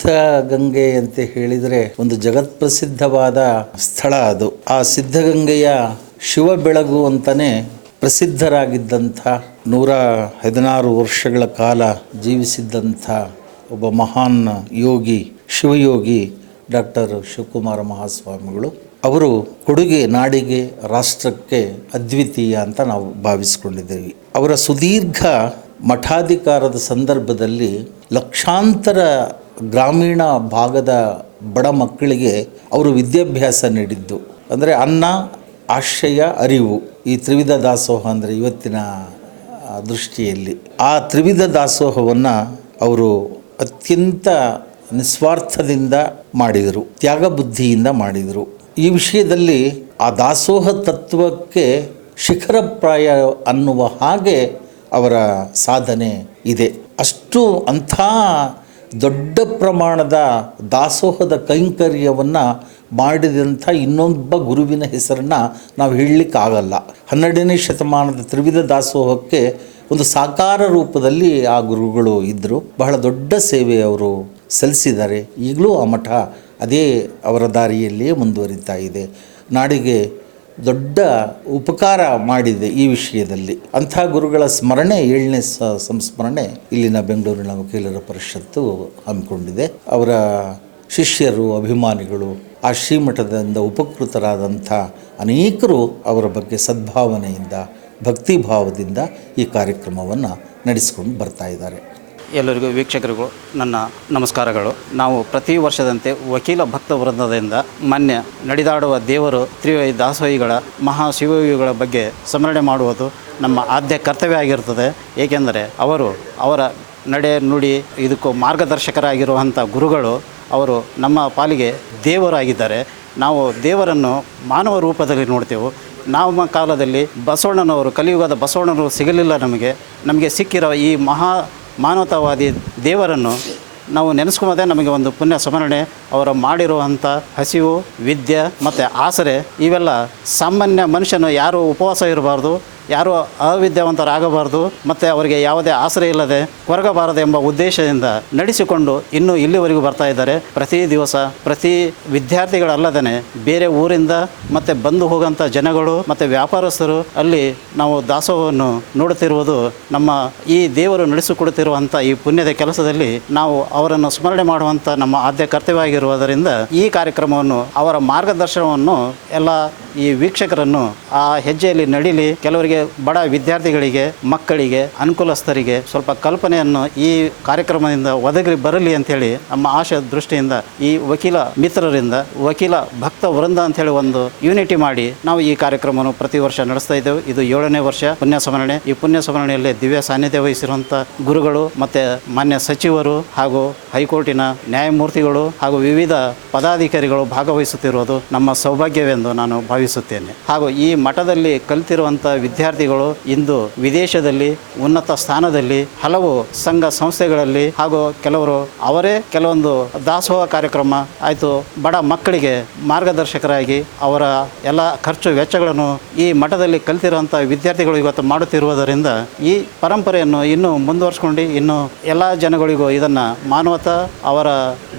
ಸಿದ್ಧಗಂಗೆ ಅಂತ ಹೇಳಿದರೆ ಒಂದು ಜಗತ್ಪ್ರಸಿದ್ಧವಾದ ಸ್ಥಳ ಅದು. ಆ ಸಿದ್ಧಗಂಗೆಯ ಶಿವ ಬೆಳಗು ಅಂತಲೇ ಪ್ರಸಿದ್ಧರಾಗಿದ್ದಂಥ 116 ವರ್ಷಗಳ ಕಾಲ ಜೀವಿಸಿದ್ದಂಥ ಒಬ್ಬ ಮಹಾನ್ ಯೋಗಿ, ಶಿವಯೋಗಿ ಡಾಕ್ಟರ್ ಶಿವಕುಮಾರ ಮಹಾಸ್ವಾಮಿಗಳು. ಅವರು ಕೊಡುಗೆ ನಾಡಿಗೆ, ರಾಷ್ಟ್ರಕ್ಕೆ ಅದ್ವಿತೀಯ ಅಂತ ನಾವು ಭಾವಿಸ್ಕೊಂಡಿದ್ದೇವೆ. ಅವರ ಸುದೀರ್ಘ ಮಠಾಧಿಕಾರದ ಸಂದರ್ಭದಲ್ಲಿ ಲಕ್ಷಾಂತರ ಗ್ರಾಮೀಣ ಭಾಗದ ಬಡ ಮಕ್ಕಳಿಗೆ ಅವರು ವಿದ್ಯಾಭ್ಯಾಸ ನೀಡಿದ್ದು. ಅಂದರೆ ಅನ್ನ, ಆಶ್ರಯ, ಅರಿವು, ಈ ತ್ರಿವಿಧ ದಾಸೋಹ ಅಂದರೆ ಇವತ್ತಿನ ದೃಷ್ಟಿಯಲ್ಲಿ ಆ ತ್ರಿವಿಧ ದಾಸೋಹವನ್ನು ಅವರು ಅತ್ಯಂತ ನಿಸ್ವಾರ್ಥದಿಂದ ಮಾಡಿದರು, ತ್ಯಾಗ ಬುದ್ಧಿಯಿಂದ ಮಾಡಿದರು. ಈ ವಿಷಯದಲ್ಲಿ ಆ ದಾಸೋಹ ತತ್ವಕ್ಕೆ ಶಿಖರಪ್ರಾಯ ಅನ್ನುವ ಹಾಗೆ ಅವರ ಸಾಧನೆ ಇದೆ. ಅಷ್ಟು ಅಂಥ ದೊಡ್ಡ ಪ್ರಮಾಣದ ದಾಸೋಹದ ಕೈಂಕರ್ಯವನ್ನು ಮಾಡಿದಂಥ ಇನ್ನೊಬ್ಬ ಗುರುವಿನ ಹೆಸರನ್ನು ನಾವು ಹೇಳಲಿಕ್ಕಾಗಲ್ಲ. 12ನೇ ಶತಮಾನದ ತ್ರಿವಿಧ ದಾಸೋಹಕ್ಕೆ ಒಂದು ಸಾಕಾರ ರೂಪದಲ್ಲಿ ಆ ಗುರುಗಳು ಇದ್ದರು. ಬಹಳ ದೊಡ್ಡ ಸೇವೆ ಅವರು ಸಲ್ಲಿಸಿದ್ದಾರೆ. ಈಗಲೂ ಆ ಮಠ ಅದೇ ಅವರ ದಾರಿಯಲ್ಲಿಯೇ ಮುಂದುವರಿತಾ ಇದೆ. ನಾಡಿಗೆ ದೊಡ್ಡ ಉಪಕಾರ ಮಾಡಿದೆ ಈ ವಿಷಯದಲ್ಲಿ. ಅಂಥ ಗುರುಗಳ ಸ್ಮರಣೆ 7ನೇ ಸಂಸ್ಮರಣೆ ಇಲ್ಲಿನ ಬೆಂಗಳೂರಿನ ವಕೀಲರ ಪರಿಷತ್ತು ಹಮ್ಮಿಕೊಂಡಿದೆ. ಅವರ ಶಿಷ್ಯರು, ಅಭಿಮಾನಿಗಳು, ಆ ಶ್ರೀಮಠದಿಂದ ಉಪಕೃತರಾದಂಥ ಅನೇಕರು ಅವರ ಬಗ್ಗೆ ಸದ್ಭಾವನೆಯಿಂದ, ಭಕ್ತಿಭಾವದಿಂದ ಈ ಕಾರ್ಯಕ್ರಮವನ್ನು ನಡೆಸಿಕೊಂಡು ಬರ್ತಾ ಇದ್ದಾರೆ. ಎಲ್ಲರಿಗೂ ವೀಕ್ಷಕರಿಗೂ ನನ್ನ ನಮಸ್ಕಾರಗಳು. ನಾವು ಪ್ರತಿ ವರ್ಷದಂತೆ ವಕೀಲ ಭಕ್ತ ವೃಂದದಿಂದ ಮಾನ್ಯ ನಡೆದಾಡುವ ದೇವರು ತ್ರಿವಿಧ ದಾಸೋಹಿಗಳ ಮಹಾಶಿವಯೋಗಿಗಳ ಬಗ್ಗೆ ಸ್ಮರಣೆ ಮಾಡುವುದು ನಮ್ಮ ಆದ್ಯ ಕರ್ತವ್ಯ ಆಗಿರುತ್ತದೆ. ಏಕೆಂದರೆ ಅವರ ನಡೆ ನುಡಿ ಇದಕ್ಕೂ ಮಾರ್ಗದರ್ಶಕರಾಗಿರುವಂಥ ಗುರುಗಳು ಅವರು ನಮ್ಮ ಪಾಲಿಗೆ ದೇವರಾಗಿದ್ದಾರೆ. ನಾವು ದೇವರನ್ನು ಮಾನವ ರೂಪದಲ್ಲಿ ನೋಡ್ತೇವೆ. ನಮ್ಮ ಕಾಲದಲ್ಲಿ ಬಸವಣ್ಣನವರು, ಕಲಿಯುಗದ ಬಸವಣ್ಣನವರು ಸಿಗಲಿಲ್ಲ. ನಮಗೆ ಸಿಕ್ಕಿರೋ ಈ ಮಾನವತಾವಾದಿ ದೇವರನ್ನು ನಾವು ನೆನೆಸ್ಕೊಂಬೋದೇ ನಮಗೆ ಒಂದು ಪುಣ್ಯ ಸ್ಮರಣೆ. ಅವರು ಮಾಡಿರುವಂಥ ಹಸಿವು, ವಿದ್ಯೆ ಮತ್ತು ಆಸರೆ ಇವೆಲ್ಲ ಸಾಮಾನ್ಯ ಮನುಷ್ಯನು ಯಾರು ಉಪವಾಸ ಇರಬಾರ್ದು, ಯಾರು ಅವಿದ್ಯಾವಂತರಾಗಬಾರ್ದು, ಮತ್ತು ಅವರಿಗೆ ಯಾವುದೇ ಆಸರೆ ಇಲ್ಲದೆ ಕೊರಗಬಾರದು ಎಂಬ ಉದ್ದೇಶದಿಂದ ನಡೆಸಿಕೊಂಡು ಇನ್ನೂ ಇಲ್ಲಿವರೆಗೂ ಬರ್ತಾ ಇದ್ದಾರೆ. ಪ್ರತಿ ದಿವಸ ಪ್ರತಿ ವಿದ್ಯಾರ್ಥಿಗಳಲ್ಲದೇ ಬೇರೆ ಊರಿಂದ ಮತ್ತು ಬಂದು ಹೋಗೋಂಥ ಜನಗಳು ಮತ್ತು ವ್ಯಾಪಾರಸ್ಥರು ಅಲ್ಲಿ ನಾವು ದಾಸೋಹವನ್ನು ನೋಡುತ್ತಿರುವುದು ನಮ್ಮ ಈ ದೇವರು ನಡೆಸಿಕೊಡುತ್ತಿರುವಂಥ ಈ ಪುಣ್ಯದ ಕೆಲಸದಲ್ಲಿ ನಾವು ಅವರನ್ನು ಸ್ಮರಣೆ ಮಾಡುವಂಥ ನಮ್ಮ ಆದ್ಯ ಕರ್ತವ್ಯ ಆಗಿರುವುದರಿಂದ ಈ ಕಾರ್ಯಕ್ರಮವನ್ನು, ಅವರ ಮಾರ್ಗದರ್ಶನವನ್ನು ಎಲ್ಲ ಈ ವೀಕ್ಷಕರನ್ನು ಆ ಹೆಜ್ಜೆಯಲ್ಲಿ ನಡೀಲಿ, ಕೆಲವರಿಗೆ ಬಡ ವಿದ್ಯಾರ್ಥಿಗಳಿಗೆ, ಮಕ್ಕಳಿಗೆ, ಅನುಕೂಲಸ್ಥರಿಗೆ ಸ್ವಲ್ಪ ಕಲ್ಪನೆಯನ್ನು ಈ ಕಾರ್ಯಕ್ರಮದಿಂದ ಒದಗಿ ಬರಲಿ ಅಂಥೇಳಿ ನಮ್ಮ ಆಶಯ ದೃಷ್ಟಿಯಿಂದ ಈ ವಕೀಲ ಮಿತ್ರರಿಂದ ವಕೀಲ ಭಕ್ತ ವೃಂದ ಅಂಥೇಳಿ ಒಂದು ಯೂನಿಟಿ ಮಾಡಿ ನಾವು ಈ ಕಾರ್ಯಕ್ರಮವನ್ನು ಪ್ರತಿ ವರ್ಷ ನಡೆಸ್ತಾ ಇದ್ದೇವೆ. ಇದು 7ನೇ ವರ್ಷ ಪುಣ್ಯ ಸ್ಮರಣೆ. ಈ ಪುಣ್ಯ ಸ್ಮರಣೆಯಲ್ಲಿ ದಿವ್ಯ ಸಾನ್ನಿಧ್ಯ ವಹಿಸಿರುವಂಥ ಗುರುಗಳು ಮತ್ತು ಮಾನ್ಯ ಸಚಿವರು ಹಾಗೂ ಹೈಕೋರ್ಟಿನ ನ್ಯಾಯಮೂರ್ತಿಗಳು ಹಾಗೂ ವಿವಿಧ ಪದಾಧಿಕಾರಿಗಳು ಭಾಗವಹಿಸುತ್ತಿರುವುದು ನಮ್ಮ ಸೌಭಾಗ್ಯವೆಂದು ನಾನು ಭಾವಿಸುತ್ತೇನೆ. ಹಾಗೂ ಈ ಮಠದಲ್ಲಿ ಕಲಿತಿರುವಂಥ ವಿದ್ಯಾರ್ಥಿಗಳು ಇಂದು ವಿದೇಶದಲ್ಲಿ ಉನ್ನತ ಸ್ಥಾನದಲ್ಲಿ ಹಲವು ಸಂಘ ಸಂಸ್ಥೆಗಳಲ್ಲಿ ಹಾಗೂ ಕೆಲವರು ಅವರೇ ಕೆಲವೊಂದು ದಾಸೋಹ ಕಾರ್ಯಕ್ರಮ ಆಯಿತು ಬಡ ಮಕ್ಕಳಿಗೆ ಮಾರ್ಗದರ್ಶಕರಾಗಿ ಅವರ ಎಲ್ಲ ಖರ್ಚು ವೆಚ್ಚಗಳನ್ನು ಈ ಮಠದಲ್ಲಿ ಕಲಿತಿರುವಂಥ ವಿದ್ಯಾರ್ಥಿಗಳು ಇವತ್ತು ಮಾಡುತ್ತಿರುವುದರಿಂದ ಈ ಪರಂಪರೆಯನ್ನು ಇನ್ನೂ ಮುಂದುವರಿಸ್ಕೊಂಡು ಇನ್ನೂ ಎಲ್ಲ ಜನಗಳಿಗೂ ಇದನ್ನು ಮಾನವತಾ ಅವರ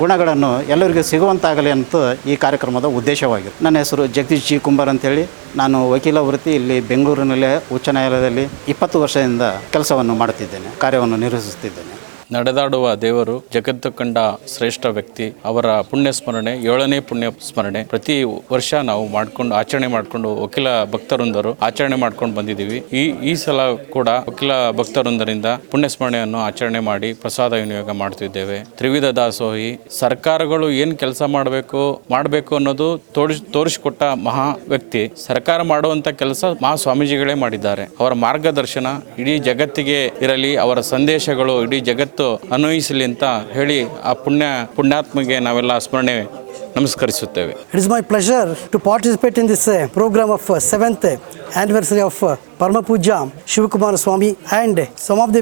ಗುಣಗಳನ್ನು ಎಲ್ಲರಿಗೂ ಸಿಗುವಂತಾಗಲಿ ಅಂತ ಈ ಕಾರ್ಯಕ್ರಮದ ಉದ್ದೇಶವಾಗಿದೆ. ನನ್ನ ಹೆಸರು ಜಗದೀಶ್ ಜಿ ಕುಂಬಾರ್ ಅಂತೇಳಿ. ನಾನು ವಕೀಲ ವೃತ್ತಿ ಇಲ್ಲಿ ಬೆಂಗಳೂರಿನಲ್ಲೇ ಉಚ್ಚ ನ್ಯಾಯಾಲಯದಲ್ಲಿ 20 ವರ್ಷದಿಂದ ಕೆಲಸವನ್ನು ಮಾಡುತ್ತಿದ್ದೇನೆ, ಕಾರ್ಯವನ್ನು ನಿರ್ವಹಿಸುತ್ತಿದ್ದೇನೆ. ನಡೆದಾಡುವ ದೇವರು, ಜಗತ್ತು ಕಂಡ ಶ್ರೇಷ್ಠ ವ್ಯಕ್ತಿ, ಅವರ ಪುಣ್ಯ ಸ್ಮರಣೆ 7ನೇ ಪುಣ್ಯ ಸ್ಮರಣೆ ಪ್ರತಿ ವರ್ಷ ನಾವು ಆಚರಣೆ ಮಾಡಿಕೊಂಡು ವಕೀಲ ಭಕ್ತವೃಂದರು ಆಚರಣೆ ಮಾಡ್ಕೊಂಡು ಬಂದಿದ್ದೀವಿ. ಈ ಸಲ ಕೂಡ ವಕೀಲ ಭಕ್ತವೃಂದರಿಂದ ಪುಣ್ಯ ಸ್ಮರಣೆಯನ್ನು ಆಚರಣೆ ಮಾಡಿ ಪ್ರಸಾದ ವಿನಿಯೋಗ ಮಾಡ್ತಿದ್ದೇವೆ. ತ್ರಿವಿಧ ದಾಸೋಹಿ ಸರ್ಕಾರಗಳು ಏನು ಕೆಲಸ ಮಾಡಬೇಕು ಅನ್ನೋದು ತೋರಿಸಿಕೊಟ್ಟ ಮಹಾ ವ್ಯಕ್ತಿ. ಸರ್ಕಾರ ಮಾಡುವಂತ ಕೆಲಸ ಮಹಾ ಸ್ವಾಮೀಜಿಗಳೇ ಮಾಡಿದ್ದಾರೆ. ಅವರ ಮಾರ್ಗದರ್ಶನ ಇಡೀ ಜಗತ್ತಿಗೆ ಇರಲಿ, ಅವರ ಸಂದೇಶಗಳು ಇಡೀ ಜಗತ್ತು ಅನ್ವಯಿಸಲಿ ಅಂತ ಹೇಳಿ ಆ ಪುಣ್ಯಾತ್ಮಗೆ ನಾವೆಲ್ಲ ಸ್ಮರಣೆ ನಮಸ್ಕರಿಸುತ್ತೇವೆ. It is my pleasure to participate in this program of 7th anniversary of Parama Puja Shivakumara Swami, and some of the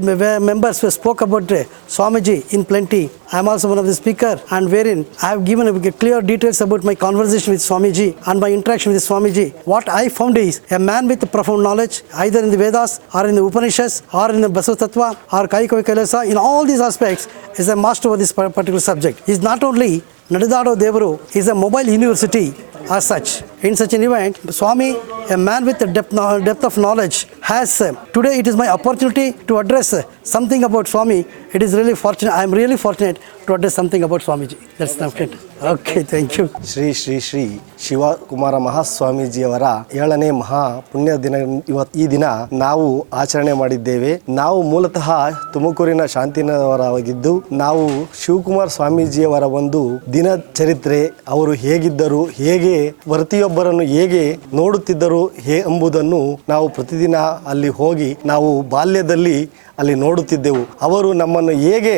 members who spoke about Swamiji in plenty. I am also one of the speaker, and wherein I have given clear details about my conversation with Swamiji and my interaction with Swamiji. What I found is a man with profound knowledge, either in the Vedas or in the Upanishads or in the Basava Tattva or Kaika Kailasa. In all these aspects, is a master of this particular subject. He is not only Nadidado Devaru, is a mobile university as such. In such an event, Swami, a man with a depth of knowledge, has today it is my opportunity to address something about Swami. It is really fortunate. I am really fortunate to address something about Swamiji. That's enough. Okay, thank you. Shri Shri Shri Shivakumara ಮಹಾಸ್ವಾಮೀಜಿಯವರ 7ನೇ ಮಹಾ ಪುಣ್ಯ ದಿನ ಈ ದಿನ ನಾವು ಆಚರಣೆ ಮಾಡಿದ್ದೇವೆ. ನಾವು ಮೂಲತಃ ತುಮಕೂರಿನ ಶಾಂತಿನಗರವಾಗಿದ್ದು, ನಾವು ಶಿವಕುಮಾರ ಸ್ವಾಮೀಜಿಯವರ ಒಂದು ದಿನ ಚರಿತ್ರೆ, ಅವರು ಹೇಗಿದ್ದರು, ಹೇಗೆ ಪ್ರತಿಯೊಬ್ಬರನ್ನು ಹೇಗೆ ನೋಡುತ್ತಿದ್ದರು ಎಂಬುದನ್ನು ನಾವು ಪ್ರತಿದಿನ ಅಲ್ಲಿ ಹೋಗಿ ನಾವು ಬಾಲ್ಯದಲ್ಲಿ ಅಲ್ಲಿ ನೋಡುತ್ತಿದ್ದೆವು. ಅವರು ನಮ್ಮನ್ನು ಹೇಗೆ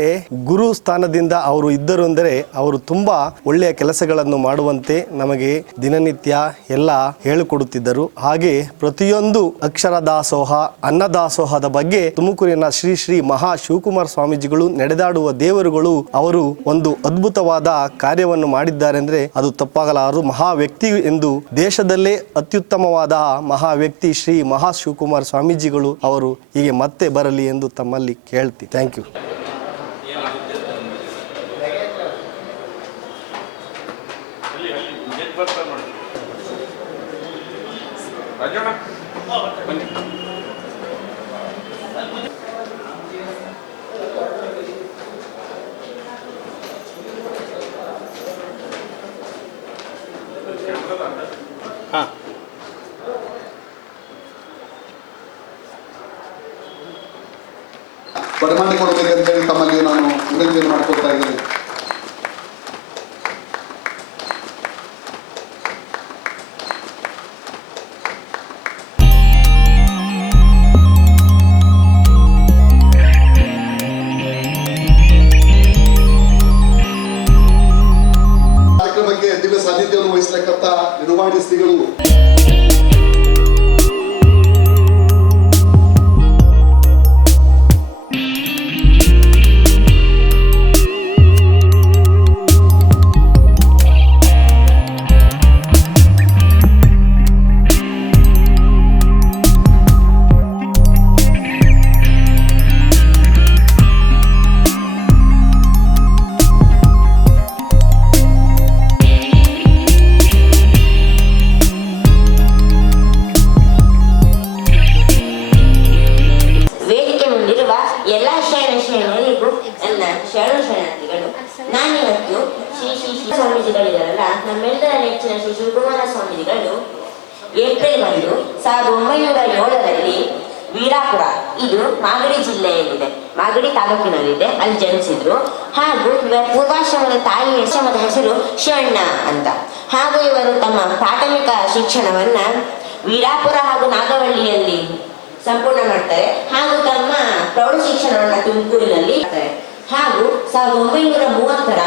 ಗುರು ಸ್ಥಾನದಿಂದ ಅವರು ಇದ್ದರು ಅಂದರೆ, ಅವರು ತುಂಬ ಒಳ್ಳೆಯ ಕೆಲಸಗಳನ್ನು ಮಾಡುವಂತೆ ನಮಗೆ ದಿನನಿತ್ಯ ಎಲ್ಲ ಹೇಳಿಕೊಡುತ್ತಿದ್ದರು. ಹಾಗೆ ಪ್ರತಿಯೊಂದು ಅಕ್ಷರ ದಾಸೋಹ, ಅನ್ನದಾಸೋಹದ ಬಗ್ಗೆ ತುಮಕೂರಿನ ಶ್ರೀ ಶ್ರೀ ಮಹಾ ಶಿವಕುಮಾರ ಸ್ವಾಮೀಜಿಗಳು, ನಡೆದಾಡುವ ದೇವರುಗಳು, ಅವರು ಒಂದು ಅದ್ಭುತವಾದ ಕಾರ್ಯವನ್ನು ಮಾಡಿದ್ದಾರೆ ಅಂದರೆ ಅದು ತಪ್ಪಾಗಲಾರದು. ಮಹಾ ವ್ಯಕ್ತಿ ಎಂದು ದೇಶದಲ್ಲೇ ಅತ್ಯುತ್ತಮವಾದ ಮಹಾ ವ್ಯಕ್ತಿ ಶ್ರೀ ಮಹಾ ಶಿವಕುಮಾರ ಸ್ವಾಮೀಜಿಗಳು ಅವರು ಹೀಗೆ ಮತ್ತೆ ಬರಲಿ ಎಂದು ತಮ್ಮಲ್ಲಿ ಕೇಳ್ತಿ. Thank you. ಬಡಮಾಡಿ ಕೊಡಬೇಕಂತೇಳಿ ತಮ್ಮಲ್ಲಿ ನಾನು ವಿನಂತಿಯನ್ನು ಮಾಡ್ಕೊಳ್ತಾ ಇದ್ದೀನಿ. ಕಾರ್ಯಕ್ರಮಕ್ಕೆ ದಿವ್ಯ ಸಾನ್ನಿಧ್ಯವನ್ನು ವಹಿಸತಕ್ಕಂಥ ನಿರುವಾಣಿ ಶ್ರೀಗಳು ನಾನಿವತ್ತು ಶ್ರೀ ಶ್ರೀ ಶ್ರೀ ಸ್ವಾಮೀಜಿಗಳಿದಾರಲ್ಲ, ನಮ್ಮೆಲ್ಲರ ನೆಚ್ಚಿನ ಶ್ರೀ ಶಿವಕುಮಾರ ಸ್ವಾಮೀಜಿಗಳು ಏಪ್ರಿಲ್ 1, 1907ರಲ್ಲಿ ವೀರಾಪುರ, ಇದು ಮಾಗಡಿ ಜಿಲ್ಲೆಯಲ್ಲಿದೆ, ಮಾಗಡಿ ತಾಲೂಕಿನಲ್ಲಿದೆ, ಅಲ್ಲಿ ಜನಿಸಿದ್ರು. ಹಾಗೂ ಇವರ ಪೂರ್ವಾಶ್ರಮದ ತಾಯಿ ಆಶ್ರಮದ ಹೆಸರು ಶಿವಣ್ಣ ಅಂತ. ಹಾಗೂ ಇವರು ತಮ್ಮ ಪ್ರಾಥಮಿಕ ಶಿಕ್ಷಣವನ್ನ ವೀರಾಪುರ ಹಾಗೂ ನಾಗವಳ್ಳಿಯಲ್ಲಿ ಸಂಪೂರ್ಣ ಮಾಡ್ತಾರೆ. ಹಾಗೂ ತಮ್ಮ ಪ್ರೌಢ ಶಿಕ್ಷಣವನ್ನ ತುಮಕೂರಿನಲ್ಲಿ ಮಾಡ್ತಾರೆ. ಹಾಗೂ 1930ರ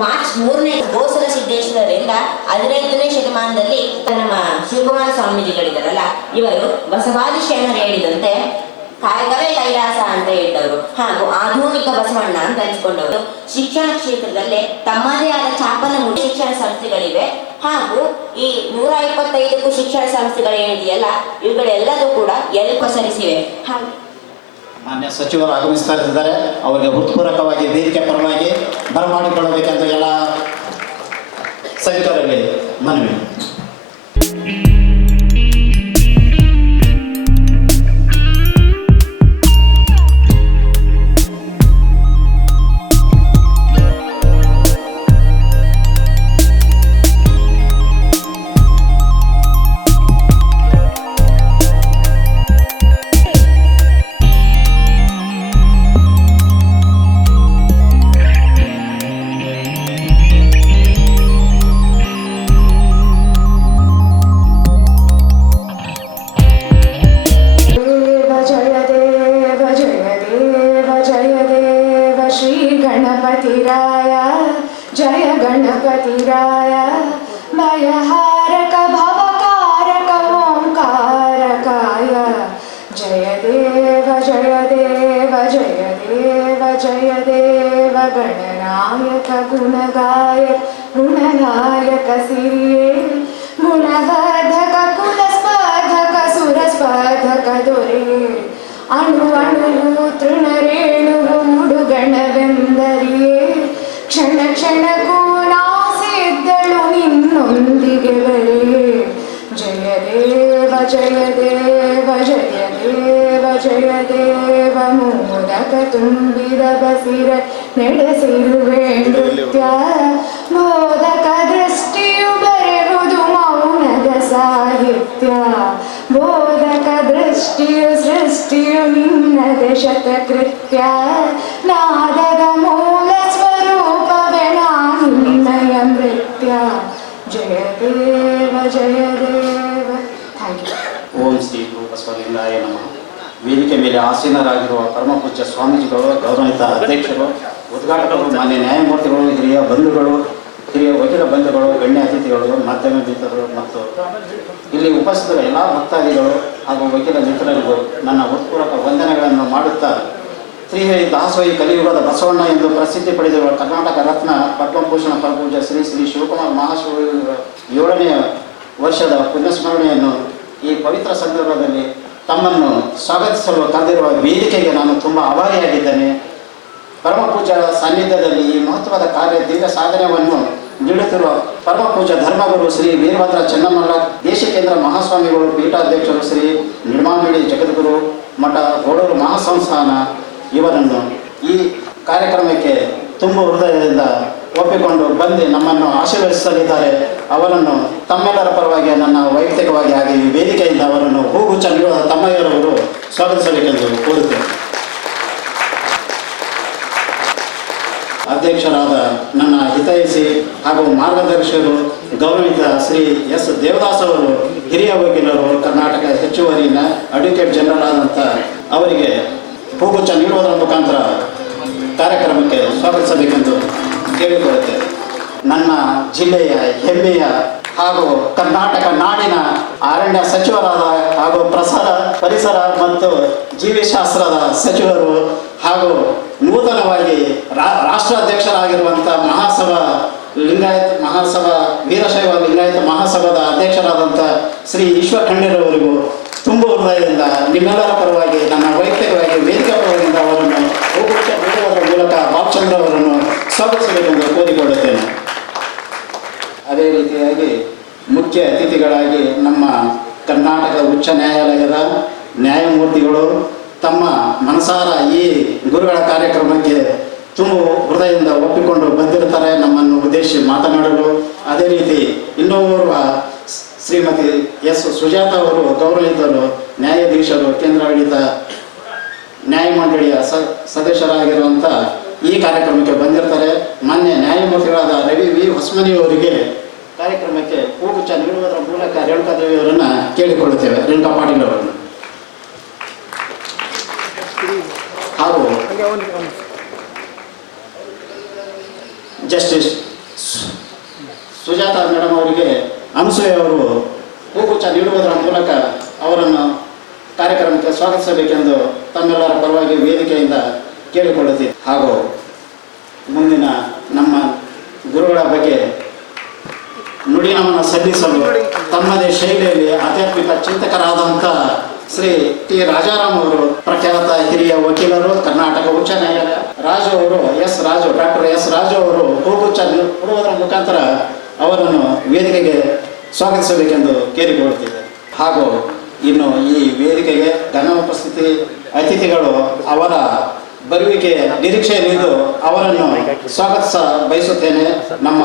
ಮಾರ್ಚ್ 3ನೇ ಗೋಸಲ ಸಿದ್ದೇಶ್ವರರಿಂದ 15ನೇ ಶತಮಾನದಲ್ಲಿ ನಮ್ಮ ಶಿವಕುಮಾರ ಸ್ವಾಮೀಜಿಗಳಿದಾರಲ್ಲ, ಇವರು ಬಸವಾದಿ ಶರಣರು ಹೇಳಿದಂತೆ ಕಾಯಕವೇ ಕೈಲಾಸ ಅಂತ ಹೇಳಿದವರು ಹಾಗೂ ಆಧುನಿಕ ಬಸವಣ್ಣ ಅಂತ ಅನಿಸ್ಕೊಂಡವರು. ಶಿಕ್ಷಣ ಕ್ಷೇತ್ರದಲ್ಲೇ ತಮ್ಮದೇ ಆದ ಚಾಪನ ಮುಖ್ಯ ಶಿಕ್ಷಣ ಸಂಸ್ಥೆಗಳಿವೆ. ಹಾಗೂ ಈ 125ಕ್ಕೂ ಶಿಕ್ಷಣ ಸಂಸ್ಥೆಗಳು ಏನಿದೆಯಲ್ಲ, ಇವುಗಳೆಲ್ಲದೂ ಕೂಡ ಪಸರಿಸಿವೆ. ಮಾನ್ಯ ಸಚಿವರು ಆಗಮಿಸ್ತಾ ಇದ್ದಾರೆ. ಅವರಿಗೆ ಹೃತ್ಪೂರ್ವಕವಾಗಿ ವೇದಿಕೆ ಪರವಾಗಿ ಬರಮಾಡಿಕೊಳ್ಳಬೇಕೆಂದು ಎಲ್ಲ ಸಚಿವರಲ್ಲಿ ಮನವಿ. जय गणपतिराय भयहारक भवकारक ओंकारकाय जय देव जय देव जय देव जय देव गणनायक गुणनायक सिरिये गुणवर्धक कुलस्पर्धक सुरस्पर्धक दोरे अणु अणुवु तृणरेणुवु मुಡುಗಣವೆಂದರಿಯೇ क्षण क्षणಕ್ಕೂ ನಾಸಿದ್ದಳು ನಿನ್ನೊಂದಿಗೆ ಬರೆಯೇ जय देव जय देव जय देव जय देव मोदಕ ತುಂಬಿದ ಬಸಿರ ನಡೆಸಿರುವೆ ನೃತ್ಯ ಮೋದಕ ದೃಷ್ಟಿಯು ಬರೆವುದು ಮೌನದ ಸಾಹಿತ್ಯ ಬೋಧಕ ದೃಷ್ಟಿಯು ಸೃಷ್ಟಿಯು ನಿನ್ನದ ಶತಕೃತ್ಯ ನಾದದ ಮೂಲ ಸ್ವರೂಪವೇ ನಾನಿನ್ನಯ ನೃತ್ಯ ಜಯ ದೇವ ಥ್ಯಾಂಕ್ ಯು. ಓಂ ಶ್ರೀ ಗುರು ಬಸವಲಿಂಗಾಯ ನಮಃ. ವೇದಿಕೆ ಮೇಲೆ ಆಸೀನರಾಗಿರುವ ಪರಮಪೂಜ್ಯ ಸ್ವಾಮೀಜಿಗಳು, ಗೌರವಿತ ಅಧ್ಯಕ್ಷರು, ಉದ್ಘಾಟಕರು, ಮಾನ್ಯ ನ್ಯಾಯಮೂರ್ತಿಗಳು, ಹಿರಿಯ ಬಂಧುಗಳು, ಹಿರಿಯ ವಕೀಲ ಬಂಧುಗಳು, ಗಣ್ಯ ಅತಿಥಿಗಳು, ಮಾಧ್ಯಮ ಮಿತ್ರರು ಮತ್ತು ಇಲ್ಲಿ ಉಪಸ್ಥಿತರ ಎಲ್ಲ ಭಕ್ತಾದಿಗಳು ಹಾಗೂ ವಕೀಲ ಮಿತ್ರರಿಗೂ ನನ್ನ ಹೃತ್ಪೂರ್ವಕ ವಂದನೆಗಳನ್ನು ಮಾಡುತ್ತಾ, ಶ್ರೀ ದಾಸೋಹಿ ಕಲಿಯುಗದ ಬಸವಣ್ಣ ಎಂದು ಪ್ರಸಿದ್ಧಿ ಪಡೆದಿರುವ ಕರ್ನಾಟಕ ರತ್ನ ಪದ್ಮಭೂಷಣ ಪರಪೂಜ್ಯ ಶ್ರೀ ಶ್ರೀ ಶಿವಕುಮಾರ ಮಹಾಶಿವ 7ನೇ ವರ್ಷದ ಪುಣ್ಯಸ್ಮರಣೆಯನ್ನು ಈ ಪವಿತ್ರ ಸಂದರ್ಭದಲ್ಲಿ ತಮ್ಮನ್ನು ಸ್ವಾಗತಿಸಲು ಕರೆದಿರುವ ವೇದಿಕೆಗೆ ನಾನು ತುಂಬ ಆಭಾರಿಯಾಗಿದ್ದೇನೆ. ಪರಮಪೂಜ್ಯ ಸಾನ್ನಿಧ್ಯದಲ್ಲಿ ಈ ಮಹತ್ವದ ಕಾರ್ಯ ದಿವ್ಯ ಸಾಧನೆಯನ್ನು ನೀಡುತ್ತಿರುವ ಪರಮಪೂಜ್ಯ ಧರ್ಮಗುರು ಶ್ರೀ ವೀರಭದ್ರ ಚೆನ್ನಮಲ್ಲ ದೇಶಿಕೇಂದ್ರ ಮಹಾಸ್ವಾಮಿಗಳು, ಪೀಠಾಧ್ಯಕ್ಷರು ಶ್ರೀ ನಿರ್ಮಾಮಿಡಿ ಜಗದ್ಗುರು ಮಠ ಗೋಳೂರು ಮಹಾಸಂಸ್ಥಾನ ಇವರನ್ನು ಈ ಕಾರ್ಯಕ್ರಮಕ್ಕೆ ತುಂಬ ಹೃದಯದಿಂದ ಒಪ್ಪಿಕೊಂಡು ಬಂದು ನಮ್ಮನ್ನು ಆಶೀರ್ವದಿಸಲಿದ್ದಾರೆ. ಅವರನ್ನು ತಮ್ಮೆಲ್ಲರ ಪರವಾಗಿ ನನ್ನ ವೈಯಕ್ತಿಕವಾಗಿ ಹಾಗೆ ಈ ವೇದಿಕೆಯಿಂದ ಅವರನ್ನು ಹೂಗುಚ್ಛ ನೀಡುವ ತಮ್ಮಯ್ಯರವರು ಸ್ವಾಗತಿಸಬೇಕೆಂದು ಕೋರುತ್ತೇನೆ. ಅಧ್ಯಕ್ಷರಾದ ನನ್ನ ಹಿತೈಷಿ ಹಾಗೂ ಮಾರ್ಗದರ್ಶಕರು ಗೌರವಿತ ಶ್ರೀ ಎಸ್ ದೇವದಾಸ್ ಅವರು, ಹಿರಿಯ ವಕೀಲರು, ಕರ್ನಾಟಕ ಹೆಚ್ಚುವರಿ ಅಡ್ವೊಕೇಟ್ ಜನರಲ್ ಆದಂಥ ಅವರಿಗೆ ಹೂಗುಚ್ಛ ನೀಡುವುದರ ಮುಖಾಂತರ ಕಾರ್ಯಕ್ರಮಕ್ಕೆ ಸ್ವಾಗತಿಸಬೇಕೆಂದು ಕೇಳಿಕೊಳ್ಳುತ್ತೇವೆ. ನನ್ನ ಜಿಲ್ಲೆಯ ಹೆಮ್ಮೆಯ ಹಾಗೂ ಕರ್ನಾಟಕ ನಾಡಿನ ಅರಣ್ಯ ಸಚಿವರಾದ ಹಾಗೂ ಪರಿಸರ ಮತ್ತು ಜೀವಿಶಾಸ್ತ್ರದ ಸಚಿವರು ಹಾಗೂ ನೂತನವಾಗಿ ರಾಷ್ಟ್ರಾಧ್ಯಕ್ಷರಾಗಿರುವಂಥ ಮಹಾಸಭಾ ವೀರಶೈವ ಲಿಂಗಾಯತ ಮಹಾಸಭಾದ ಅಧ್ಯಕ್ಷರಾದಂಥ ಶ್ರೀ ಈಶ್ವರ ಖಂಡೇರವರಿಗೂ ತುಂಬ ಹೃದಯದಿಂದ ನಿಮ್ಮೆಲ್ಲರ ಪರವಾಗಿ ನನ್ನ ವೈಯಕ್ತಿಕವಾಗಿ ವೇದಿಕೆ ಪರವಾಗಿಂದ ಅವರನ್ನು ಹೂಗುಚ್ಛ ನೀಡುವುದರ ಮೂಲಕ ಬಾಬುಚಂದ್ರ ಅವರನ್ನು ಸ್ವಾಗತಿಸಬೇಕೆಂದು ಕೋರಿಕೊಳ್ಳುತ್ತೇನೆ. ಅದೇ ರೀತಿಯಾಗಿ ಮುಖ್ಯ ಅತಿಥಿಗಳಾಗಿ ನಮ್ಮ ಕರ್ನಾಟಕ ಉಚ್ಚ ನ್ಯಾಯಾಲಯದ ನ್ಯಾಯಮೂರ್ತಿಗಳು ತಮ್ಮ ಮನಸಾರ ಈ ಗುರುಗಳ ಕಾರ್ಯಕ್ರಮಕ್ಕೆ ತುಂಬ ಹೃದಯದಿಂದ ಒಪ್ಪಿಕೊಂಡು ಬಂದಿರ್ತಾರೆ ನಮ್ಮನ್ನು ಉದ್ದೇಶಿಸಿ ಮಾತನಾಡಲು. ಅದೇ ರೀತಿ ಇನ್ನೋರ್ವ ಶ್ರೀಮತಿ ಎಸ್ ಸುಜಾತ ಅವರು, ಗೌರವಿತರು, ನ್ಯಾಯಾಧೀಶರು, ಕೇಂದ್ರಾಡಳಿತ ನ್ಯಾಯಮಂಡಳಿಯ ಸದಸ್ಯರಾಗಿರುವಂಥ ಈ ಕಾರ್ಯಕ್ರಮಕ್ಕೆ ಬಂದಿರ್ತಾರೆ. ಮಾನ್ಯ ನ್ಯಾಯಮೂರ್ತಿಗಳಾದ ರವಿ ವಿ ಹೊಸಮನಿಯವರಿಗೆ ಕಾರ್ಯಕ್ರಮಕ್ಕೆ ಹೂಗುಚ್ಛ ನೀಡುವುದರ ಮೂಲಕ ರೇಣುಕಾದೇವಿಯವರನ್ನು ಕೇಳಿಕೊಳ್ಳುತ್ತೇವೆ. ರೇಣುಕಾ ಪಾಟೀಲ್ ಅವರನ್ನು ಹಾಗೂ ಜಸ್ಟಿಸ್ ಸುಜಾತ ಮೇಡಮ್ ಅವರಿಗೆ ಅನಸೂಯ ಅವರು ಹೂಗುಚ್ಛ ನೀಡುವುದರ ಮೂಲಕ ಅವರನ್ನು ಕಾರ್ಯಕ್ರಮಕ್ಕೆ ಸ್ವಾಗತಿಸಬೇಕೆಂದು ತಮ್ಮೆಲ್ಲರ ಪರವಾಗಿ ವೇದಿಕೆಯಿಂದ ಕೇಳಿಕೊಳ್ಳುತ್ತೀವಿ. ಹಾಗೂ ಮುಂದಿನ ನಮ್ಮ ಗುರುಗಳ ಬಗ್ಗೆ ನುಡಿನವನ್ನು ಸಲ್ಲಿಸಲು ತಮ್ಮದೇ ಶೈಲಿಯಲ್ಲಿ ಆಧ್ಯಾತ್ಮಿಕ ಚಿಂತಕರಾದಂಥ ಶ್ರೀ ಟಿ ರಾಜಾರಾಮ್ ಅವರು, ಪ್ರಖ್ಯಾತ ಹಿರಿಯ ವಕೀಲರು, ಕರ್ನಾಟಕ ಉಚ್ಚ ನ್ಯಾಯಾಲಯ ಡಾಕ್ಟರ್ ಎಸ್ ರಾಜು ಅವರು ಹೂಗುಚ್ಛ ಕೊಡುವುದರ ಮುಖಾಂತರ ಅವರನ್ನು ವೇದಿಕೆಗೆ ಸ್ವಾಗತಿಸಬೇಕೆಂದು ಕೇಳಿಕೊಳ್ಳುತ್ತಿದ್ದಾರೆ. ಹಾಗೂ ಇನ್ನು ಈ ವೇದಿಕೆಗೆ ಘನ ಉಪಸ್ಥಿತಿ ಅತಿಥಿಗಳು ಅವರ ಬರುವಿಕೆ ನಿರೀಕ್ಷೆಯಲ್ಲಿದ್ದು ಅವರನ್ನು ಸ್ವಾಗತಿಸ ಬಯಸುತ್ತೇನೆ. ನಮ್ಮ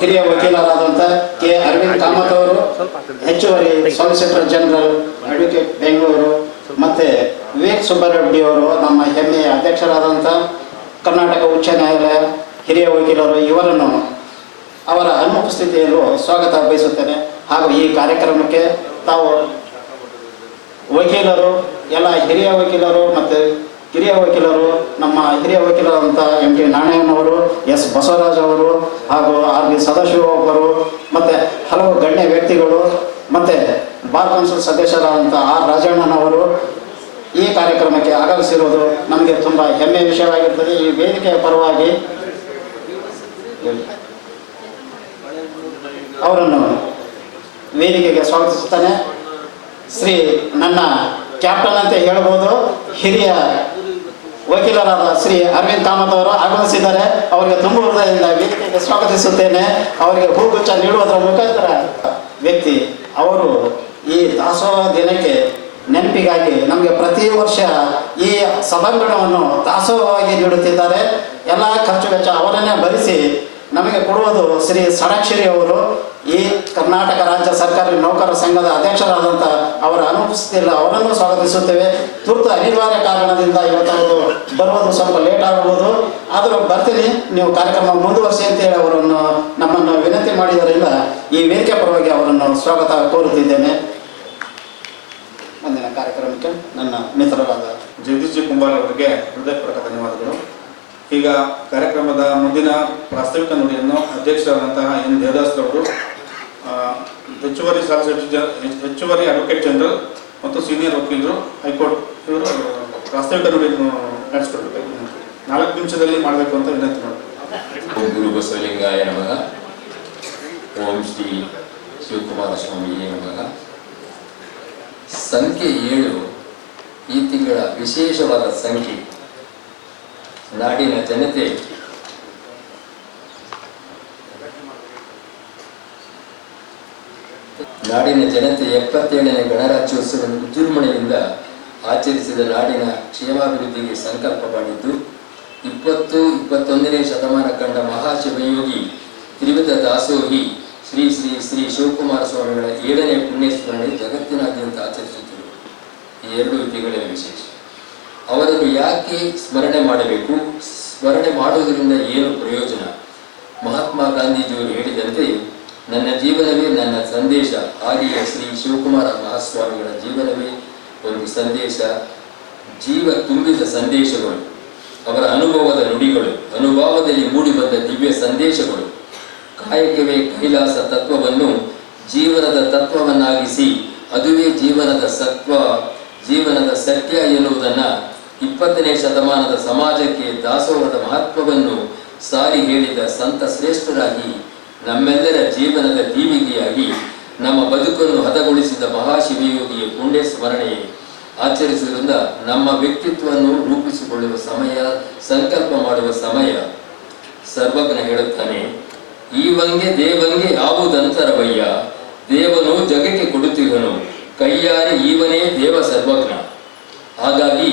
ಹಿರಿಯ ವಕೀಲರಾದಂಥ ಕೆ ಅರವಿಂದ್ ಕಾಮತ್ ಅವರು, ಹೆಚ್ಚುವರಿ ಸಾಲಿಸಿಟರ್ ಜನರಲ್ ಅಡ್ವೊಕೇಟ್ ಬೆಂಗಳೂರು, ಮತ್ತು ವಿವೇಕ್ ಸುಬ್ಬರೆಡ್ಡಿ ಅವರು, ನಮ್ಮ ಹೆಮ್ಮೆಯ ಅಧ್ಯಕ್ಷರಾದಂಥ ಕರ್ನಾಟಕ ಉಚ್ಚ ನ್ಯಾಯಾಲಯ ಹಿರಿಯ ವಕೀಲರು, ಇವರನ್ನು ಅವರ ಅನುಪಸ್ಥಿತಿಯಲ್ಲೂ ಸ್ವಾಗತ ಬಯಸುತ್ತೇನೆ. ಹಾಗೂ ಈ ಕಾರ್ಯಕ್ರಮಕ್ಕೆ ತಾವು ವಕೀಲರು, ಎಲ್ಲ ಹಿರಿಯ ವಕೀಲರು ಮತ್ತು ಹಿರಿಯ ವಕೀಲರು, ನಮ್ಮ ಹಿರಿಯ ವಕೀಲರಾದಂಥ ಎಂ.ಟಿ. ನಾರಾಯಣವರು, ಎಸ್. ಬಸವರಾಜ್ ಅವರು, ಹಾಗೂ ಆರ್.ಬಿ. ಸದಾಶಿವ ಅವರು, ಮತ್ತು ಹಲವು ಗಣ್ಯ ವ್ಯಕ್ತಿಗಳು, ಮತ್ತು ಬಾರ್ ಕೌನ್ಸಿಲ್ ಸದಸ್ಯರಾದಂಥ ಆರ್. ರಾಜಣ್ಣನವರು ಈ ಕಾರ್ಯಕ್ರಮಕ್ಕೆ ಆಗಮಿಸಿರುವುದು ನಮಗೆ ತುಂಬ ಹೆಮ್ಮೆಯ ವಿಷಯವಾಗಿರ್ತದೆ. ಈ ವೇದಿಕೆಯ ಪರವಾಗಿ ಅವರನ್ನು ವೇದಿಕೆಗೆ ಸ್ವಾಗತಿಸುತ್ತಾನೆ. ಶ್ರೀ ನನ್ನ ಕ್ಯಾಪ್ಟನ್ ಅಂತ ಹೇಳ್ಬೋದು, ಹಿರಿಯ ವಕೀಲರಾದ ಶ್ರೀ ಅರವಿಂದ್ ಕಾಮತ್ ಅವರು ಆಗಮಿಸಿದ್ದಾರೆ. ಅವರಿಗೆ ತುಂಬ ಹೃದಯದಿಂದ ವೇದಿಕೆಗೆ ಸ್ವಾಗತಿಸುತ್ತೇನೆ. ಅವರಿಗೆ ಹೂಗುಚ್ಛ ನೀಡುವುದರ ಮುಖಾಂತರ ವ್ಯಕ್ತಿ ಅವರು ಈ ದಾಸೋಹ ದಿನಕ್ಕೆ ನೆನಪಿಗಾಗಿ ನಮಗೆ ಪ್ರತಿ ವರ್ಷ ಈ ಸಭಾಂಗಣವನ್ನು ದಾಸೋಹವಾಗಿ ನೀಡುತ್ತಿದ್ದಾರೆ. ಎಲ್ಲ ಖರ್ಚು ವೆಚ್ಚ ಅವರನ್ನೇ ಭರಿಸಿ ನಮಗೆ ಕೊಡುವುದು ಶ್ರೀ ಷಡಾಕ್ಷರಿ ಅವರು. ಈ ಕರ್ನಾಟಕ ರಾಜ್ಯ ಸರ್ಕಾರಿ ನೌಕರರ ಸಂಘದ ಅಧ್ಯಕ್ಷರಾದಂಥ ಅವರ ಅನುಪಸ್ಥಿತಿಯಲ್ಲಿ ಅವರನ್ನು ಸ್ವಾಗತಿಸುತ್ತೇವೆ. ತುರ್ತು ಅನಿವಾರ್ಯ ಕಾರಣದಿಂದ ಇವತ್ತು ಅವರು ಬರುವುದು ಸ್ವಲ್ಪ ಲೇಟ್ ಆಗಬಹುದು, ಆದರೂ ಬರ್ತೀನಿ, ನೀವು ಕಾರ್ಯಕ್ರಮ ಮುಂದುವರಿಸಿ ಅಂತೇಳಿ ಅವರನ್ನು ನಮ್ಮನ್ನು ವಿನಂತಿ ಮಾಡಿದ್ದರಿಂದ ಈ ವೇದಿಕೆ ಪರವಾಗಿ ಅವರನ್ನು ಸ್ವಾಗತ ಕೋರುತ್ತಿದ್ದೇನೆ. ಮುಂದಿನ ಕಾರ್ಯಕ್ರಮಕ್ಕೆ ನನ್ನ ಮಿತ್ರರಾದ ಜಗದೀಶ್ ಜಿ ಕುಂಬಾರ್ ಅವರಿಗೆ ಹೃದಯಪೂರ್ವಕ ಧನ್ಯವಾದಗಳು. ಈಗ ಕಾರ್ಯಕ್ರಮದ ಮುಂದಿನ ಪ್ರಾಸ್ತಾವಿಕ ನುಡಿಯನ್ನು ಅಧ್ಯಕ್ಷರಾದಂತಹ ಎನ್ ದೇವದಾಸ್ ಅವರು, ಹೆಚ್ಚುವರಿ ಅಡ್ವೊಕೇಟ್ ಜನರಲ್ ಮತ್ತು ಸೀನಿಯರ್ ವಕೀಲರು, ಹೈಕೋರ್ಟ್, ಇವರು ಪ್ರಾಸ್ತಾವಿಕ ನುಡಿಯನ್ನು ನಡೆಸಿಕೊಡ್ಬೇಕು. 4 ನಿಮಿಷದಲ್ಲಿ ಮಾಡಬೇಕು ಅಂತ ವಿನಂತಿ ಮಾಡಬೇಕು. ಓಂ ಗುರು ಬಸವಲಿಂಗಾಯ ನಮಃ. ಓಂ ಶ್ರೀ ಶಿವಕುಮಾರ ಸ್ವಾಮಿಯೇ ನಮಃ. ಸಂಖ್ಯೆ 7 ಈ ತಿಂಗಳ ವಿಶೇಷವಾದ ಸಂಖ್ಯೆ. ನಾಡಿನ ಜನತೆ ನಾಡಿನ ಜನತೆ 77ನೇ ಗಣರಾಜ್ಯೋತ್ಸವವನ್ನು ವಿಜೃಂಭಣೆಯಿಂದ ಆಚರಿಸಿದ ನಾಡಿನ ಕ್ಷೇಮಾಭಿವೃದ್ಧಿಗೆ ಸಂಕಲ್ಪ ಮಾಡಿದ್ದು 20-21ನೇ ಶತಮಾನ ಕಂಡ ಮಹಾಶಿವಯೋಗಿ ತ್ರಿವಿಧ ದಾಸೋಹಿ ಶ್ರೀ ಶ್ರೀ ಶ್ರೀ ಶಿವಕುಮಾರ ಸ್ವಾಮಿಗಳ 7ನೇ ಪುಣ್ಯಸ್ಮರಣೆ ಜಗತ್ತಿನಾದ್ಯಂತ ಆಚರಿಸುತ್ತಿರುವ ಈ 2 ತಿಂಗಳ ವಿಶೇಷ. ಅವರನ್ನು ಯಾಕೆ ಸ್ಮರಣೆ ಮಾಡಬೇಕು, ಸ್ಮರಣೆ ಮಾಡುವುದರಿಂದ ಏನು ಪ್ರಯೋಜನ? ಮಹಾತ್ಮ ಗಾಂಧೀಜಿಯವರು ಹೇಳಿದಂತೆ, ನನ್ನ ಜೀವನವೇ ನನ್ನ ಸಂದೇಶ. ಹಾಗೆಯೇ ಶ್ರೀ ಶಿವಕುಮಾರ ಮಹಾಸ್ವಾಮಿಗಳ ಜೀವನವೇ ಒಂದು ಸಂದೇಶ, ಜೀವ ತುಂಬಿದ ಸಂದೇಶಗಳು, ಅವರ ಅನುಭವದ ನುಡಿಗಳು, ಅನುಭವದಲ್ಲಿ ಮೂಡಿಬಂದ ದಿವ್ಯ ಸಂದೇಶಗಳು. ಕಾಯಕವೇ ಕೈಲಾಸ ತತ್ವವನ್ನು ಜೀವನದ ತತ್ವವನ್ನಾಗಿಸಿ ಅದುವೇ ಜೀವನದ ಸತ್ಯ ಎನ್ನುವುದನ್ನು 20ನೇ ಶತಮಾನದ ಸಮಾಜಕ್ಕೆ ದಾಸೋಹದ ಮಹತ್ವವನ್ನು ಸಾರಿ ಹೇಳಿದ ಸಂತ ಶ್ರೇಷ್ಠರಾಗಿ, ನಮ್ಮೆಲ್ಲರ ಜೀವನದ ದೀವಿಗೆಯಾಗಿ ನಮ್ಮ ಬದುಕನ್ನು ಹದಗೊಳಿಸಿದ ಮಹಾಶಿವಯೋಗಿಯ ಪುಣ್ಯ ಸ್ಮರಣೆ ಆಚರಿಸುವುದರಿಂದ ನಮ್ಮ ವ್ಯಕ್ತಿತ್ವವನ್ನು ರೂಪಿಸಿಕೊಳ್ಳುವ ಸಮಯ, ಸಂಕಲ್ಪ ಮಾಡುವ ಸಮಯ. ಸರ್ವಜ್ಞ ಹೇಳುತ್ತಾನೆ, ಈವಂಗೆ ದೇವಂಗೆ ಯಾವುದಂತರವಯ್ಯ, ದೇವನು ಜಗಕ್ಕೆ ಕೊಡುತ್ತಿದ್ದನು, ಕೈಯಾರೆ ಈವನೇ ದೇವ ಸರ್ವಜ್ಞ. ಹಾಗಾಗಿ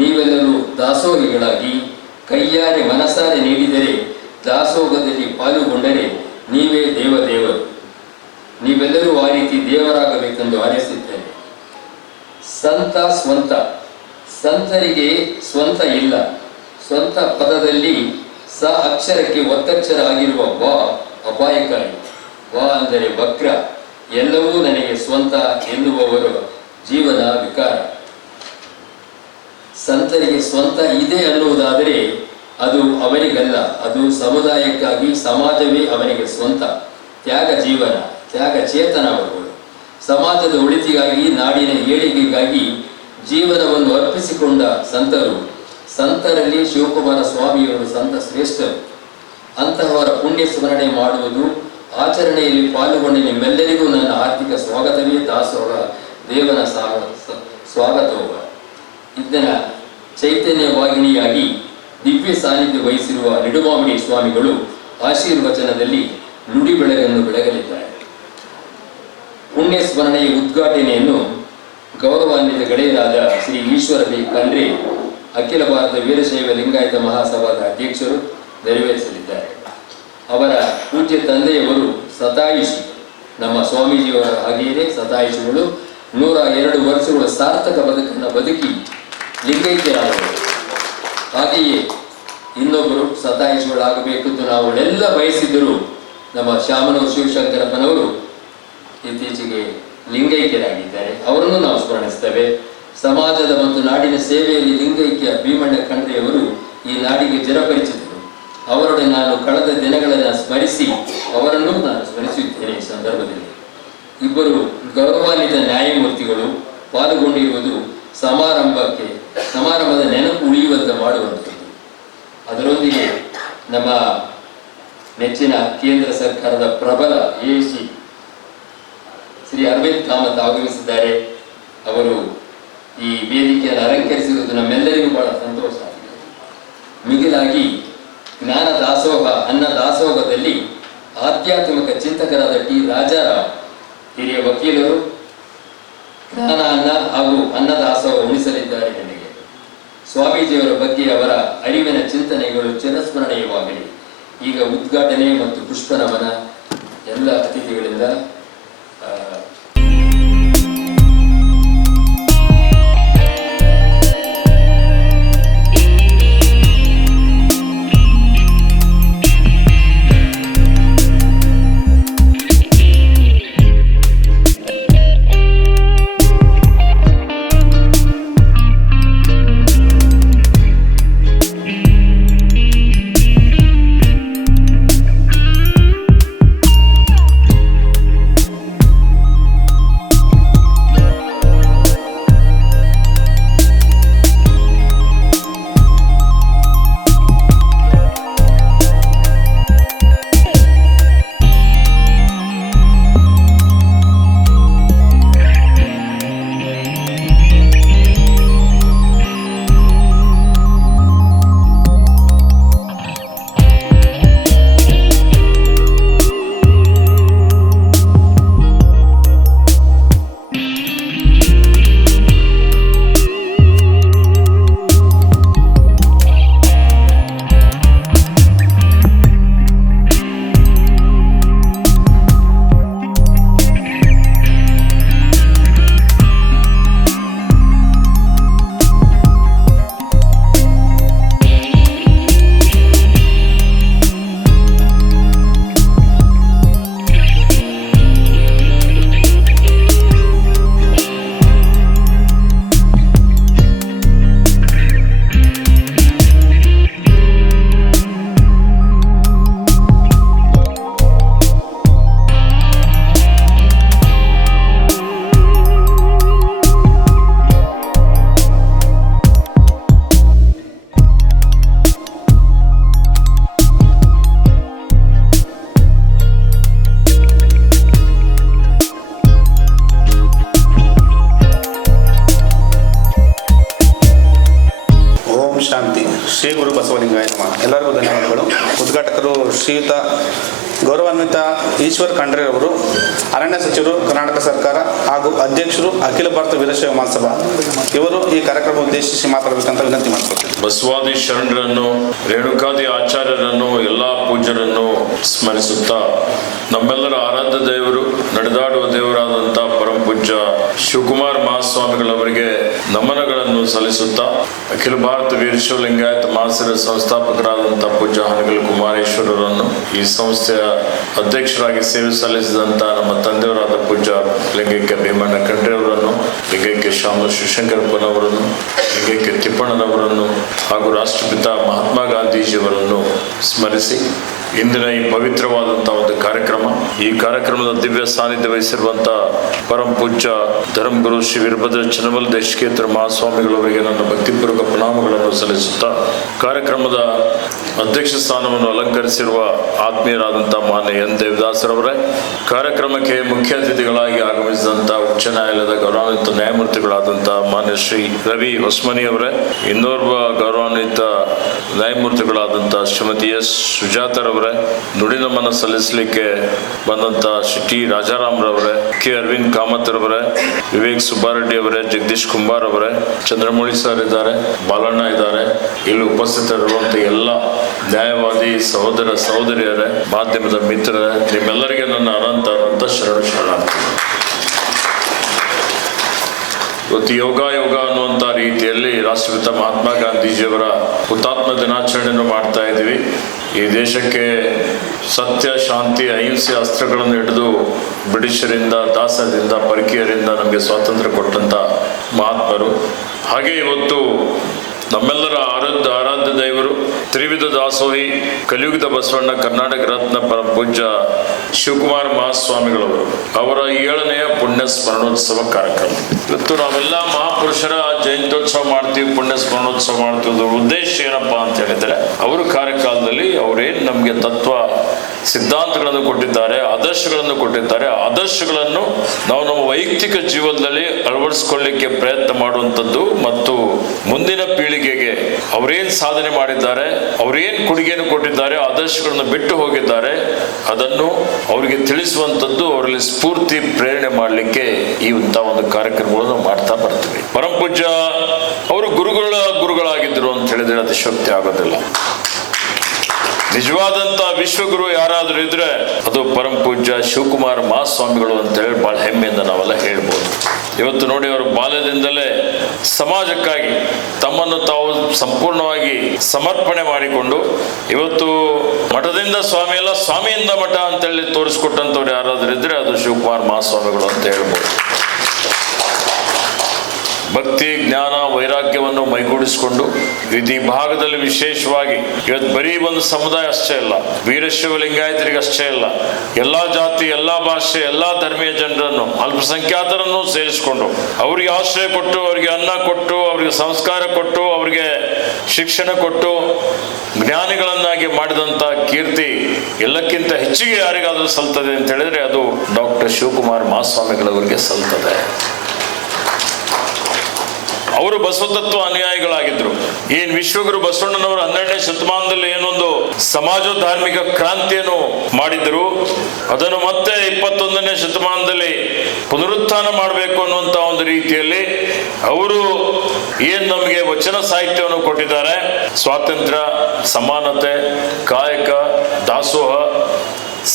ನೀವೆಲ್ಲರೂ ದಾಸೋಹಿಗಳಾಗಿ ಕೈಯಾರೆ ಮನಸಾರೆ ನೀಡಿದರೆ, ದಾಸೋಹದಲ್ಲಿ ಪಾಲುಗೊಂಡರೆ ನೀವೇ ದೇವರು. ನೀವೆಲ್ಲರೂ ಆ ರೀತಿ ದೇವರಾಗಬೇಕೆಂದು ಹಾರೈಸಿದ್ದೇನೆ. ಸಂತ ಸ್ವಂತ, ಸಂತರಿಗೆ ಸ್ವಂತ ಇಲ್ಲ. ಸ್ವಂತ ಪದದಲ್ಲಿ ಸ ಅಕ್ಷರಕ್ಕೆ ಒತ್ತಕ್ಷರ ಆಗಿರುವ ವ ಅಪಾಯಕಾರಿ. ವ ಅಂದರೆ ವಕ್ರ, ಎಲ್ಲವೂ ನನಗೆ ಸ್ವಂತ ಎನ್ನುವವರು ಜೀವನ ವಿಕಾರ. ಸಂತರಿಗೆ ಸ್ವಂತ ಇದೆ ಅನ್ನುವುದಾದರೆ ಅದು ಅವರಿಗಲ್ಲ, ಅದು ಸಮುದಾಯಕ್ಕಾಗಿ, ಸಮಾಜವೇ ಅವರಿಗೆ ಸ್ವಂತ. ತ್ಯಾಗ ಜೀವನ, ತ್ಯಾಗ ಚೇತನ ಅವರುಗಳು. ಸಮಾಜದ ಒಳಿತಿಗಾಗಿ, ನಾಡಿನ ಏಳಿಗೆಗಾಗಿ ಜೀವನವನ್ನು ಅರ್ಪಿಸಿಕೊಂಡ ಸಂತರು. ಸಂತರಲ್ಲಿ ಶಿವಕುಮಾರ ಸ್ವಾಮಿಯವರು ಸಂತ ಶ್ರೇಷ್ಠರು. ಅಂತಹವರ ಪುಣ್ಯ ಸ್ಮರಣೆ ಮಾಡುವುದು, ಆಚರಣೆಯಲ್ಲಿ ಪಾಲ್ಗೊಂಡ ನಿಮ್ಮೆಲ್ಲರಿಗೂ ನನ್ನ ಆರ್ಥಿಕ ಸ್ವಾಗತವೇ ದಾಸೋಹ ದೇವನ ಸ್ವಾಗತೋಹ. ಇದನ್ನ ಚೈತನ್ಯ ವಾಹಿನಿಯಾಗಿ ದಿವ್ಯ ಸಾನ್ನಿಧ್ಯ ವಹಿಸಿರುವ ನಿಡುಮಾಮಿಡಿ ಸ್ವಾಮಿಗಳು ಆಶೀರ್ವಚನದಲ್ಲಿ ನುಡಿ ಬೆಳಗನ್ನು ಬೆಳಗಲಿದ್ದಾರೆ. ಪುಣ್ಯ ಸ್ಮರಣೆಯ ಉದ್ಘಾಟನೆಯನ್ನು ಗೌರವಾನ್ವಿತ ಗೆಳೆಯರಾದ ಶ್ರೀ ಈಶ್ವರ ಬಿ ಖಂಡ್ರೆ, ಅಖಿಲ ಭಾರತ ವೀರಶೈವ ಲಿಂಗಾಯತ ಮಹಾಸಭಾದ ಅಧ್ಯಕ್ಷರು ನೆರವೇರಿಸಲಿದ್ದಾರೆ. ಅವರ ಪೂಜ್ಯ ತಂದೆಯವರು ಸತಾಯುಷಿ, ನಮ್ಮ ಸ್ವಾಮೀಜಿಯವರ ಹಾಗೆಯೇ ಸತಾಯುಷಿಗಳು 102 ವರ್ಷಗಳ ಸಾರ್ಥಕ ಬದುಕನ್ನು ಬದುಕಿ ಲಿಂಗೈಕ್ಯರಾದವರು. ಹಾಗೆಯೇ ಇನ್ನೊಬ್ಬರು ಸತಾಯುಷಿಗಳಾಗಬೇಕೆಂದು ನಾವುಗಳೆಲ್ಲ ಬಯಸಿದ್ದರು. ನಮ್ಮ ಶಾಮನೂರು ಶಿವಶಂಕರಪ್ಪನವರು ಇತ್ತೀಚೆಗೆ ಲಿಂಗೈಕ್ಯರಾಗಿದ್ದಾರೆ, ಅವರನ್ನು ನಾವು ಸ್ಮರಿಸ್ತೇವೆ. ಸಮಾಜದ ಮತ್ತು ನಾಡಿನ ಸೇವೆಯಲ್ಲಿ ಲಿಂಗೈಕ್ಯ ಭೀಮಣ್ಣ ಖಂಡ್ರೆಯವರು ಈ ನಾಡಿಗೆ ಚಿರಪರಿಚಿತರು. ಅವರೊಡನೆ ನಾನು ಕಳೆದ ದಿನಗಳನ್ನು ಸ್ಮರಿಸಿ ಅವರನ್ನೂ ನಾನು ಸ್ಮರಿಸುತ್ತೇನೆ. ಈ ಸಂದರ್ಭದಲ್ಲಿ ಇಬ್ಬರು ಗೌರವಾನ್ವಿತ ನ್ಯಾಯಮೂರ್ತಿಗಳು ಪಾಲ್ಗೊಂಡಿರುವುದು ಸಮಾರಂಭದ ನೆನಪು ಉಳಿಯುವಂತೆ ಮಾಡುವಂಥದ್ದು. ಅದರೊಂದಿಗೆ ನಮ್ಮ ನೆಚ್ಚಿನ ಕೇಂದ್ರ ಸರ್ಕಾರದ ಪ್ರಬಲ AAC ಶ್ರೀ ಅರವಿಂದ್ ಕಾಮತ್ ಆಗಮಿಸಿದ್ದಾರೆ. ಅವರು ಈ ವೇದಿಕೆಯನ್ನು ಅಲಂಕರಿಸಿರುವುದು ನಮ್ಮೆಲ್ಲರಿಗೂ ಬಹಳ ಸಂತೋಷ ಆಗಿದೆ. ಮಿಗಿಲಾಗಿ ಜ್ಞಾನ ದಾಸೋಹ ಅನ್ನ ದಾಸೋಹದಲ್ಲಿ ಆಧ್ಯಾತ್ಮಿಕ ಚಿಂತಕರಾದ T. ರಾಜಾರಾವ್ ಹಿರಿಯ ವಕೀಲರು ಜ್ಞಾನ ಅನ್ನ ಹಾಗೂ ಅನ್ನ ದಾಸೋಹ ಉಳಿಸಲಿದ್ದಾರೆ. ನನಗೆ ಸ್ವಾಮೀಜಿಯವರ ಬಗ್ಗೆ ಅವರ ಅರಿವಿನ ಚಿಂತನೆಗಳು ಚಿರಸ್ಮರಣೀಯವಾಗಲಿ. ಈಗ ಉದ್ಘಾಟನೆ ಮತ್ತು ಪುಷ್ಪ ನಮನ ಎಲ್ಲ ಅತಿಥಿಗಳಿಂದ ಶಾಂತಿ. ಶ್ರೀ ಗುರು ಬಸವಲಿಂಗಾಯ ನಮಃ. ಎಲ್ಲರಿಗೂ ಧನ್ಯವಾದಗಳು. ಉದ್ಘಾಟಕರು ಶ್ರೀಯುತ ಗೌರವಾನ್ವಿತ ಈಶ್ವರ್ ಖಂಡ್ರೆ ಅವರು, ಅರಣ್ಯ ಸಚಿವರು ಕರ್ನಾಟಕ ಸರ್ಕಾರ ಹಾಗೂ ಅಧ್ಯಕ್ಷರು ಅಖಿಲ ಭಾರತ ವೀರಶೈವ ಮಹಾಸಭಾ, ಇವರು ಈ ಕಾರ್ಯಕ್ರಮ ಉದ್ದೇಶಿಸಿ ಮಾತಾಡಬೇಕಂತ ವಿನಂತಿ ಮಾಡ್ಕೊಳ್ತೀನಿ. ಬಸವಾದಿ ಶರಣರನ್ನು, ರೇಣುಕಾದಿ ಆಚಾರ್ಯರನ್ನು, ಎಲ್ಲ ಪೂಜ್ಯರನ್ನು ಸ್ಮರಿಸುತ್ತಾ ನಮ್ಮೆಲ್ಲರ ಆರಾಧ್ಯ ದೇವರು, ನಡೆದಾಡುವ ದೇವರಾದಂಥ ಪರಮ ಪೂಜ್ಯ ಶಿವಕುಮಾರ ಮಹಾಸ್ವಾಮಿಗಳವರಿಗೆ ನಮನಗಳನ್ನು ಸಲ್ಲಿಸುತ್ತಾ ಅಖಿಲ ಭಾರತ ವೀರಶೈವ ಲಿಂಗಾಯತ ಮಹಾಸಭಾ ಸಂಸ್ಥಾಪಕರಾದಂಥ ಪೂಜ್ಯ ಹಾನಗಲ್ ಕುಮಾರೇಶ್ವರರನ್ನು, ಈ ಸಂಸ್ಥೆಯ ಅಧ್ಯಕ್ಷರಾಗಿ ಸೇವೆ ಸಲ್ಲಿಸಿದಂಥ ನಮ್ಮ ತಂದೆಯವರಾದ ಪೂಜ್ಯ ಲಿಂಗೈಕ್ಯ ಭೀಮಣ್ಣ ಖಂಡ್ರೆ ಅವರನ್ನು, ಲಿಂಗೈಕ್ಯ ಶ್ಯಾಮಲ ಶಿವಶಂಕರಪ್ಪನವರನ್ನು, ಲಿಂಗೈಕ್ಯ ತಿಪ್ಪಣ್ಣನವರನ್ನು ಹಾಗೂ ರಾಷ್ಟ್ರಪಿತ ಮಹಾತ್ಮ ಗಾಂಧೀಜಿಯವರನ್ನು ಸ್ಮರಿಸಿ ಇಂದಿನ ಈ ಪವಿತ್ರವಾದಂಥ ಒಂದು ಕಾರ್ಯಕ್ರಮ, ಈ ಕಾರ್ಯಕ್ರಮದ ದಿವ್ಯ ಸಾನ್ನಿಧ್ಯ ವಹಿಸಿರುವಂಥ ಪರಮ ಪೂಜ್ಯ ಧರ್ಮಗುರು ಶ್ರೀ ವೀರಭದ್ರ ಚನ್ನಮಲ್ಲ ದೇಶಿಕೇತರ ಮಹಾಸ್ವಾಮಿಗಳವರಿಗೆ ನನ್ನ ಭಕ್ತಿಪೂರ್ವಕ ಪ್ರಣಾಮಗಳನ್ನು ಸಲ್ಲಿಸುತ್ತಾ ಕಾರ್ಯಕ್ರಮದ ಅಧ್ಯಕ್ಷ ಸ್ಥಾನವನ್ನು ಅಲಂಕರಿಸಿರುವ ಆತ್ಮೀಯರಾದಂಥ ಮಾನ್ಯ ಎನ್ ದೇವದಾಸರವರೇ, ಕಾರ್ಯಕ್ರಮಕ್ಕೆ ಮುಖ್ಯ ಅತಿಥಿಗಳಾಗಿ ಆಗಮಿಸಿದಂಥ ಉಚ್ಚ ನ್ಯಾಯಾಲಯದ ಗೌರವಾನ್ವಿತ ನ್ಯಾಯಮೂರ್ತಿಗಳಾದಂಥ ಮಾನ್ಯ ಶ್ರೀ ರವಿ ಹೊಸ್ಮನಿಯವರೇ, ಇನ್ನೋರ್ವ ಗೌರವಾನ್ವಿತ ನ್ಯಾಯಮೂರ್ತಿಗಳಾದಂಥ ಶ್ರೀಮತಿ ಎಸ್ ಸುಜಾತರವರೇ, ನುಡಿನಮನ ಸಲ್ಲಿಸಲಿಕ್ಕೆ ಬಂದಂಥ ಶ್ರೀ ಟಿ ರಾಜಾರಾಮ್ರವರೇ, ಕೆ ಅರವಿಂದ್ ಕಾಮತ್ ರವರೇ, ವಿವೇಕ್ ಸುಬ್ಬಾರೆಡ್ಡಿ ಅವರೇ, ಜಗದೀಶ್ ಕುಂಬಾರ್ ಅವರೇ, ಚಂದ್ರಮೌಳಿ ಸರ್ ಇದ್ದಾರೆ, ಬಾಲಣ್ಣ ಇದ್ದಾರೆ, ಇಲ್ಲಿ ಉಪಸ್ಥಿತರಿರುವಂಥ ಎಲ್ಲ ನ್ಯಾಯವಾದಿ ಸಹೋದರ ಸಹೋದರಿಯರೇ, ಮಾಧ್ಯಮದ ಮಿತ್ರರೇ, ನಿಮ್ಮೆಲ್ಲರಿಗೆ ನನ್ನ ಅನಂತ ಶರಣಾರ್ಥಿ. ಇವತ್ತು ಯೋಗ ಅನ್ನುವಂಥ ರೀತಿಯಲ್ಲಿ ರಾಷ್ಟ್ರಪಿತ ಮಹಾತ್ಮ ಗಾಂಧೀಜಿಯವರ ಹುತಾತ್ಮ ದಿನಾಚರಣೆಯನ್ನು ಮಾಡ್ತಾ ಇದ್ದೀವಿ. ಈ ದೇಶಕ್ಕೆ ಸತ್ಯ, ಶಾಂತಿ, ಅಹಿಂಸೆ ಅಸ್ತ್ರಗಳನ್ನು ಹಿಡಿದು ಬ್ರಿಟಿಷರಿಂದ, ದಾಸರಿಂದ, ಪರಕೀಯರಿಂದ ನಮಗೆ ಸ್ವಾತಂತ್ರ್ಯ ಕೊಟ್ಟಂಥ ಮಹಾತ್ಮರು. ಹಾಗೆ ಇವತ್ತು ನಮ್ಮೆಲ್ಲರ ಆರಾಧ್ಯ ದೇವರು ತ್ರಿವಿಧ ದಾಸೋಹಿ ಕಲಿಯುಗದ ಬಸವಣ್ಣ ಕರ್ನಾಟಕ ರತ್ನ ಪರಮ ಪೂಜ್ಯ ಶಿವಕುಮಾರ ಮಹಾಸ್ವಾಮಿಗಳವರು ಅವರ 7ನೆಯ ಪುಣ್ಯ ಸ್ಮರಣೋತ್ಸವ ಕಾರ್ಯಕ್ರಮ. ಇವತ್ತು ನಾವೆಲ್ಲ ಮಹಾಪುರುಷರ ಜಯಂತ್ಯೋತ್ಸವ ಮಾಡ್ತೀವಿ, ಪುಣ್ಯ ಸ್ಮರಣೋತ್ಸವ ಮಾಡ್ತೀವಿ. ಉದ್ದೇಶ ಏನಪ್ಪಾ ಅಂತ ಹೇಳಿದ್ರೆ, ಅವರ ಕಾರ್ಯಕಾಲದಲ್ಲಿ ಅವರೇನು ನಮಗೆ ತತ್ವ ಸಿದ್ಧಾಂತಗಳನ್ನು ಕೊಟ್ಟಿದ್ದಾರೆ, ಆದರ್ಶಗಳನ್ನು ಕೊಟ್ಟಿದ್ದಾರೆ. ಆದರ್ಶಗಳನ್ನು ನಾವು ನಮ್ಮ ವೈಯಕ್ತಿಕ ಜೀವನದಲ್ಲಿ ಅಳವಡಿಸ್ಕೊಳ್ಳಿಕ್ಕೆ ಪ್ರಯತ್ನ ಮಾಡುವಂಥದ್ದು ಮತ್ತು ಮುಂದಿನ ಪೀಳಿಗೆಗೆ ಅವರೇನು ಸಾಧನೆ ಮಾಡಿದ್ದಾರೆ, ಅವರೇನು ಕೊಡುಗೆಯನ್ನು ಕೊಟ್ಟಿದ್ದಾರೆ, ಆದರ್ಶಗಳನ್ನು ಬಿಟ್ಟು ಹೋಗಿದ್ದಾರೆ, ಅದನ್ನು ಅವರಿಗೆ ತಿಳಿಸುವಂಥದ್ದು, ಅವರಲ್ಲಿ ಸ್ಫೂರ್ತಿ ಪ್ರೇರಣೆ ಮಾಡಲಿಕ್ಕೆ ಈ ಒಂದು ಕಾರ್ಯಕ್ರಮಗಳನ್ನು ಮಾಡ್ತಾ ಬರ್ತೀವಿ. ಪರಮ ಪೂಜ್ಯ ಅವರು ಗುರುಗಳಾಗಿದ್ದರು ಅಂತ ಹೇಳಿದ್ರೆ ಅತಿಶಯೋಕ್ತಿ ಆಗೋದಿಲ್ಲ. ನಿಜವಾದಂಥ ವಿಶ್ವಗುರು ಯಾರಾದರೂ ಇದ್ರೆ ಅದು ಪರಮ ಪೂಜ್ಯ ಶಿವಕುಮಾರ ಮಹಾಸ್ವಾಮಿಗಳು ಅಂತೇಳಿ ಭಾಳ ಹೆಮ್ಮೆಯಿಂದ ನಾವೆಲ್ಲ ಹೇಳ್ಬೋದು. ಇವತ್ತು ನೋಡಿ, ಅವರು ಬಾಲ್ಯದಿಂದಲೇ ಸಮಾಜಕ್ಕಾಗಿ ತಮ್ಮನ್ನು ತಾವು ಸಂಪೂರ್ಣವಾಗಿ ಸಮರ್ಪಣೆ ಮಾಡಿಕೊಂಡು ಇವತ್ತು ಮಠದಿಂದ ಸ್ವಾಮಿ ಅಲ್ಲ, ಸ್ವಾಮಿಯಿಂದ ಮಠ ಅಂತೇಳಿ ತೋರಿಸ್ಕೊಟ್ಟಂಥವ್ರು ಯಾರಾದರೂ ಇದ್ರೆ ಅದು ಶಿವಕುಮಾರ ಮಹಾಸ್ವಾಮಿಗಳು ಅಂತ ಹೇಳ್ಬೋದು. ಭಕ್ತಿ, ಜ್ಞಾನ, ವೈರಾಗ್ಯವನ್ನು ಮೈಗೂಡಿಸಿಕೊಂಡು ಈ ಭಾಗದಲ್ಲಿ ವಿಶೇಷವಾಗಿ ಇವತ್ತು ಬರೀ ಒಂದು ಸಮುದಾಯ ಅಷ್ಟೇ ಇಲ್ಲ, ವೀರಶೈವ ಲಿಂಗಾಯತರಿಗೆ ಅಷ್ಟೇ ಇಲ್ಲ, ಎಲ್ಲ ಜಾತಿ, ಎಲ್ಲ ಭಾಷೆ, ಎಲ್ಲ ಧರ್ಮೀಯ ಜನರನ್ನು, ಅಲ್ಪಸಂಖ್ಯಾತರನ್ನು ಸೇರಿಸಿಕೊಂಡು ಅವರಿಗೆ ಆಶ್ರಯ ಕೊಟ್ಟು, ಅವರಿಗೆ ಅನ್ನ ಕೊಟ್ಟು, ಅವರಿಗೆ ಸಂಸ್ಕಾರ ಕೊಟ್ಟು, ಅವರಿಗೆ ಶಿಕ್ಷಣ ಕೊಟ್ಟು ಜ್ಞಾನಿಗಳನ್ನಾಗಿ ಮಾಡಿದಂಥ ಕೀರ್ತಿ ಎಲ್ಲಕ್ಕಿಂತ ಹೆಚ್ಚಿಗೆ ಯಾರಿಗಾದರೂ ಸಲ್ತದೆ ಅಂತ ಹೇಳಿದ್ರೆ ಅದು ಡಾಕ್ಟರ್ ಶಿವಕುಮಾರ ಮಹಾಸ್ವಾಮಿಗಳವರಿಗೆ ಸಲ್ತದೆ. ಅವರು ಬಸವತತ್ವ ಅನುಯಾಯಿಗಳಾಗಿದ್ರು. ಏನ್ ವಿಶ್ವಗುರು ಬಸವಣ್ಣನವರು 12ನೇ ಶತಮಾನದಲ್ಲಿ ಏನೊಂದು ಸಮಾಜೋಧಾರ್ಮಿಕ ಕ್ರಾಂತಿಯನ್ನು ಮಾಡಿದ್ರು, ಅದನ್ನು ಮತ್ತೆ 21ನೇ ಶತಮಾನದಲ್ಲಿ ಪುನರುತ್ಥಾನ ಮಾಡಬೇಕು ಅನ್ನುವಂತ ಒಂದು ರೀತಿಯಲ್ಲಿ ಅವರು ಏನ್ ನಮಗೆ ವಚನ ಸಾಹಿತ್ಯವನ್ನು ಕೊಟ್ಟಿದ್ದಾರೆ. ಸ್ವಾತಂತ್ರ್ಯ, ಸಮಾನತೆ, ಕಾಯಕ, ದಾಸೋಹ,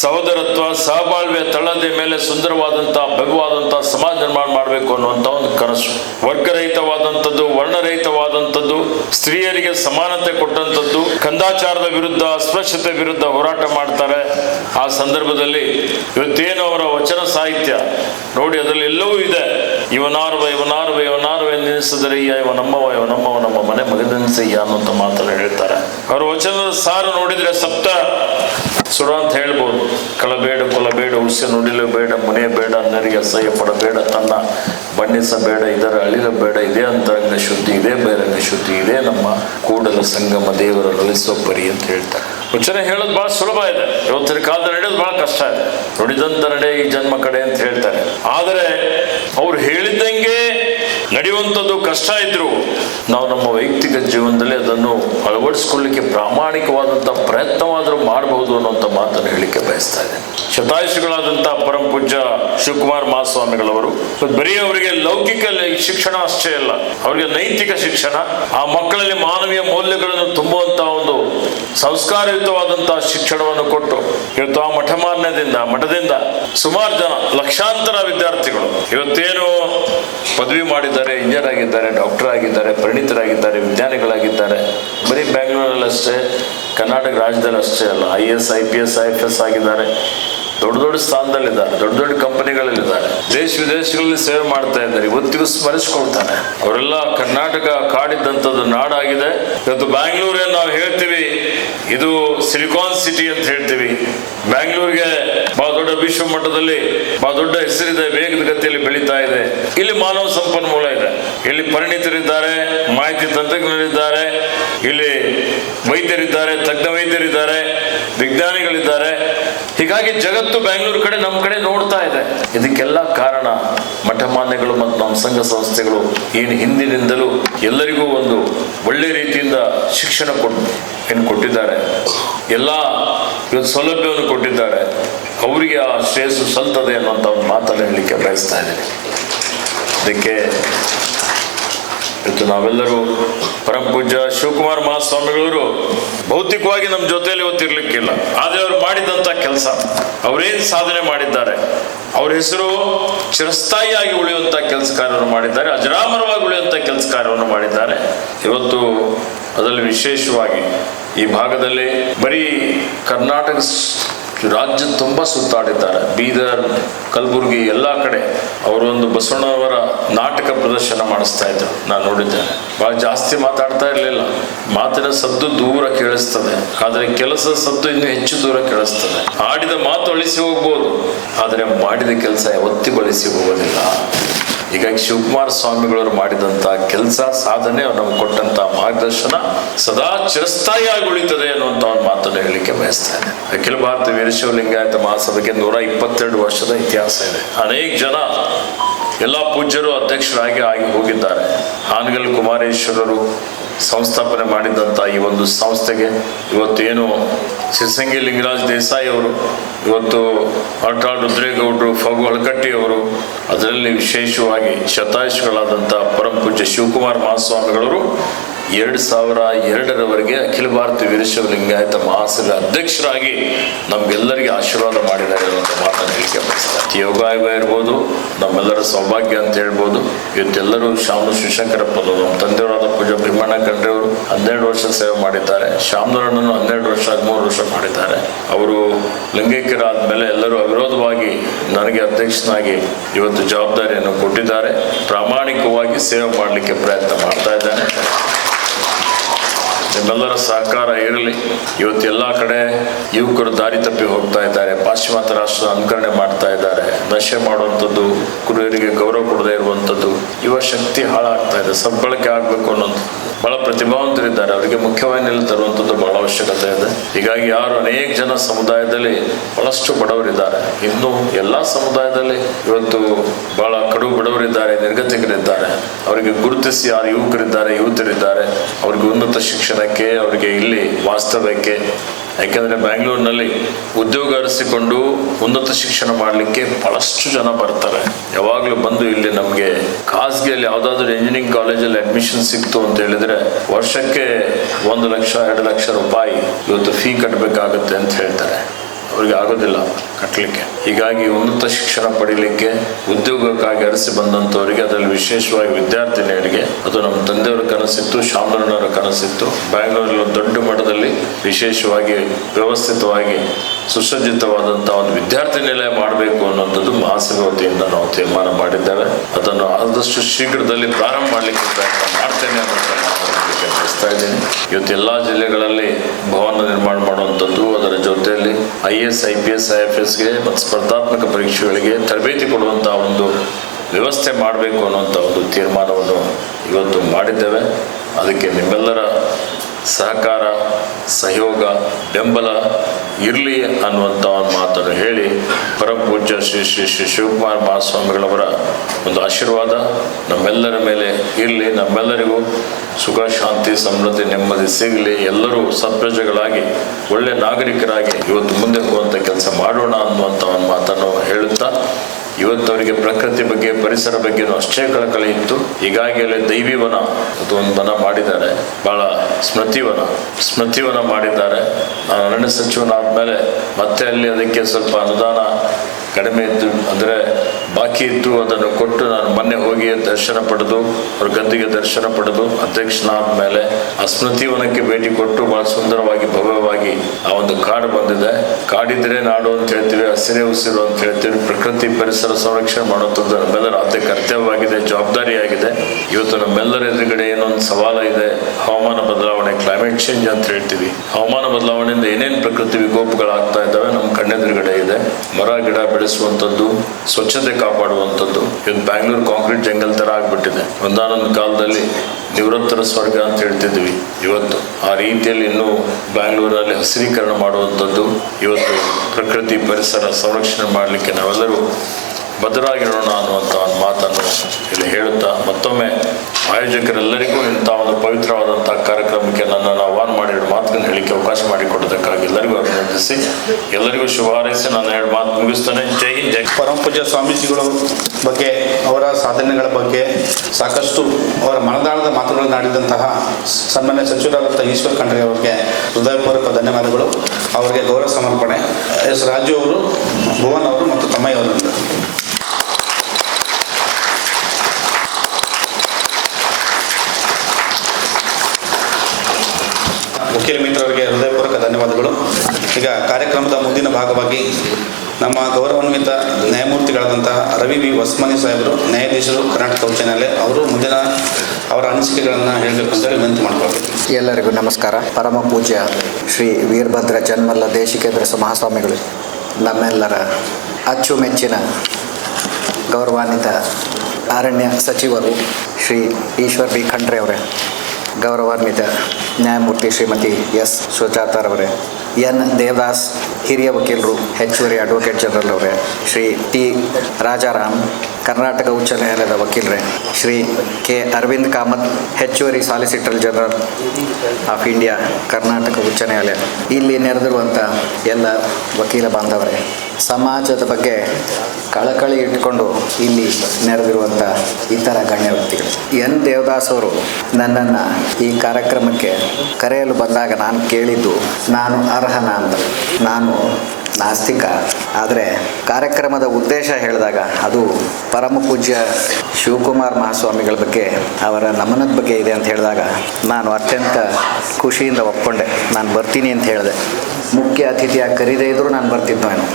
ಸಹೋದರತ್ವ, ಸಹಬಾಳ್ವೆ ತಳದ ಮೇಲೆ ಸುಂದರವಾದಂತಹ ಭವ್ಯವಾದಂತಹ ಸಮಾಜ ನಿರ್ಮಾಣ ಮಾಡಬೇಕು ಅನ್ನುವಂಥ ಒಂದು ಕನಸು. ವರ್ಗರಹಿತವಾದಂಥದ್ದು, ವರ್ಣರಹಿತವಾದಂಥದ್ದು, ಸ್ತ್ರೀಯರಿಗೆ ಸಮಾನತೆ ಕೊಟ್ಟಂಥದ್ದು, ಕಂದಾಚಾರದ ವಿರುದ್ಧ, ಅಸ್ಪೃಶ್ಯತೆ ವಿರುದ್ಧ ಹೋರಾಟ ಮಾಡ್ತಾರೆ. ಆ ಸಂದರ್ಭದಲ್ಲಿ ಇವತ್ತೇನು ಅವರ ವಚನ ಸಾಹಿತ್ಯ ನೋಡಿ, ಅದರಲ್ಲಿ ಎಲ್ಲವೂ ಇದೆ. ಇವನಾರ್ವ ನೆನೆಸಿದರಯ್ಯ, ಇವನಮ್ಮವ ನಮ್ಮ ಮನೆ ಮಗನೆನಿಸಯ್ಯ ಅನ್ನುವಂಥ ಮಾತನ್ನು ಹೇಳ್ತಾರೆ. ಅವರ ವಚನದ ಸಾರು ನೋಡಿದ್ರೆ ಸಪ್ತ ಸುರ ಅಂತ ಹೇಳ್ಬೋದು. ಕಳಬೇಡ, ಕೊಲಬೇಡ, ಹುಸ್ಯ ನುಡಿಲಬೇಡ, ಮುನಿಯಬೇಡ, ಅನ್ನರಿಗೆ ಅಸಹ್ಯ ಪಡಬೇಡ, ತನ್ನ ಬಣ್ಣಿಸಬೇಡ, ಇದರ ಅಳಿಲಬೇಡ, ಇದೇ ಅಂತರಂಗ ಶುದ್ಧಿ, ಇದೇ ಬಹಿರಂಗ ಶುದ್ಧಿ, ಇದೇ ನಮ್ಮ ಕೂಡಲ ಸಂಗಮ ದೇವರ ನಲಿಸುವ ಪರಿ ಅಂತ ಹೇಳ್ತಾರೆ. ವಚನ ಹೇಳೋದು ಬಹಳ ಸುಲಭ ಇದೆ, ಇವತ್ತಿನ ಕಾಲದಲ್ಲಿ ನಡೆಯೋದು ಬಹಳ ಕಷ್ಟ ಇದೆ. ನುಡಿದಂತ ನಡೆ ಈ ಜನ್ಮ ಕಡೆ ಅಂತ ಹೇಳ್ತಾರೆ. ಆದರೆ ಅವ್ರು ಹೇಳಿದ್ದಂಗೆ ನಡೆಯುವಂಥದ್ದು ಕಷ್ಟ ಇದ್ರು ನಾವು ನಮ್ಮ ವೈಯಕ್ತಿಕ ಜೀವನದಲ್ಲಿ ಅದನ್ನು ಅಳವಡಿಸ್ಕೊಳ್ಳಿಕ್ಕೆ ಪ್ರಾಮಾಣಿಕವಾದಂಥ ಪ್ರಯತ್ನವಾದರೂ ಮಾಡಬಹುದು ಅನ್ನುವಂಥ ಮಾತನ್ನು ಹೇಳಿಕೆ ಬಯಸ್ತಾ ಇದ್ದೇನೆ. ಶತಾಯುಷಿಗಳಾದಂಥ ಪರಮ ಪೂಜ್ಯ ಶಿವಕುಮಾರ ಮಹಾಸ್ವಾಮಿಗಳವರು ಬರೀ ಅವರಿಗೆ ಲೌಕಿಕ ಶಿಕ್ಷಣ ಅಷ್ಟೇ ಅಲ್ಲ, ಅವರಿಗೆ ನೈತಿಕ ಶಿಕ್ಷಣ, ಆ ಮಕ್ಕಳಲ್ಲಿ ಮಾನವೀಯ ಮೌಲ್ಯಗಳನ್ನು ತುಂಬುವಂಥ ಒಂದು ಸಂಸ್ಕಾರಯುತವಾದಂತಹ ಶಿಕ್ಷಣವನ್ನು ಕೊಟ್ಟು ಇವತ್ತು ಆ ಮಠದಿಂದ ಸುಮಾರು ಜನ, ಲಕ್ಷಾಂತರ ವಿದ್ಯಾರ್ಥಿಗಳು ಇವತ್ತೇನು ಪದವಿ ಮಾಡಿದ್ದಾರೆ, ಇಂಜಿನಿಯರ್ ಆಗಿದ್ದಾರೆ, ಡಾಕ್ಟರ್ ಆಗಿದ್ದಾರೆ, ಪರಿಣಿತರಾಗಿದ್ದಾರೆ, ವಿಜ್ಞಾನಿಗಳಾಗಿದ್ದಾರೆ. ಬರೀ ಬೆಂಗಳೂರಲ್ಲಿ ಅಷ್ಟೇ, ಕರ್ನಾಟಕ ರಾಜ್ಯದಲ್ಲಿ ಅಷ್ಟೇ ಅಲ್ಲ, IAS, IPS, IFS ಆಗಿದ್ದಾರೆ. ದೊಡ್ಡ ದೊಡ್ಡ ಸ್ಥಾನದಲ್ಲಿದ್ದಾರೆ, ದೊಡ್ಡ ದೊಡ್ಡ ಕಂಪನಿಗಳಲ್ಲಿದ್ದಾರೆ, ದೇಶ ವಿದೇಶಗಳಲ್ಲಿ ಸೇವೆ ಮಾಡ್ತಾ ಇದ್ದಾರೆ. ಇವತ್ತಿಗೂ ಸ್ಮರಿಸ್ಕೊಳ್ತಾರೆ. ಅವರೆಲ್ಲ ಕರ್ನಾಟಕ ಕಾಡಿದ್ದಂಥದ್ದು ನಾಡಾಗಿದೆ. ಇವತ್ತು ಬ್ಯಾಂಗ್ಳೂರನ್ನು ನಾವು ಹೇಳ್ತೀವಿ, ಇದು ಸಿಲಿಕಾನ್ ಸಿಟಿ ಅಂತ ಹೇಳ್ತೀವಿ. ಬ್ಯಾಂಗ್ಳೂರಿಗೆ ಬಹಳ ದೊಡ್ಡ ವಿಶ್ವ ಮಟ್ಟದಲ್ಲಿ ಬಹಳ ದೊಡ್ಡ ಹೆಸರಿದೆ, ವೇಗದ ಗತಿಯಲ್ಲಿ ಬೆಳೀತಾ ಇದೆ. ಇಲ್ಲಿ ಮಾನವ ಸಂಪನ್ಮೂಲ ಇದೆ, ಇಲ್ಲಿ ಪರಿಣಿತರಿದ್ದಾರೆ, ಮಾಹಿತಿ ತಂತ್ರಜ್ಞರಿದ್ದಾರೆ, ಇಲ್ಲಿ ವೈದ್ಯರಿದ್ದಾರೆ, ತಜ್ಞ ವೈದ್ಯರಿದ್ದಾರೆ, ವಿಜ್ಞಾನಿಗಳಿದ್ದಾರೆ. ಹೀಗಾಗಿ ಜಗತ್ತು ಬೆಂಗಳೂರು ಕಡೆ, ನಮ್ಮ ಕಡೆ ನೋಡ್ತಾ ಇದೆ. ಇದಕ್ಕೆಲ್ಲ ಕಾರಣ ಮಠಮಾನ್ಯಗಳು ಮತ್ತು ನಮ್ಮ ಸಂಘ ಸಂಸ್ಥೆಗಳು ಏನು ಹಿಂದಿನಿಂದಲೂ ಎಲ್ಲರಿಗೂ ಒಂದು ಒಳ್ಳೆ ರೀತಿಯಿಂದ ಶಿಕ್ಷಣ ಕೊಟ್ಟಿದ್ದಾರೆ, ಎಲ್ಲ ಇವತ್ತು ಸೌಲಭ್ಯವನ್ನು ಕೊಟ್ಟಿದ್ದಾರೆ. ಅವರಿಗೆ ಆ ಶ್ರೇಯಸ್ಸು ಸಲ್ತದೆ ಅನ್ನೋಂಥ ಒಂದು ಮಾತನ್ನು ಹೇಳಲಿಕ್ಕೆ ಬಯಸ್ತಾ ಇದ್ದೀನಿ. ಅದಕ್ಕೆ ಇವತ್ತು ನಾವೆಲ್ಲರೂ ಪರಮ ಪೂಜ್ಯ ಶಿವಕುಮಾರ ಮಹಾಸ್ವಾಮಿಗಳವರು ಭೌತಿಕವಾಗಿ ನಮ್ಮ ಜೊತೆಯಲ್ಲಿ ಇವತ್ತಿರ್ಲಿಕ್ಕಿಲ್ಲ, ಆದರೆ ಅವರು ಮಾಡಿದಂಥ ಕೆಲಸ, ಅವರೇನು ಸಾಧನೆ ಮಾಡಿದ್ದಾರೆ, ಅವ್ರ ಹೆಸರು ಚಿರಸ್ಥಾಯಿಯಾಗಿ ಉಳಿಯುವಂಥ ಕೆಲಸ ಕಾರ್ಯವನ್ನು ಮಾಡಿದ್ದಾರೆ, ಅಜರಾಮರವಾಗಿ ಉಳಿಯುವಂಥ ಕೆಲಸ ಕಾರ್ಯವನ್ನು ಮಾಡಿದ್ದಾರೆ. ಇವತ್ತು ಅದರಲ್ಲಿ ವಿಶೇಷವಾಗಿ ಈ ಭಾಗದಲ್ಲಿ ಬರೀ ಕರ್ನಾಟಕ ರಾಜ್ಯ ತುಂಬ ಸುತ್ತಾಡಿದ್ದಾರೆ. ಬೀದರ್, ಕಲಬುರಗಿ ಎಲ್ಲ ಕಡೆ ಅವರೊಂದು ಬಸವಣ್ಣವರ ನಾಟಕ ಪ್ರದರ್ಶನ ಮಾಡಿಸ್ತಾ ಇದ್ರು. ನಾನು ನೋಡಿದ್ದೇನೆ. ಭಾಳ ಜಾಸ್ತಿ ಮಾತಾಡ್ತಾ ಇರಲಿಲ್ಲ. ಮಾತಿನ ಸದ್ದು ದೂರ ಕೇಳಿಸ್ತದೆ, ಆದರೆ ಕೆಲಸದ ಸದ್ದು ಇನ್ನೂ ಹೆಚ್ಚು ದೂರ ಕೇಳಿಸ್ತದೆ. ಆಡಿದ ಮಾತು ಅಳಿಸಿ ಹೋಗ್ಬೋದು, ಆದರೆ ಮಾಡಿದ ಕೆಲಸ ಯಾವತ್ತಿ ಬಳಸಿ ಹೋಗೋದಿಲ್ಲ. ಹೀಗಾಗಿ ಶಿವಕುಮಾರ ಸ್ವಾಮಿಗಳವರು ಮಾಡಿದಂಥ ಕೆಲಸ, ಸಾಧನೆ, ಅವ್ರು ನಮ್ಗೆ ಕೊಟ್ಟಂಥ ಮಾರ್ಗದರ್ಶನ ಸದಾ ಚಿರಸ್ಥಾಯಿಯಾಗಿ ಉಳಿತದೆ ಅನ್ನುವಂಥ ಒಂದು ಮಾತನ್ನು ಹೇಳಲಿಕ್ಕೆ ಬಯಸ್ತಾ ಇದೆ. ಅಖಿಲ ಭಾರತ ವೀರಶೈವ ಲಿಂಗಾಯತ ಮಹಾಸಭೆಗೆ 122 ವರ್ಷದ ಇತಿಹಾಸ ಇದೆ. ಅನೇಕ ಜನ ಎಲ್ಲ ಪೂಜ್ಯರು ಅಧ್ಯಕ್ಷರಾಗಿ ಆಗಿ ಹೋಗಿದ್ದಾರೆ. ಹಾನಗಲ್ ಕುಮಾರೇಶ್ವರರು ಸಂಸ್ಥಾಪನೆ ಮಾಡಿದಂಥ ಈ ಒಂದು ಸಂಸ್ಥೆಗೆ ಇವತ್ತು ಏನು ಸಿರ್ಸಂಗಿ ಲಿಂಗರಾಜ್ ದೇಸಾಯಿ ಅವರು, ಇವತ್ತು ಅಟಾಳ್ ರುದ್ರೇಗೌಡರು, ಫಗು ಹಳಕಟ್ಟಿ ಅವರು, ಅದರಲ್ಲಿ ವಿಶೇಷವಾಗಿ ಶತಾಯುಷಿಗಳಾದಂಥ ಪರಮ ಪೂಜ್ಯ ಶಿವಕುಮಾರ ಮಹಾಸ್ವಾಮಿಗಳವರು 2002ರವರೆಗೆ ಅಖಿಲ ಭಾರತ ವೀರಶೈವ ಲಿಂಗಾಯತ ಮಹಾಸಭೆ ಅಧ್ಯಕ್ಷರಾಗಿ ನಮಗೆಲ್ಲರಿಗೆ ಆಶೀರ್ವಾದ ಮಾಡಿದ್ದಾರೆ ಅನ್ನುವಂಥ ಮಾತನ್ನು ಹೇಳಿಕೆ ಬಯಸ್ತಾರೆ. ಯೋಗಾಯೋಗ ಇರ್ಬೋದು, ನಮ್ಮೆಲ್ಲರ ಸೌಭಾಗ್ಯ ಅಂತ ಹೇಳ್ಬೋದು. ಇವತ್ತೆಲ್ಲರೂ ಶಾಮನೂರು ಶಿವಶಂಕರಪ್ಪನವರು, ನಮ್ಮ ತಂದೆಯವರಾದ ಪೂಜ್ಯ ಭೀಮಣ್ಣ ಖಂಡ್ರೆ ಅವರು 12 ವರ್ಷ ಸೇವೆ ಮಾಡಿದ್ದಾರೆ. ಶಾಮನೂರಣ್ಣನು 12 ವರ್ಷ 13 ವರ್ಷ ಮಾಡಿದ್ದಾರೆ. ಅವರು ಲಿಂಗೈಕ್ಯರಾದ ಮೇಲೆ ಎಲ್ಲರೂ ಅವಿರೋಧವಾಗಿ ನನಗೆ ಅಧ್ಯಕ್ಷನಾಗಿ ಇವತ್ತು ಜವಾಬ್ದಾರಿಯನ್ನು ಕೊಟ್ಟಿದ್ದಾರೆ. ಪ್ರಾಮಾಣಿಕವಾಗಿ ಸೇವೆ ಮಾಡಲಿಕ್ಕೆ ಪ್ರಯತ್ನ ಮಾಡ್ತಾ ಇದ್ದೇನೆ. ನಿಮ್ಮೆಲ್ಲರ ಸಹಕಾರ ಇರಲಿ. ಇವತ್ತು ಎಲ್ಲ ಕಡೆ ಯುವಕರು ದಾರಿ ತಪ್ಪಿ ಹೋಗ್ತಾ ಇದ್ದಾರೆ, ಪಾಶ್ಚಿಮಾತ್ಯ ರಾಷ್ಟ್ರದ ಅನುಕರಣೆ ಮಾಡ್ತಾ ಇದ್ದಾರೆ, ನಶೆ ಮಾಡುವಂಥದ್ದು, ಕುರುಡರಿಗೆ ಗೌರವ ಕೊಡದೇ ಇರುವಂಥದ್ದು, ಯುವ ಶಕ್ತಿ ಹಾಳಾಗ್ತಾ ಇದೆ. ಸದ್ಬಳಕೆ ಆಗಬೇಕು ಅನ್ನೋದು. ಬಹಳ ಪ್ರತಿಭಾವಂತರಿದ್ದಾರೆ, ಅವರಿಗೆ ಮುಖ್ಯವಾಹಿನಿಯಲ್ಲಿ ತರುವಂಥದ್ದು ಬಹಳ ಅವಶ್ಯಕತೆ ಇದೆ. ಹೀಗಾಗಿ ಯಾರು ಅನೇಕ ಜನ ಸಮುದಾಯದಲ್ಲಿ ಬಹಳಷ್ಟು ಬಡವರಿದ್ದಾರೆ. ಇನ್ನು ಎಲ್ಲ ಸಮುದಾಯದಲ್ಲಿ ಇವತ್ತು ಬಹಳ ಕಡು ಬಡವರಿದ್ದಾರೆ, ನಿರ್ಗತಿಕರಿದ್ದಾರೆ. ಅವರಿಗೆ ಗುರುತಿಸಿ ಯಾರು ಯುವಕರಿದ್ದಾರೆ, ಯುವತಿಯರಿದ್ದಾರೆ, ಅವರಿಗೆ ಉನ್ನತ ಶಿಕ್ಷಣಕ್ಕೆ, ಅವರಿಗೆ ಇಲ್ಲಿ ವಾಸ್ತವ್ಯಕ್ಕೆ, ಯಾಕೆಂದರೆ ಬೆಂಗಳೂರಿನಲ್ಲಿ ಉದ್ಯೋಗ ಅರಸಿಕೊಂಡು ಉನ್ನತ ಶಿಕ್ಷಣ ಮಾಡಲಿಕ್ಕೆ ಬಹಳಷ್ಟು ಜನ ಬರ್ತಾರೆ. ಯಾವಾಗಲೂ ಬಂದು ಇಲ್ಲಿ ನಮಗೆ ಖಾಸಗಿಯಲ್ಲಿ ಯಾವುದಾದ್ರೂ ಇಂಜಿನಿಯರಿಂಗ್ ಕಾಲೇಜಲ್ಲಿ ಅಡ್ಮಿಷನ್ ಸಿಕ್ತು ಅಂತ ಹೇಳಿದರೆ ವರ್ಷಕ್ಕೆ 1 ಲಕ್ಷ 2 ಲಕ್ಷ ರೂಪಾಯಿ ಇವತ್ತು ಫೀ ಕಟ್ಟಬೇಕಾಗುತ್ತೆ ಅಂತ ಹೇಳ್ತಾರೆ. ಅವರಿಗೆ ಆಗೋದಿಲ್ಲ ಕಟ್ಟಲಿಕ್ಕೆ. ಹೀಗಾಗಿ ಉನ್ನತ ಶಿಕ್ಷಣ ಪಡೀಲಿಕ್ಕೆ, ಉದ್ಯೋಗಕ್ಕಾಗಿ ಅರಸಿ ಬಂದಂಥವರಿಗೆ, ಅದರಲ್ಲಿ ವಿಶೇಷವಾಗಿ ವಿದ್ಯಾರ್ಥಿನಿಯರಿಗೆ, ಅದು ನಮ್ಮ ತಂದೆಯವರ ಕನಸಿತ್ತು, ಶಾಮನೂರಣ್ಣವರ ಕನಸಿತ್ತು. ಬೆಂಗಳೂರಲ್ಲಿ ಒಂದು ದೊಡ್ಡ ಮಟ್ಟದಲ್ಲಿ ವಿಶೇಷವಾಗಿ ವ್ಯವಸ್ಥಿತವಾಗಿ ಸುಸಜ್ಜಿತವಾದಂಥ ಒಂದು ವಿದ್ಯಾರ್ಥಿ ನಿಲಯ ಮಾಡಬೇಕು ಅನ್ನೋಂಥದ್ದು ಮಹಾಸಭೆ ವತಿಯಿಂದ ನಾವು ತೀರ್ಮಾನ ಮಾಡಿದ್ದೇವೆ. ಅದನ್ನು ಆದಷ್ಟು ಶೀಘ್ರದಲ್ಲಿ ಪ್ರಾರಂಭ ಮಾಡಲಿಕ್ಕೆ ಪ್ರಯತ್ನ ಮಾಡ್ತೇನೆ ಅನ್ನೋದನ್ನು ಬಯಸ್ತಾ ಇದ್ದೀನಿ. ಇವತ್ತು ಎಲ್ಲ ಜಿಲ್ಲೆಗಳಲ್ಲಿ ಭವನ ನಿರ್ಮಾಣ ಮಾಡುವಂಥದ್ದು, ಅದರ ಜೊತೆಯಲ್ಲಿ IAS, IPS, IFSಗೆ ಮತ್ತು ಸ್ಪರ್ಧಾತ್ಮಕ ಪರೀಕ್ಷೆಗಳಿಗೆ ತರಬೇತಿ ಕೊಡುವಂಥ ಒಂದು ವ್ಯವಸ್ಥೆ ಮಾಡಬೇಕು ಅನ್ನುವಂಥ ಒಂದು ತೀರ್ಮಾನವನ್ನು ಇವತ್ತು ಮಾಡಿದ್ದೇವೆ. ಅದಕ್ಕೆ ನಿಮ್ಮೆಲ್ಲರ ಸಹಕಾರ, ಸಹಯೋಗ, ಬೆಂಬಲ ಇರಲಿ ಅನ್ನುವಂಥ ಒಂದು ಮಾತನ್ನು ಹೇಳಿ, ಪರಮ ಪೂಜ್ಯ ಶ್ರೀ ಶ್ರೀ ಶ್ರೀ ಶಿವಕುಮಾರ ಮಹಾಸ್ವಾಮಿಗಳವರ ಒಂದು ಆಶೀರ್ವಾದ ನಮ್ಮೆಲ್ಲರ ಮೇಲೆ ಇರಲಿ. ನಮ್ಮೆಲ್ಲರಿಗೂ ಸುಖ, ಶಾಂತಿ, ಸಮೃದ್ಧಿ, ನೆಮ್ಮದಿ ಸಿಗಲಿ. ಎಲ್ಲರೂ ಸತ್ಪ್ರಜೆಗಳಾಗಿ ಒಳ್ಳೆ ನಾಗರಿಕರಾಗಿ ಇವತ್ತು ಮುಂದೆ ಹೋಗುವಂಥ ಕೆಲಸ ಮಾಡೋಣ ಅನ್ನುವಂಥ ಒಂದು ಮಾತನ್ನು ಹೇಳುತ್ತಾ, ಇವತ್ತವರಿಗೆ ಪ್ರಕೃತಿ ಬಗ್ಗೆ, ಪರಿಸರ ಬಗ್ಗೆನೂ ಅಷ್ಟೇ ಕಳಕಳಿ ಇತ್ತು. ಹೀಗಾಗಿ ಅಲ್ಲಿ ದೈವಿವನ ಅದು ಒಂದು ವನ ಮಾಡಿದ್ದಾರೆ, ಭಾಳ ಸ್ಮೃತಿವನ ಮಾಡಿದ್ದಾರೆ. ನಾನು ಅರಣ್ಯ ಸಚಿವನಾದ್ಮೇಲೆ ಮತ್ತೆ ಅಲ್ಲಿ ಅದಕ್ಕೆ ಸ್ವಲ್ಪ ಅನುದಾನ ಕಡಿಮೆ ಇತ್ತು, ಅಂದರೆ ಬಾಕಿ ಇತ್ತು. ಅದನ್ನು ಕೊಟ್ಟು ನಾನು ಮೊನ್ನೆ ಹೋಗಿ ದರ್ಶನ ಪಡೆದು, ಅವ್ರ ಗದ್ದಿಗೆ ದರ್ಶನ ಪಡೆದು ಅಧ್ಯಕ್ಷನಾದ ಮೇಲೆ ಆ ಸ್ಮೃತಿವನಕ್ಕೆ ಭೇಟಿ ಕೊಟ್ಟು ಭಾಳ ಸುಂದರವಾಗಿ, ಭವ್ಯವಾಗಿ ಆ ಒಂದು ಕಾಡು ಬಂದಿದೆ. ಕಾಡಿದ್ರೆ ನಾಡು ಅಂತ ಹೇಳ್ತೀವಿ, ಹಸಿರೇ ಉಸಿರು ಅಂತ ಹೇಳ್ತೀವಿ. ಪ್ರಕೃತಿ ಪರಿಸರ ಸಂರಕ್ಷಣೆ ಮಾಡುವಂಥದ್ದು ನಮ್ಮೆಲ್ಲರ ಆದ್ಯ ಕರ್ತವ್ಯವಾಗಿದೆ, ಜವಾಬ್ದಾರಿಯಾಗಿದೆ. ಇವತ್ತು ನಮ್ಮೆಲ್ಲರ ಎದುರುಗಡೆ ಏನೊಂದು ಸವಾಲು ಇದೆ, ಹವಾಮಾನ ಬದಲಾವಣೆ, ಕ್ಲೈಮೇಟ್ ಚೇಂಜ್ ಅಂತ ಹೇಳ್ತೀವಿ. ಹವಾಮಾನ ಬದಲಾವಣೆಯಿಂದ ಏನೇನು ಪ್ರಕೃತಿ ವಿಕೋಪಗಳಾಗ್ತಾ ಇದ್ದಾವೆ ನಮ್ಮ ಕಣ್ಣೆದುರುಗಡೆ ಇದೆ. ಮರ ಗಿಡ ಬೆಳೆಸುವಂಥದ್ದು, ಸ್ವಚ್ಛತೆ ಕಾಪಾಡುವಂಥದ್ದು. ಇವತ್ತು ಬ್ಯಾಂಗ್ಳೂರು ಕಾಂಕ್ರೀಟ್ ಜಂಗಲ್ ಥರ ಆಗಿಬಿಟ್ಟಿದೆ. ಒಂದಾನೊಂದು ಕಾಲದಲ್ಲಿ ನಿವೃತ್ತರ ಸ್ವರ್ಗ ಅಂತ ಹೇಳ್ತಿದ್ವಿ. ಇವತ್ತು ಆ ರೀತಿಯಲ್ಲಿ ಇನ್ನೂ ಬ್ಯಾಂಗ್ಳೂರಲ್ಲಿ ಹಸಿರೀಕರಣ ಮಾಡುವಂಥದ್ದು, ಇವತ್ತು ಪ್ರಕೃತಿ ಪರಿಸರ ಸಂರಕ್ಷಣೆ ಮಾಡಲಿಕ್ಕೆ ನಾವೆಲ್ಲರೂ ಬದ್ಧರಾಗಿರೋಣ ಅನ್ನುವಂಥ ಒಂದು ಮಾತನ್ನು ಇಲ್ಲಿ ಹೇಳುತ್ತಾ, ಮತ್ತೊಮ್ಮೆ ಆಯೋಜಕರೆಲ್ಲರಿಗೂ ಇಂಥ ಒಂದು ಪವಿತ್ರವಾದಂಥ ಕಾರ್ಯಕ್ರಮಕ್ಕೆ ನನ್ನನ್ನು ಆಹ್ವಾನ ಮಾಡಿರೋ ಮಾತನ್ನು ಹೇಳಿಕ್ಕೆ ಅವಕಾಶ ಮಾಡಿಕೊಡೋದಕ್ಕಾಗಿ ಎಲ್ಲರಿಗೂ ಅಭಿನಂದಿಸಿ, ಎಲ್ಲರಿಗೂ ಶುಭ ಹಾರೈಸಿ ನಾನು 2 ಮಾತು ಮುಗಿಸ್ತೇನೆ. ಜೈ ಹಿಂದ್, ಜೈ. ಪರಮ ಪೂಜ್ಯ ಸ್ವಾಮೀಜಿಗಳ ಬಗ್ಗೆ, ಅವರ ಸಾಧನೆಗಳ ಬಗ್ಗೆ ಸಾಕಷ್ಟು ಅವರ ಮನದಾಳದ ಮಾತುಗಳನ್ನು ಆಡಿದಂತಹ ಸನ್ಮಾನ್ಯ ಸಚಿವರಾದಂಥ ಈಶ್ವರ್ ಖಂಡ್ರೆ ಅವರಿಗೆ ಹೃದಯಪೂರ್ವಕ ಧನ್ಯವಾದಗಳು. ಅವರಿಗೆ ಗೌರವ ಸಮರ್ಪಣೆ. ಎಸ್ ರಾಜು ಅವರು, ಭುವನ್ ಅವರು ಮತ್ತು ತಮ್ಮಯ್ಯ ಅವರಿಂದ ವಕೀಲ ಮಿತ್ರರಿಗೆ ಹೃದಯಪೂರ್ವಕ ಧನ್ಯವಾದಗಳು. ಈಗ ಕಾರ್ಯಕ್ರಮದ ಮುಂದಿನ ಭಾಗವಾಗಿ ನಮ್ಮ ಗೌರವಾನ್ವಿತ ನ್ಯಾಯಮೂರ್ತಿಗಳಾದಂತಹ ರವಿ ವಿ ಹೊಸ್ಮನಿ ಸಾಹೇಬರು, ನ್ಯಾಯಾಧೀಶರು, ಕರ್ನಾಟಕ ಉಚ್ಚ ನ್ಯಾಯಾಲಯ ಅವರು ಮುಂದಿನ ಅವರ ಅನಿಸಿಕೆಗಳನ್ನು ಹೇಳಬೇಕು ಅಂತೇಳಿ ವಿನಂತಿ ಮಾಡ್ಕೊಳ್ಬೇಕು. ಎಲ್ಲರಿಗೂ ನಮಸ್ಕಾರ. ಪರಮ ಪೂಜ್ಯ ಶ್ರೀ ವೀರಭದ್ರ ಜನ್ಮಲ್ಲ ದೇಶಿಕೇಂದ್ರ ಮಹಾಸ್ವಾಮಿಗಳು, ನಮ್ಮೆಲ್ಲರ ಅಚ್ಚುಮೆಚ್ಚಿನ ಗೌರವಾನ್ವಿತ ಅರಣ್ಯ ಸಚಿವರು ಶ್ರೀ ಈಶ್ವರ್ ಬಿ ಖಂಡ್ರೆ ಅವರೇ, ಗೌರವಾನ್ವಿತ ನ್ಯಾಯಮೂರ್ತಿ ಶ್ರೀಮತಿ ಎಸ್ ಸುಜಾತಾರವರೇ, ಎನ್ ದೇವದಾಸ್ ಹಿರಿಯ ವಕೀಲರು, ಹೆಚ್ಚುವರಿ ಅಡ್ವೊಕೇಟ್ ಜನರಲ್ ಅವರೇ, ಶ್ರೀ ಟಿ ರಾಜಾರಾಮ್ ಕರ್ನಾಟಕ ಉಚ್ಚ ನ್ಯಾಯಾಲಯದ ವಕೀಲರೇ, ಶ್ರೀ ಕೆ ಅರವಿಂದ್ ಕಾಮತ್ ಹೆಚ್ಚುವರಿ solicitor general of India Karnataka ಉಚ್ಚ ನ್ಯಾಯಾಲಯ, ಇಲ್ಲಿ ನೆರೆದಿರುವಂಥ ಎಲ್ಲ ವಕೀಲ ಬಾಂಧವರೇ, ಸಮಾಜದ ಬಗ್ಗೆ ಕಳಕಳಿ ಇಟ್ಕೊಂಡು ಇಲ್ಲಿ ನೆರೆದಿರುವಂಥ ಇತರ ಗಣ್ಯ ವ್ಯಕ್ತಿಗಳು. ಎನ್ ದೇವದಾಸ್ ಅವರು ನನ್ನನ್ನು ಈ ಕಾರ್ಯಕ್ರಮಕ್ಕೆ ಕರೆಯಲು ಬಂದಾಗ ನಾನು ಕೇಳಿದ್ದು, ನಾನು ಅರ್ಹನ ಅಂತ. ನಾನು ನಾಸ್ತಿಕ, ಆದರೆ ಕಾರ್ಯಕ್ರಮದ ಉದ್ದೇಶ ಹೇಳಿದಾಗ ಅದು ಪರಮ ಪೂಜ್ಯ ಶಿವಕುಮಾರ್ ಮಹಾಸ್ವಾಮಿಗಳ ಬಗ್ಗೆ, ಅವರ ನಮನದ ಬಗ್ಗೆ ಇದೆ ಅಂತ ಹೇಳಿದಾಗ ನಾನು ಅತ್ಯಂತ ಖುಷಿಯಿಂದ ಒಪ್ಕೊಂಡೆ. ನಾನು ಬರ್ತೀನಿ ಅಂತ ಹೇಳಿದೆ. ಮುಖ್ಯ ಅತಿಥಿಯಾಗಿ ಕರೀದೇ ಇದ್ದರೂ ನಾನು ಬರ್ತಿದ್ನೋ.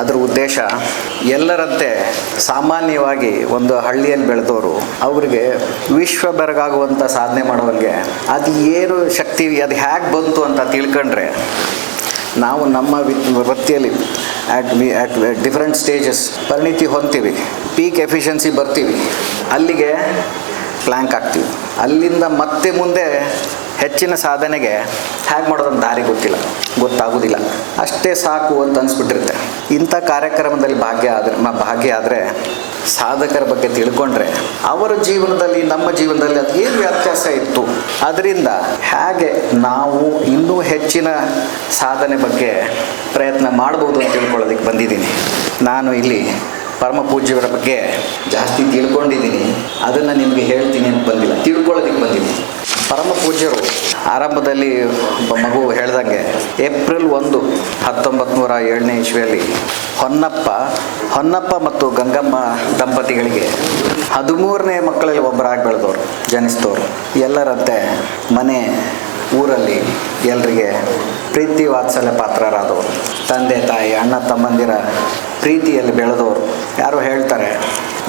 ಅದರ ಉದ್ದೇಶ ಎಲ್ಲರಂತೆ ಸಾಮಾನ್ಯವಾಗಿ ಒಂದು ಹಳ್ಳಿಯಲ್ಲಿ ಬೆಳೆದವರು ಅವರಿಗೆ ವಿಶ್ವ ಬೆರಗಾಗುವಂಥ ಸಾಧನೆ ಮಾಡೋರಿಗೆ ಅದು ಏನು ಶಕ್ತಿ, ಅದು ಹೇಗೆ ಬಂತು ಅಂತ ತಿಳ್ಕೊಂಡ್ರೆ ನಾವು ನಮ್ಮ ವೃತ್ತಿಯಲ್ಲಿ at ಡಿಫ್ರೆಂಟ್ ಸ್ಟೇಜಸ್ ಪರಿಣಿತಿ ಹೊಂದ್ತೀವಿ, ಪೀಕ್ ಎಫಿಷಿಯನ್ಸಿ ಬರ್ತೀವಿ, ಅಲ್ಲಿಗೆ ಪ್ಲ್ಯಾಂಕ್ ಆಗ್ತೀವಿ, ಅಲ್ಲಿಂದ ಮತ್ತೆ ಮುಂದೆ ಹೆಚ್ಚಿನ ಸಾಧನೆಗೆ ಹೇಗೆ ಮಾಡೋದೊಂದು ದಾರಿ ಗೊತ್ತಾಗೋದಿಲ್ಲ, ಅಷ್ಟೇ ಸಾಕು ಅಂತ ಅನಿಸ್ಬಿಟ್ಟಿರುತ್ತೆ. ಇಂಥ ಕಾರ್ಯಕ್ರಮದಲ್ಲಿ ಭಾಗ್ಯ ಆದರೆ ಸಾಧಕರ ಬಗ್ಗೆ ತಿಳ್ಕೊಂಡ್ರೆ ಅವರ ಜೀವನದಲ್ಲಿ ನಮ್ಮ ಜೀವನದಲ್ಲಿ ಅದು ಏನು ವ್ಯತ್ಯಾಸ ಇತ್ತು, ಅದರಿಂದ ಹೇಗೆ ನಾವು ಇನ್ನೂ ಹೆಚ್ಚಿನ ಸಾಧನೆ ಬಗ್ಗೆ ಪ್ರಯತ್ನ ಮಾಡ್ಬೋದು ಅಂತ ತಿಳ್ಕೊಳ್ಳೋದಕ್ಕೆ ಬಂದಿದ್ದೀನಿ. ನಾನು ಇಲ್ಲಿ ಪರಮ ಪೂಜ್ಯವರ ಬಗ್ಗೆ ಜಾಸ್ತಿ ತಿಳ್ಕೊಂಡಿದ್ದೀನಿ, ಅದನ್ನು ನಿಮಗೆ ಹೇಳ್ತೀನಿ ಅಂತ ಬಂದಿಲ್ಲ, ತಿಳ್ಕೊಳ್ಳೋದಕ್ಕೆ ಬಂದಿದ್ದೀನಿ. ಪರಮ ಪೂಜ್ಯರು ಆರಂಭದಲ್ಲಿ ಒಬ್ಬ ಮಗು ಹೇಳ್ದಂಗೆ ಏಪ್ರಿಲ್ 1, 1907ನೇ ಇಸ್ವಿಯಲ್ಲಿ ಹೊನ್ನಪ್ಪ ಮತ್ತು ಗಂಗಮ್ಮ ದಂಪತಿಗಳಿಗೆ 13ನೇ ಮಕ್ಕಳಲ್ಲಿ ಒಬ್ಬರಾಗಿ ಬೆಳೆದವರು, ಜನಿಸಿದವರು. ಎಲ್ಲರಂತೆ ಮನೆ ಊರಲ್ಲಿ ಎಲ್ಲರಿಗೆ ಪ್ರೀತಿ ವಾತ್ಸಲ್ಯ ಪಾತ್ರರಾದವರು, ತಂದೆ ತಾಯಿ ಅಣ್ಣ ತಮ್ಮಂದಿರ ಪ್ರೀತಿಯಲ್ಲಿ ಬೆಳೆದವರು. ಯಾರೋ ಹೇಳ್ತಾರೆ,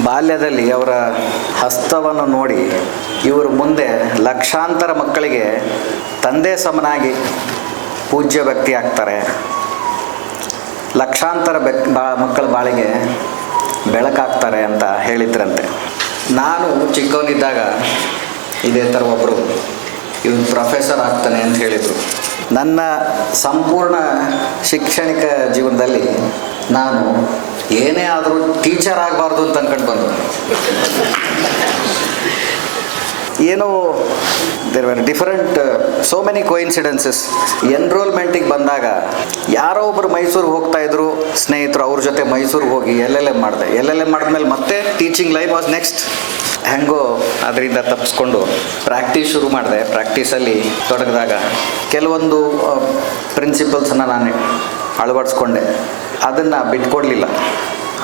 ಬಾಲ್ಯದಲ್ಲಿ ಅವರ ಹಸ್ತವನ್ನು ನೋಡಿ ಇವರು ಮುಂದೆ ಲಕ್ಷಾಂತರ ಮಕ್ಕಳಿಗೆ ತಂದೆ ಸಮನಾಗಿ ಪೂಜ್ಯ ವ್ಯಕ್ತಿ ಆಗ್ತಾರೆ, ಲಕ್ಷಾಂತರ ಮಕ್ಕಳ ಬಾಳಿಗೆ ಬೆಳಕಾಗ್ತಾರೆ ಅಂತ ಹೇಳಿದ್ರಂತೆ. ನಾನು ಚಿಕ್ಕವನಿದ್ದಾಗ ಇದೇ ಥರ ಒಬ್ಬರು ಇವನು ಪ್ರೊಫೆಸರ್ ಆಗ್ತಾನೆ ಅಂತ ಹೇಳಿದರು. ನನ್ನ ಸಂಪೂರ್ಣ ಶೈಕ್ಷಣಿಕ ಜೀವನದಲ್ಲಿ ನಾನು ಏನೇ ಆದರೂ ಟೀಚರ್ ಆಗಬಾರ್ದು ಅಂತ ಅಂದ್ಕೊಂಡು ಬಂದು, ಏನೋ there were different so many coincidences. ಎನ್ರೋಲ್ಮೆಂಟಿಗೆ ಬಂದಾಗ ಯಾರೋ ಒಬ್ಬರು ಮೈಸೂರಿಗೆ ಹೋಗ್ತಾಯಿದ್ರು ಸ್ನೇಹಿತರು, ಅವ್ರ ಜೊತೆ ಮೈಸೂರಿಗೆ ಹೋಗಿ LLM ಮಾಡಿದ್ಮೇಲೆ ಮತ್ತೆ ಟೀಚಿಂಗ್ ಲೈಫ್ ವಾಸ್ ನೆಕ್ಸ್ಟ್. ಹೆಂಗೋ ಅದರಿಂದ ತಪ್ಪಿಸ್ಕೊಂಡು ಪ್ರಾಕ್ಟೀಸ್ ಶುರು ಮಾಡಿದೆ. ಪ್ರಾಕ್ಟೀಸಲ್ಲಿ ತೊಡಗಿದಾಗ ಕೆಲವೊಂದು ಪ್ರಿನ್ಸಿಪಲ್ಸನ್ನು ನಾನು ಅಳವಡಿಸ್ಕೊಂಡೆ, ಅದನ್ನು ಬಿಟ್ಕೊಡ್ಲಿಲ್ಲ,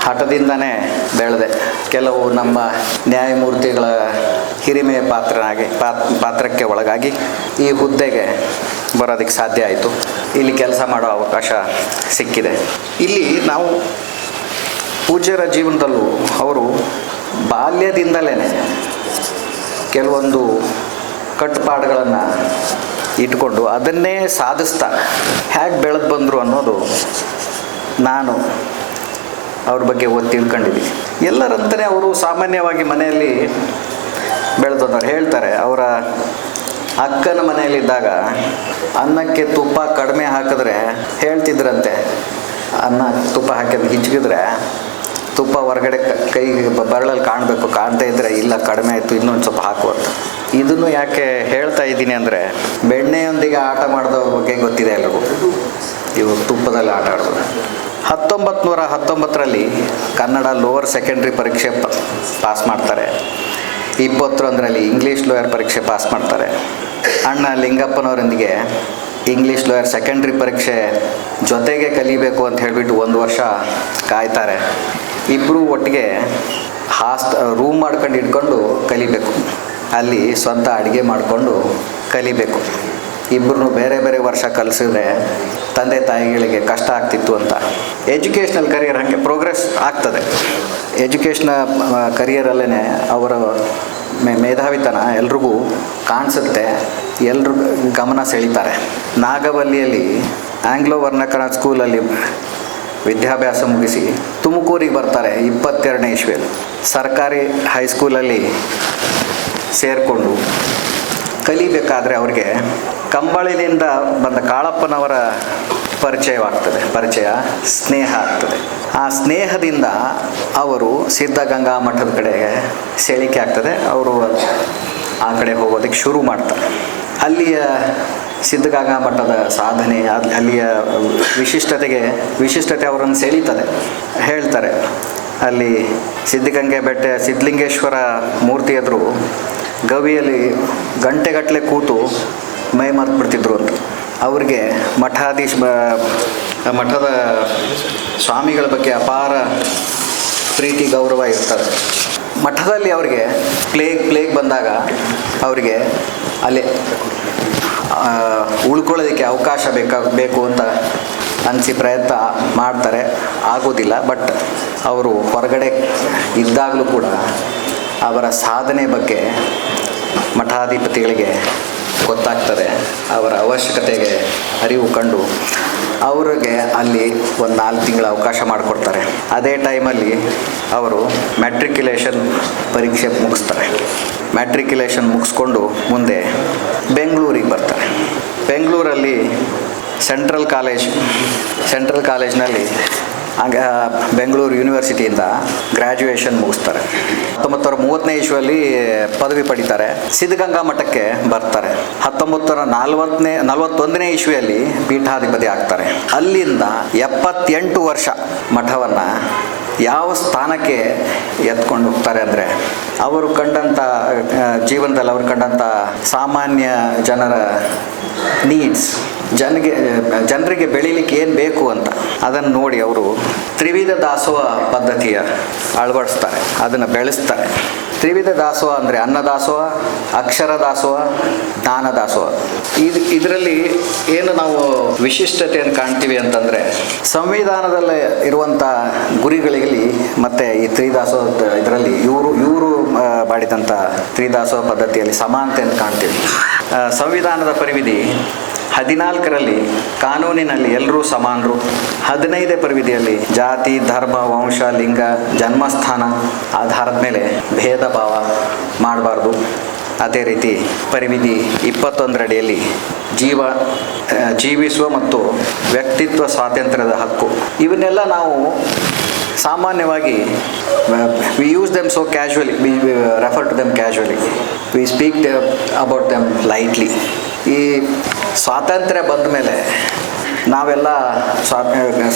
ಹಠದಿಂದನೇ ಬೆಳೆದೆ. ಕೆಲವು ನಮ್ಮ ನ್ಯಾಯಮೂರ್ತಿಗಳ ಹಿರಿಮೆಯ ಪಾತ್ರಕ್ಕೆ ಒಳಗಾಗಿ ಈ ಹುದ್ದೆಗೆ ಬರೋದಕ್ಕೆ ಸಾಧ್ಯ ಆಯಿತು. ಇಲ್ಲಿ ಕೆಲಸ ಮಾಡೋ ಅವಕಾಶ ಸಿಕ್ಕಿದೆ. ಇಲ್ಲಿ ನಾವು ಪೂಜ್ಯರ ಜೀವನದಲ್ಲೂ ಅವರು ಬಾಲ್ಯದಿಂದಲೇ ಕೆಲವೊಂದು ಕಟ್ಟುಪಾಡುಗಳನ್ನು ಇಟ್ಕೊಂಡು ಅದನ್ನೇ ಸಾಧಿಸ್ತಾ ಹೇಗೆ ಬೆಳೆದು ಬಂದರು ಅನ್ನೋದು ನಾನು ಅವ್ರ ಬಗ್ಗೆ ತಿಳ್ಕೊಂಡಿದ್ದೀನಿ. ಎಲ್ಲರಂತಲೇ ಅವರು ಸಾಮಾನ್ಯವಾಗಿ ಮನೆಯಲ್ಲಿ ಬೆಳೆದವರು ಹೇಳ್ತಾರೆ, ಅವರ ಅಕ್ಕನ ಮನೆಯಲ್ಲಿದ್ದಾಗ ಅನ್ನಕ್ಕೆ ತುಪ್ಪ ಕಡಿಮೆ ಹಾಕಿದ್ರೆ ಹೇಳ್ತಿದ್ರಂತೆ, ಅನ್ನ ತುಪ್ಪ ಹಾಕಿದ್ರೆ ಹಿಚ್ಕಿದ್ರೆ ತುಪ್ಪ ಹೊರಗಡೆ ಕೈಗೆ ಬರಳಲ್ಲಿ ಕಾಣಬೇಕು, ಕಾಣ್ತಾ ಇದ್ದರೆ ಇಲ್ಲ ಕಡಿಮೆ ಆಯಿತು ಇನ್ನೊಂದು ಸ್ವಲ್ಪ ಹಾಕು ಅಂತ. ಇದನ್ನು ಯಾಕೆ ಹೇಳ್ತಾ ಇದ್ದೀನಿ ಅಂದರೆ, ಬೆಣ್ಣೆಯೊಂದಿಗೆ ಆಟ ಮಾಡಿದವ್ರ ಬಗ್ಗೆ ಗೊತ್ತಿದೆ ಎಲ್ಲರಿಗೂ. ಇವರು ತುಪ್ಪದಲ್ಲಿ ಆಟ ಆಡೋದು. 1919ರಲ್ಲಿ ಕನ್ನಡ ಲೋವರ್ ಸೆಕೆಂಡ್ರಿ ಪರೀಕ್ಷೆ ಪಾಸ್ ಮಾಡ್ತಾರೆ. 21ರಲ್ಲಿ ಇಂಗ್ಲೀಷ್ ಲೋಯರ್ ಪರೀಕ್ಷೆ ಪಾಸ್ ಮಾಡ್ತಾರೆ. ಅಣ್ಣ ಲಿಂಗಪ್ಪನವರೊಂದಿಗೆ ಇಂಗ್ಲೀಷ್ ಲೋಯರ್ ಸೆಕೆಂಡ್ರಿ ಪರೀಕ್ಷೆ ಜೊತೆಗೆ ಕಲಿಬೇಕು ಅಂತ ಹೇಳಿಬಿಟ್ಟು 1 ವರ್ಷ ಕಾಯ್ತಾರೆ. ಇಬ್ಬರು ಒಟ್ಟಿಗೆ ರೂಮ್ ಮಾಡ್ಕೊಂಡು ಇಟ್ಕೊಂಡು ಕಲಿಬೇಕು. ಅಲ್ಲಿ ಸ್ವಂತ ಅಡುಗೆ ಮಾಡಿಕೊಂಡು ಕಲಿಬೇಕು. ಇಬ್ಬರು ಬೇರೆ ಬೇರೆ ವರ್ಷ ಕಲಿಸಿದ್ರೆ ತಂದೆ ತಾಯಿಗಳಿಗೆ ಕಷ್ಟ ಆಗ್ತಿತ್ತು ಅಂತ. ಎಜುಕೇಷ್ನಲ್ ಕರಿಯರ್ ಹಾಗೆ ಪ್ರೋಗ್ರೆಸ್ ಆಗ್ತದೆ. ಎಜುಕೇಷ್ನ ಕರಿಯರಲ್ಲೇ ಅವರ ಮೇಧಾವಿತನ ಎಲ್ರಿಗೂ ಕಾಣಿಸುತ್ತೆ, ಎಲ್ಲರೂ ಗಮನ ಸೆಳೀತಾರೆ. ನಾಗವಲ್ಲಿಯಲ್ಲಿ ಆಂಗ್ಲೋ ವರ್ಣಕರ ಸ್ಕೂಲಲ್ಲಿ ವಿದ್ಯಾಭ್ಯಾಸ ಮುಗಿಸಿ ತುಮಕೂರಿಗೆ ಬರ್ತಾರೆ 22ನೇ ಇಸ್ವಿಯಲ್ಲಿ. ಸರ್ಕಾರಿ ಹೈಸ್ಕೂಲಲ್ಲಿ ಸೇರಿಕೊಂಡು ಕಲಿಬೇಕಾದ್ರೆ ಅವ್ರಿಗೆ ಕಂಬಳಿನಿಂದ ಬಂದ ಕಾಳಪ್ಪನವರ ಪರಿಚಯ ಸ್ನೇಹ ಆಗ್ತದೆ. ಆ ಸ್ನೇಹದಿಂದ ಅವರು ಸಿದ್ಧಗಂಗಾ ಮಠದ ಕಡೆಗೆ ಸೆಳಿಕೆ ಆಗ್ತದೆ. ಅವರು ಆ ಕಡೆ ಹೋಗೋದಕ್ಕೆ ಶುರು ಮಾಡ್ತಾರೆ. ಅಲ್ಲಿಯ ಸಿದ್ಧಗಂಗಾ ಮಠದ ಸಾಧನೆ, ಅಲ್ಲಿಯ ವಿಶಿಷ್ಟತೆ ಅವರನ್ನು ಸೆಳೀತದೆ. ಹೇಳ್ತಾರೆ, ಅಲ್ಲಿ ಸಿದ್ಧಗಂಗೆ ಬೆಟ್ಟ ಸಿದ್ಧಲಿಂಗೇಶ್ವರ ಮೂರ್ತಿ ಎದುರು ಗವಿಯಲ್ಲಿ ಗಂಟೆಗಟ್ಟಲೆ ಕೂತು ಮೈ ಮರೆತುಬಿಡ್ತಿದ್ರು ಅಂತ. ಅವ್ರಿಗೆ ಮಠದ ಸ್ವಾಮಿಗಳ ಬಗ್ಗೆ ಅಪಾರ ಪ್ರೀತಿ ಗೌರವ ಇರ್ತದೆ. ಮಠದಲ್ಲಿ ಅವರಿಗೆ ಪ್ಲೇಗ್ ಬಂದಾಗ ಅವರಿಗೆ ಅಲ್ಲಿ ಉಳ್ಕೊಳ್ಳೋದಕ್ಕೆ ಅವಕಾಶ ಬೇಕು ಅಂತ ಅನಿಸಿ ಪ್ರಯತ್ನ ಮಾಡ್ತಾರೆ, ಆಗೋದಿಲ್ಲ. ಬಟ್ ಅವರು ಹೊರಗಡೆ ಇದ್ದಾಗಲೂ ಕೂಡ ಅವರ ಸಾಧನೆ ಬಗ್ಗೆ ಮಠಾಧಿಪತಿಗಳಿಗೆ ಗೊತ್ತಾಗ್ತದೆ. ಅವರ ಅವಶ್ಯಕತೆಗೆ ಅರಿವು ಕಂಡು ಅವರಿಗೆ ಅಲ್ಲಿ ಒಂದು 4 ತಿಂಗಳ ಅವಕಾಶ ಮಾಡಿಕೊಡ್ತಾರೆ. ಅದೇ ಟೈಮಲ್ಲಿ ಅವರು ಮ್ಯಾಟ್ರಿಕ್ಯುಲೇಷನ್ ಪರೀಕ್ಷೆ ಮುಗಿಸ್ತಾರೆ. ಮ್ಯಾಟ್ರಿಕ್ಯುಲೇಷನ್ ಮುಗಿಸ್ಕೊಂಡು ಮುಂದೆ ಬೆಂಗಳೂರಿಗೆ ಬರ್ತಾರೆ. ಬೆಂಗಳೂರಲ್ಲಿ ಸೆಂಟ್ರಲ್ ಕಾಲೇಜ್ನಲ್ಲಿ ಬೆಂಗಳೂರು ಯೂನಿವರ್ಸಿಟಿಯಿಂದ ಗ್ರ್ಯಾಜುಯೇಷನ್ ಮುಗಿಸ್ತಾರೆ. 1930ನೇ ಇಸ್ವಿಯಲ್ಲಿ ಪದವಿ ಪಡಿತಾರೆ. ಸಿದ್ಧಗಂಗಾ ಮಠಕ್ಕೆ ಬರ್ತಾರೆ. 1941ನೇ ಇಸ್ವಿಯಲ್ಲಿ ಪೀಠಾಧಿಪತಿ ಆಗ್ತಾರೆ. ಅಲ್ಲಿಂದ 78 ವರ್ಷ ಮಠವನ್ನು ಯಾವ ಸ್ಥಾನಕ್ಕೆ ಎತ್ಕೊಂಡು ಹೋಗ್ತಾರೆ ಅಂದರೆ, ಅವರು ಕಂಡಂಥ ಜೀವನದಲ್ಲಿ ಅವರು ಕಂಡಂಥ ಸಾಮಾನ್ಯ ಜನರ ನೀಡ್ಸ್, ಜನರಿಗೆ ಬೆಳೀಲಿಕ್ಕೆ ಏನು ಬೇಕು ಅಂತ ಅದನ್ನು ನೋಡಿ ಅವರು ತ್ರಿವಿಧ ದಾಸೋಹ ಪದ್ಧತಿಯ ಅಳವಡಿಸ್ತಾರೆ, ಅದನ್ನು ಬೆಳೆಸ್ತಾರೆ. ತ್ರಿವಿಧ ದಾಸೋಹ ಅಂದರೆ ಅನ್ನದಾಸೋಹ, ಅಕ್ಷರ ದಾಸೋಹ, ಜ್ಞಾನ ದಾಸೋಹ. ಇದರಲ್ಲಿ ಏನು ನಾವು ವಿಶಿಷ್ಟತೆಯನ್ನು ಕಾಣ್ತೀವಿ ಅಂತಂದರೆ, ಸಂವಿಧಾನದಲ್ಲಿ ಇರುವಂಥ ಗುರಿಗಳಲ್ಲಿ ಮತ್ತು ಈ ತ್ರಿದಾಸೋಹ ಇದರಲ್ಲಿ ಇವರು ಮಾಡಿದಂಥ ತ್ರಿದಾಸೋಹ ಪದ್ಧತಿಯಲ್ಲಿ ಸಮಾನತೆಯನ್ನು ಕಾಣ್ತೀವಿ. ಸಂವಿಧಾನದ ಪರಿವಿಧಿ 14ರಲ್ಲಿ ಕಾನೂನಿನಲ್ಲಿ ಎಲ್ಲರೂ ಸಮಾನರು. 15ನೇ ಪರಿವಿಧಿಯಲ್ಲಿ ಜಾತಿ, ಧರ್ಮ, ವಂಶ, ಲಿಂಗ, ಜನ್ಮಸ್ಥಾನ ಆಧಾರದ ಮೇಲೆ ಭೇದ ಭಾವ ಮಾಡಬಾರ್ದು. ಅದೇ ರೀತಿ ಪರಿವಿಧಿ 21 ಅಡಿಯಲ್ಲಿ ಜೀವಿಸುವ ಮತ್ತು ವ್ಯಕ್ತಿತ್ವ ಸ್ವಾತಂತ್ರ್ಯದ ಹಕ್ಕು. ಇವನ್ನೆಲ್ಲ ನಾವು ಸಾಮಾನ್ಯವಾಗಿ we use them so casually, we refer to them casually, we speak about them lightly. ಈ ಸ್ವಾತಂತ್ರ್ಯ ಬಂದ ಮೇಲೆ ನಾವೆಲ್ಲ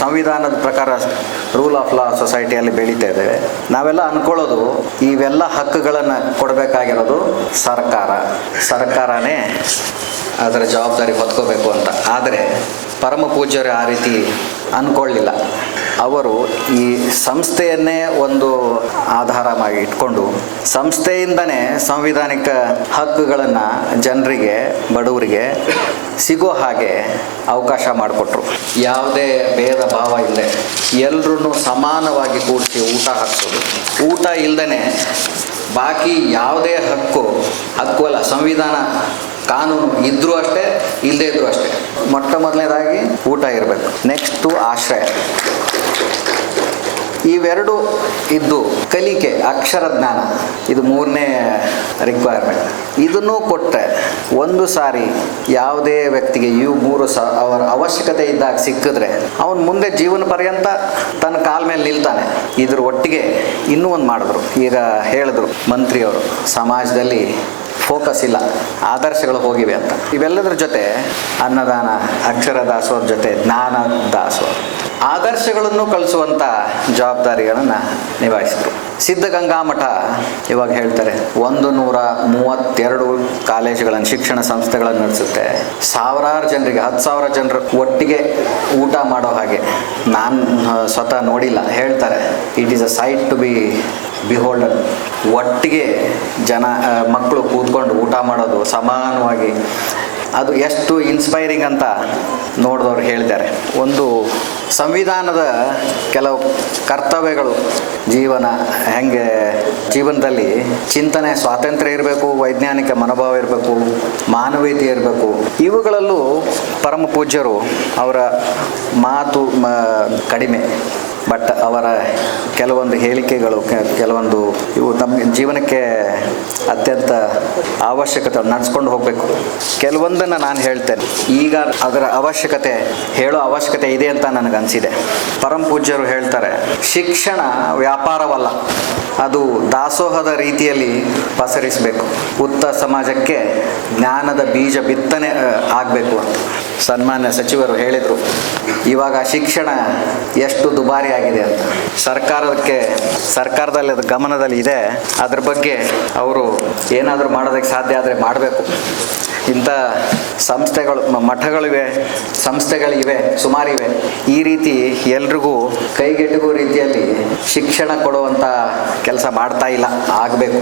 ಸಂವಿಧಾನದ ಪ್ರಕಾರ ರೂಲ್ ಆಫ್ ಲಾ ಸೊಸೈಟಿಯಲ್ಲಿ ಬೆಳೀತಾ ಇದ್ದೇವೆ. ನಾವೆಲ್ಲ ಅಂದ್ಕೊಳ್ಳೋದು ಇವೆಲ್ಲ ಹಕ್ಕುಗಳನ್ನು ಕೊಡಬೇಕಾಗಿರೋದು ಸರ್ಕಾರನೇ ಅದರ ಜವಾಬ್ದಾರಿ ಹೊತ್ಕೋಬೇಕು ಅಂತ. ಆದರೆ ಪರಮ ಪೂಜ್ಯರು ಆ ರೀತಿ ಅಂದ್ಕೊಳ್ಳಿಲ್ಲ. ಅವರು ಈ ಸಂಸ್ಥೆಯನ್ನೇ ಒಂದು ಆಧಾರವಾಗಿ ಇಟ್ಕೊಂಡು ಸಂಸ್ಥೆಯಿಂದನೇ ಸಾಂವಿಧಾನಿಕ ಹಕ್ಕುಗಳನ್ನು ಜನರಿಗೆ, ಬಡವರಿಗೆ ಸಿಗೋ ಹಾಗೆ ಅವಕಾಶ ಮಾಡಿಕೊಟ್ರು. ಯಾವುದೇ ಭೇದ ಭಾವ ಇಲ್ಲದೆ ಎಲ್ಲರೂ ಸಮಾನವಾಗಿ ಕೂಡಿಸಿ ಊಟ ಹಾಕ್ಸೋದು. ಊಟ ಇಲ್ಲದೇ ಬಾಕಿ ಯಾವುದೇ ಹಕ್ಕು ಅಲ್ಲ, ಸಂವಿಧಾನ ಕಾನೂನು ಇದ್ದರೂ ಅಷ್ಟೇ, ಇಲ್ಲದೇ ಇದ್ದರೂ ಅಷ್ಟೇ. ಮೊದಲನೇದಾಗಿ ಊಟ ಇರಬೇಕು. ನೆಕ್ಸ್ಟು ಆಶ್ರಯ. ಇವೆರಡು ಇದ್ದು ಕಲಿಕೆ, ಅಕ್ಷರ ಜ್ಞಾನ, ಇದು 3ನೇ ರಿಕ್ವೈರ್ಮೆಂಟ್. ಇದನ್ನು ಕೊಟ್ಟರೆ ಒಂದು ಸಾರಿ ಯಾವುದೇ ವ್ಯಕ್ತಿಗೆ ಇವು 3 ಅವರ ಅವಶ್ಯಕತೆ ಇದ್ದಾಗ ಸಿಕ್ಕಿದ್ರೆ ಅವನು ಮುಂದೆ ಜೀವನ ಪರ್ಯಂತ ತನ್ನ ಕಾಲ ಮೇಲೆ ನಿಲ್ತಾನೆ. ಇದ್ರ ಒಟ್ಟಿಗೆ ಇನ್ನೂ ಒಂದು ಮಾಡಿದ್ರು. ಈಗ ಹೇಳಿದ್ರು ಮಂತ್ರಿಯವರು, ಸಮಾಜದಲ್ಲಿ ಫೋಕಸ್ ಇಲ್ಲ, ಆದರ್ಶಗಳು ಹೋಗಿವೆ ಅಂತ. ಇವೆಲ್ಲದರ ಜೊತೆ ಅನ್ನದಾನ, ಅಕ್ಷರ ದಾಸೋಹದ ಜೊತೆ ಜ್ಞಾನ ದಾಸೋಹ, ಆದರ್ಶಗಳನ್ನು ಕಲಿಸುವಂಥ ಜವಾಬ್ದಾರಿಗಳನ್ನು ನಿಭಾಯಿಸಿದರು. ಸಿದ್ಧಗಂಗಾ ಮಠ ಇವಾಗ ಹೇಳ್ತಾರೆ 132 ಕಾಲೇಜುಗಳನ್ನು, ಶಿಕ್ಷಣ ಸಂಸ್ಥೆಗಳನ್ನು ನಡೆಸುತ್ತೆ. ಸಾವಿರಾರು ಜನರಿಗೆ, 10,000 ಜನರು ಒಟ್ಟಿಗೆ ಊಟ ಮಾಡೋ ಹಾಗೆ ನಾನು ಸ್ವತಃ ನೋಡಿಲ್ಲ. ಹೇಳ್ತಾರೆ, it is a sight to be beholden. ಒಟ್ಟಿಗೆ ಮಕ್ಕಳು ಕೂತ್ಕೊಂಡು ಊಟ ಮಾಡೋದು ಸಮಾನವಾಗಿ. ಅದು ಎಷ್ಟು ಇನ್ಸ್ಪೈರಿಂಗ್ ಅಂತ ನೋಡಿದವ್ರು ಹೇಳಿದ್ದಾರೆ. ಒಂದು ಸಂವಿಧಾನದ ಕೆಲವು ಕರ್ತವ್ಯಗಳು, ಜೀವನ ಹೆಂಗೆ, ಜೀವನದಲ್ಲಿ ಚಿಂತನೆ ಸ್ವಾತಂತ್ರ್ಯ ಇರಬೇಕು, ವೈಜ್ಞಾನಿಕ ಮನೋಭಾವ ಇರಬೇಕು, ಮಾನವೀಯತೆ ಇರಬೇಕು. ಇವುಗಳಲ್ಲೂ ಪರಮ ಪೂಜ್ಯರು ಅವರ ಮಾತು ಕಡಿಮೆ, ಬಟ್ ಅವರ ಕೆಲವೊಂದು ಹೇಳಿಕೆಗಳು, ಕೆಲವೊಂದು ಇವು ನಮ್ಮ ಜೀವನಕ್ಕೆ ಅತ್ಯಂತ ಅವಶ್ಯಕತೆ, ನಡೆಸ್ಕೊಂಡು ಹೋಗಬೇಕು. ಕೆಲವೊಂದನ್ನು ನಾನು ಹೇಳ್ತೇನೆ, ಈಗ ಅದರ ಅವಶ್ಯಕತೆ ಹೇಳೋ ಅವಶ್ಯಕತೆ ಇದೆ ಅಂತ ನನಗನ್ಸಿದೆ. ಪರಮ ಪೂಜ್ಯರು ಹೇಳ್ತಾರೆ, ಶಿಕ್ಷಣ ವ್ಯಾಪಾರವಲ್ಲ, ಅದು ದಾಸೋಹದ ರೀತಿಯಲ್ಲಿ ಪಸರಿಸಬೇಕು. ಉತ್ತಮ ಸಮಾಜಕ್ಕೆ ಜ್ಞಾನದ ಬೀಜ ಬಿತ್ತನೆ ಆಗಬೇಕು ಅಂತ ಸನ್ಮಾನ್ಯ ಸಚಿವರು ಹೇಳಿದರು. ಇವಾಗ ಶಿಕ್ಷಣ ಎಷ್ಟು ದುಬಾರಿ ಆಗಿದೆ ಅಂತ ಸರ್ಕಾರದಲ್ಲಿ ಅದು ಗಮನದಲ್ಲಿ ಇದೆ. ಅದ್ರ ಬಗ್ಗೆ ಅವರು ಏನಾದರೂ ಮಾಡೋದಕ್ಕೆ ಸಾಧ್ಯ ಆದರೆ ಮಾಡಬೇಕು. ಇಂಥ ಸಂಸ್ಥೆಗಳು, ಮಠಗಳಿವೆ, ಸಂಸ್ಥೆಗಳಿವೆ, ಸುಮಾರಿವೆ. ಈ ರೀತಿ ಎಲ್ರಿಗೂ ಕೈಗೆಟುಕುವ ರೀತಿಯಲ್ಲಿ ಶಿಕ್ಷಣ ಕೊಡುವಂಥ ಕೆಲಸ ಮಾಡ್ತಾ ಇಲ್ಲ, ಆಗಬೇಕು.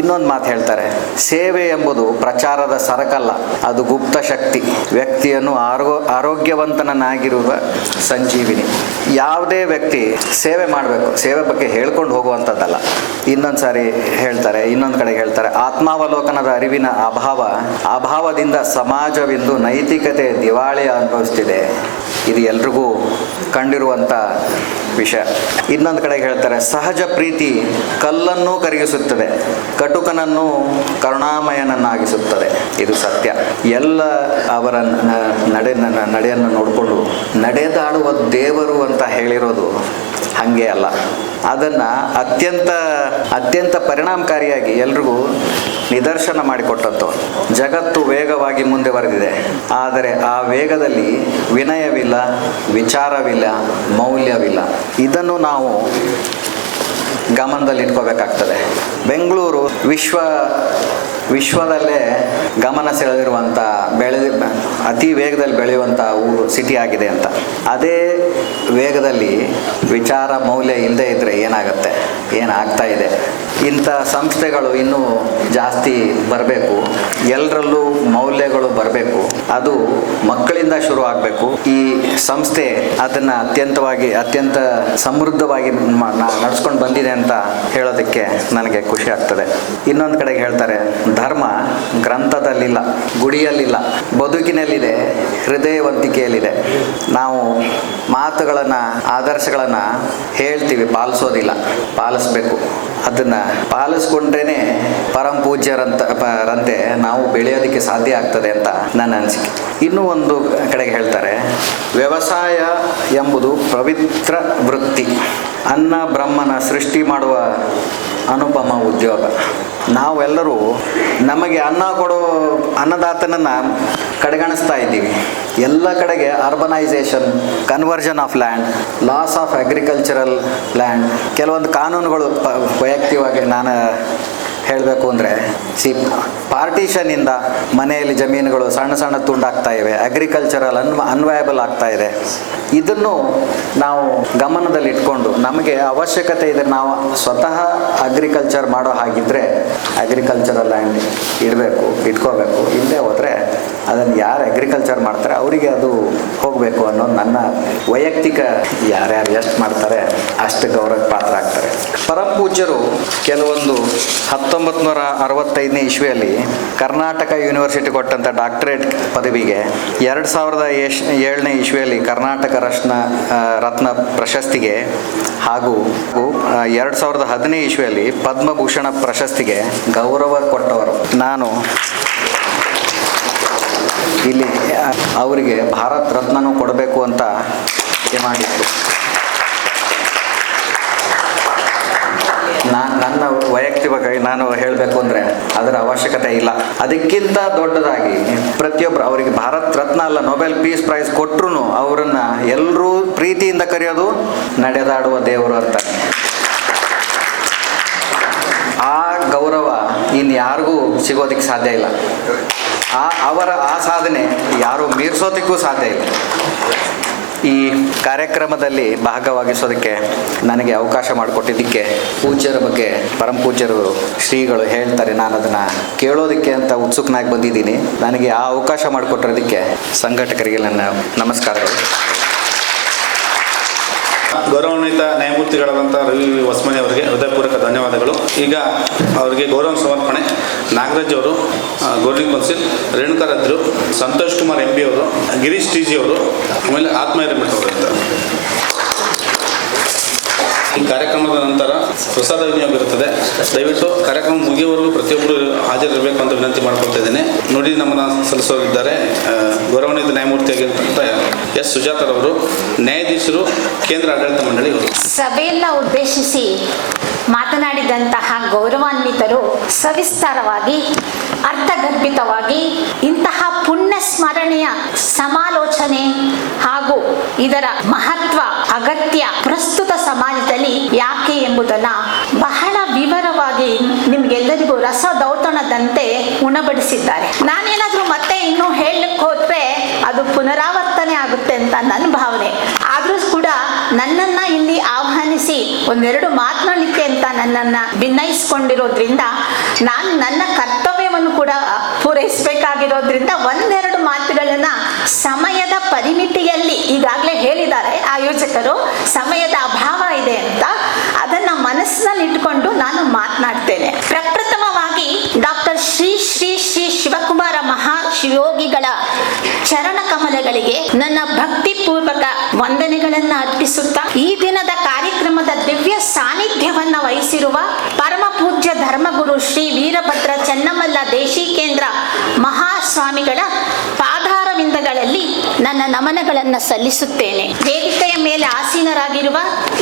ಇನ್ನೊಂದು ಮಾತು ಹೇಳ್ತಾರೆ, ಸೇವೆ ಎಂಬುದು ಪ್ರಚಾರದ ಸರಕಲ್ಲ, ಅದು ಗುಪ್ತ ಶಕ್ತಿ, ವ್ಯಕ್ತಿಯನ್ನು ಆರೋಗ್ಯವಂತನನ್ನಾಗಿರುವ ಸಂಜೀವಿನಿ. ಯಾವುದೇ ವ್ಯಕ್ತಿ ಸೇವೆ ಮಾಡಬೇಕು, ಸೇವೆ ಬಗ್ಗೆ ಹೇಳ್ಕೊಂಡು ಹೋಗುವಂಥದ್ದಲ್ಲ. ಇನ್ನೊಂದು ಸಾರಿ ಹೇಳ್ತಾರೆ, ಇನ್ನೊಂದು ಕಡೆ ಹೇಳ್ತಾರೆ, ಆತ್ಮಾವಲೋಕನದ ಅರಿವಿನ ಅಭಾವದಿಂದ ಸಮಾಜವಿಂದು ನೈತಿಕತೆ ದಿವಾಳಿ ಅನುಭವಿಸ್ತಿದೆ. ಇದು ಎಲ್ರಿಗೂ ಕಂಡಿರುವಂಥ ವಿಷಯ. ಇನ್ನೊಂದು ಕಡೆಗೆ ಹೇಳ್ತಾರೆ, ಸಹಜ ಪ್ರೀತಿ ಕಲ್ಲನ್ನು ಕರಗಿಸುತ್ತದೆ, ಕಟುಕನನ್ನು ಕರುಣಾಮಯನನ್ನಾಗಿಸುತ್ತದೆ. ಇದು ಸತ್ಯ. ಎಲ್ಲ ಅವರ ನಡೆಯನ್ನು ನೋಡಿಕೊಂಡು ನಡೆದಾಡುವ ದೇವರು ಅಂತ ಹೇಳಿರೋದು ಹಾಗೆ ಅಲ್ಲ. ಅದನ್ನು ಅತ್ಯಂತ ಪರಿಣಾಮಕಾರಿಯಾಗಿ ಎಲ್ರಿಗೂ ನಿದರ್ಶನ ಮಾಡಿಕೊಟ್ಟಂಥವ್ರು. ಜಗತ್ತು ವೇಗವಾಗಿ ಮುಂದೆ ಬರೆದಿದೆ, ಆದರೆ ಆ ವೇಗದಲ್ಲಿ ವಿನಯವಿಲ್ಲ, ವಿಚಾರವಿಲ್ಲ, ಮೌಲ್ಯವಿಲ್ಲ. ಇದನ್ನು ನಾವು ಗಮನದಲ್ಲಿ ಇಟ್ಕೋಬೇಕಾಗ್ತದೆ. ಬೆಂಗಳೂರು ವಿಶ್ವದಲ್ಲೇ ಗಮನ ಸೆಳೆದಿರುವಂಥ ಅತಿ ವೇಗದಲ್ಲಿ ಬೆಳೆಯುವಂಥ ಸಿಟಿ ಆಗಿದೆ ಅಂತ. ಅದೇ ವೇಗದಲ್ಲಿ ವಿಚಾರ ಮೌಲ್ಯ ಇಲ್ಲದೆ ಇದ್ದರೆ ಏನಾಗುತ್ತೆ, ಏನಾಗ್ತಾ ಇದೆ. ಇಂಥ ಸಂಸ್ಥೆಗಳು ಇನ್ನೂ ಜಾಸ್ತಿ ಬರಬೇಕು, ಎಲ್ಲರಲ್ಲೂ ಮೌಲ್ಯಗಳು ಬರಬೇಕು. ಅದು ಮಕ್ಕಳಿಂದ ಶುರು ಆಗಬೇಕು. ಈ ಸಂಸ್ಥೆ ಅದನ್ನು ಅತ್ಯಂತ ಸಮೃದ್ಧವಾಗಿ ನಡೆಸ್ಕೊಂಡು ಬಂದಿದೆ ಅಂತ ಹೇಳೋದಕ್ಕೆ ನನಗೆ ಖುಷಿ ಆಗ್ತದೆ. ಇನ್ನೊಂದು ಕಡೆಗೆ ಹೇಳ್ತಾರೆ, ಧರ್ಮ ಗ್ರಂಥದಲ್ಲಿಲ್ಲ, ಗುಡಿಯಲ್ಲಿಲ್ಲ, ಬದುಕಿನಲ್ಲಿದೆ, ಹೃದಯವಂತಿಕೆಯಲ್ಲಿದೆ. ನಾವು ಮಾತುಗಳನ್ನು, ಆದರ್ಶಗಳನ್ನು ಹೇಳ್ತೀವಿ, ಪಾಲಿಸೋದಿಲ್ಲ. ಪಾಲಿಸ್ಬೇಕು. ಅದನ್ನು ಪಾಲಿಸ್ಕೊಂಡ್ರೇ ಪರಮ ಪೂಜ್ಯರಂತೆ ನಾವು ಬೆಳೆಯೋದಕ್ಕೆ ಸಾಧ್ಯ ಆಗ್ತದೆ ಅಂತ ನನ್ನ ಅನಿಸಿಕೆ. ಇನ್ನೂ ಒಂದು ಕಡೆಗೆ ಹೇಳ್ತಾರೆ, ವ್ಯವಸಾಯ ಎಂಬುದು ಪವಿತ್ರ ವೃತ್ತಿ, ಅನ್ನ ಬ್ರಹ್ಮನ ಸೃಷ್ಟಿ ಮಾಡುವ ಅನುಪಮ ಉದ್ಯೋಗ. ನಾವೆಲ್ಲರೂ ನಮಗೆ ಅನ್ನ ಕೊಡೋ ಅನ್ನದಾತನನ್ನು ಕಡೆಗಣಿಸ್ತಾ ಇದ್ದೀವಿ. ಎಲ್ಲ ಕಡೆಗೆ urbanisation, conversion of land, loss of agricultural land, ಕೆಲವೊಂದು ಕಾನೂನುಗಳು ವೈಯಕ್ತಿಕವಾಗಿ ನಾನು ಹೇಳಬೇಕು ಅಂದರೆ ಪಾರ್ಟಿಷನಿಂದ ಮನೆಯಲ್ಲಿ ಜಮೀನುಗಳು ಸಣ್ಣ ತುಂಡಾಗ್ತಾ ಇವೆ, ಅಗ್ರಿಕಲ್ಚರಲ್ ಅನ್ವಯಬಲ್ ಆಗ್ತಾ ಇದೆ. ಇದನ್ನು ನಾವು ಗಮನದಲ್ಲಿ ಇಟ್ಕೊಂಡು ನಮಗೆ ಅವಶ್ಯಕತೆ ಇದೆ, ನಾವು ಸ್ವತಃ ಅಗ್ರಿಕಲ್ಚರ್ ಮಾಡೋ ಹಾಗಿದ್ದರೆ ಅಗ್ರಿಕಲ್ಚರಲ್ ಲ್ಯಾಂಡ್ ಇಟ್ಕೋಬೇಕು. ಇಲ್ಲದೆ ಹೋದರೆ ಅದನ್ನು ಯಾರು ಅಗ್ರಿಕಲ್ಚರ್ ಮಾಡ್ತಾರೆ ಅವರಿಗೆ ಅದು ಹೋಗಬೇಕು ಅನ್ನೋದು ನನ್ನ ವೈಯಕ್ತಿಕ. ಯಾರ್ಯಾರು ಎಷ್ಟು ಮಾಡ್ತಾರೆ ಅಷ್ಟು ಗೌರವಕ್ಕೆ ಪಾತ್ರ ಆಗ್ತಾರೆ. ಪರಮ ಪೂಜ್ಯರು ಕೆಲವೊಂದು 1965ನೇ ಇಸ್ವಿಯಲ್ಲಿ ಕರ್ನಾಟಕ ಯೂನಿವರ್ಸಿಟಿ ಕೊಟ್ಟಂಥ ಡಾಕ್ಟರೇಟ್ ಪದವಿಗೆ, 2007ನೇ ಇಸ್ವಿಯಲ್ಲಿ ಕರ್ನಾಟಕ ರತ್ನ ಪ್ರಶಸ್ತಿಗೆ ಹಾಗೂ 2015ನೇ ಇಸ್ವಿಯಲ್ಲಿ ಪದ್ಮಭೂಷಣ ಪ್ರಶಸ್ತಿಗೆ ಗೌರವ ಕೊಟ್ಟವರು. ನಾನು ಇಲ್ಲಿ ಅವರಿಗೆ ಭಾರತ ರತ್ನನೂ ಕೊಡಬೇಕು ಅಂತ ಮಾಡಿತ್ತು. ನನ್ನ ವೈಯಕ್ತಿಕವಾಗಿ ನಾನು ಹೇಳಬೇಕು ಅಂದರೆ ಅದರ ಅವಶ್ಯಕತೆ ಇಲ್ಲ. ಅದಕ್ಕಿಂತ ದೊಡ್ಡದಾಗಿ ಪ್ರತಿಯೊಬ್ಬರು ಅವರಿಗೆ ಭಾರತ ರತ್ನ ಅಲ್ಲ, ನೊಬೆಲ್ ಪೀಸ್ ಪ್ರೈಸ್ ಕೊಟ್ಟರು ಅವರನ್ನು ಎಲ್ಲರೂ ಪ್ರೀತಿಯಿಂದ ಕರೆಯೋದು ನಡೆದಾಡುವ ದೇವರು ಅಂತ. ಆ ಗೌರವ ಇನ್ಯಾರಿಗೂ ಸಿಗೋದಕ್ಕೆ ಸಾಧ್ಯ ಇಲ್ಲ. ಅವರ ಸಾಧನೆ ಯಾರು ಮೀರಿಸೋದಕ್ಕೂ ಸಾಧ್ಯ ಇಲ್ಲ. ಈ ಕಾರ್ಯಕ್ರಮದಲ್ಲಿ ಭಾಗವಹಿಸೋದಕ್ಕೆ ನನಗೆ ಅವಕಾಶ ಮಾಡಿಕೊಟ್ಟಿದ್ದಕ್ಕೆ ಪೂಜ್ಯರ ಬಗ್ಗೆ ಪರಮ ಪೂಜ್ಯರು ಶ್ರೀಗಳು ಹೇಳ್ತಾರೆ, ನಾನು ಅದನ್ನು ಕೇಳೋದಕ್ಕೆ ಅಂತ ಉತ್ಸುಕನಾಗಿ ಬಂದಿದ್ದೀನಿ. ನನಗೆ ಆ ಅವಕಾಶ ಮಾಡಿಕೊಟ್ಟಿರೋದಕ್ಕೆ ಸಂಘಟಕರಿಗೆ ನನ್ನ ನಮಸ್ಕಾರಗಳು. ಗೌರವಾನ್ವಿತ ನ್ಯಾಯಮೂರ್ತಿಗಳಾದಂಥ ರವಿ ಹೊಸ್ಮನಿ ಅವರಿಗೆ ಹೃದಯಪೂರ್ವಕ ಧನ್ಯವಾದಗಳು. ಈಗ ಅವರಿಗೆ ಗೌರವ ಸಮರ್ಪಣೆ ನಾಗರಾಜ್ ಅವರು, ಗೋರ್ನಿಂಗ್ ಕೌನ್ಸಿಲ್, ರೇಣುಕಾರಾದ್ರು, ಸಂತೋಷ್ ಕುಮಾರ್ MB ಅವರು, ಗಿರೀಶ್ TG ಅವರು, ಆಮೇಲೆ ಆತ್ಮೀಯರಮಠ ಅವರು ಅಂತ. ಈ ಕಾರ್ಯಕ್ರಮದ ನಂತರ ಪ್ರಸಾದ ವಿನಿಯೋಗ ಇರುತ್ತದೆ. ದಯವಿಟ್ಟು ಕಾರ್ಯಕ್ರಮ ಮುಗಿಯುವವರೆಗೂ ಪ್ರತಿಯೊಬ್ಬರು ಹಾಜರಿರಬೇಕು ಅಂತ ವಿನಂತಿ ಮಾಡ್ಕೊಳ್ತಾ ಇದ್ದೇನೆ. ನೋಡಿ, ನಮ್ಮನ್ನು ಸಲ್ಲಿಸೋರಿದ್ದಾರೆ ಗೌರವಾನ್ವಿತ ನ್ಯಾಯಮೂರ್ತಿಯಾಗಿರ್ತಕ್ಕಂಥ S. ಸುಜಾತರವರು, ನ್ಯಾಯಾಧೀಶರು, ಕೇಂದ್ರ ಆಡಳಿತ ಮಂಡಳಿ ಅವರು. ಸಭೆಯನ್ನ ಉದ್ದೇಶಿಸಿ ಮಾತನಾಡಿದಂತಹ ಗೌರವಾನ್ವಿತರು ಸವಿಸ್ತಾರವಾಗಿ ಅರ್ಥಗರ್ಭಿತವಾಗಿ ಇಂತಹ ಪುಣ್ಯ ಸ್ಮರಣೆಯ ಸಮಾಲೋಚನೆ ಹಾಗೂ ಇದರ ಮಹತ್ವ ಅಗತ್ಯ ಪ್ರಸ್ತುತ ಸಮಾಜದಲ್ಲಿ ಯಾಕೆ ಎಂಬುದನ್ನು ಬಹಳ ವಿವರವಾಗಿ ನಿಮ್ಗೆಲ್ಲರಿಗೂ ರಸದೌತಣದಂತೆ ಉಣಬಡಿಸಿದ್ದಾರೆ. ನಾನೇನಾದ್ರೂ ಮತ್ತೆ ಇನ್ನೂ ಹೇಳಲಿಕ್ಕೆ ಹೋದ್ರೆ ಅದು ಪುನರಾವರ್ತನೆ ಆಗುತ್ತೆ ಅಂತ ನನ್ನ ಭಾವನೆ. ಆದರೂ ಕೂಡ ನನ್ನನ್ನು ಇಲ್ಲಿ ಆಹ್ವಾನಿಸಿ ಒಂದೆರಡು ಮಾತನಾಡಲಿಕ್ಕೆ ಅಂತ ನನ್ನನ್ನು ಭಿನ್ನಯಿಸಿಕೊಂಡಿರೋದ್ರಿಂದ ನಾನು ನನ್ನ ಕರ್ತವ್ಯವನ್ನು ಕೂಡ ಪೂರೈಸಬೇಕಾಗಿರೋದ್ರಿಂದ ಒಂದೆರಡು ಮಾತುಗಳನ್ನು ಸಮಯದ ಪರಿಮಿತಿಯಲ್ಲಿ ಈಗಾಗಲೇ ಹೇಳಿದ್ದಾರೆ ಆಯೋಜಕರು, ಸಮಯದ ಅಭಾವ ಇದೆ ಅಂತ, ಅದನ್ನು ಮನಸ್ಸಿನಲ್ಲಿ ಇಟ್ಕೊಂಡು ನಾನು ಮಾತನಾಡ್ತೇನೆ. ಪ್ರಪ್ರಥಮವಾಗಿ ಡಾಕ್ಟರ್ ಶ್ರೀ ಶ್ರೀ ಶ್ರೀ ಶಿವಕುಮಾರ ಮಹಾಶಿವಯೋಗಿಗಳ ಚರಣ ಕಮಲಗಳಿಗೆ ನನ್ನ ಭಕ್ತಿಪೂರ್ವಕ ವಂದನೆಗಳನ್ನು ಅರ್ಪಿಸುತ್ತಾ ಈ ದಿನದ ಕಾರ್ಯಕ್ರಮದ ದಿವ್ಯ ಸಾನ್ನಿಧ್ಯವನ್ನ ವಹಿಸಿರುವ ಪರಮ ಪೂಜ್ಯ ಧರ್ಮಗುರು ಶ್ರೀ ವೀರಭದ್ರ ಚನ್ನಮಲ್ಲ ದೇಶಿಕೇಂದ್ರ ಮಹಾಸ್ವಾಮಿಗಳ ಪಾದಾರವಿಂದಗಳಲ್ಲಿ ನನ್ನ ನಮನಗಳನ್ನು ಸಲ್ಲಿಸುತ್ತೇನೆ. ವೇದಿಕೆಯ ಮೇಲೆ ಆಸೀನರಾಗಿರುವ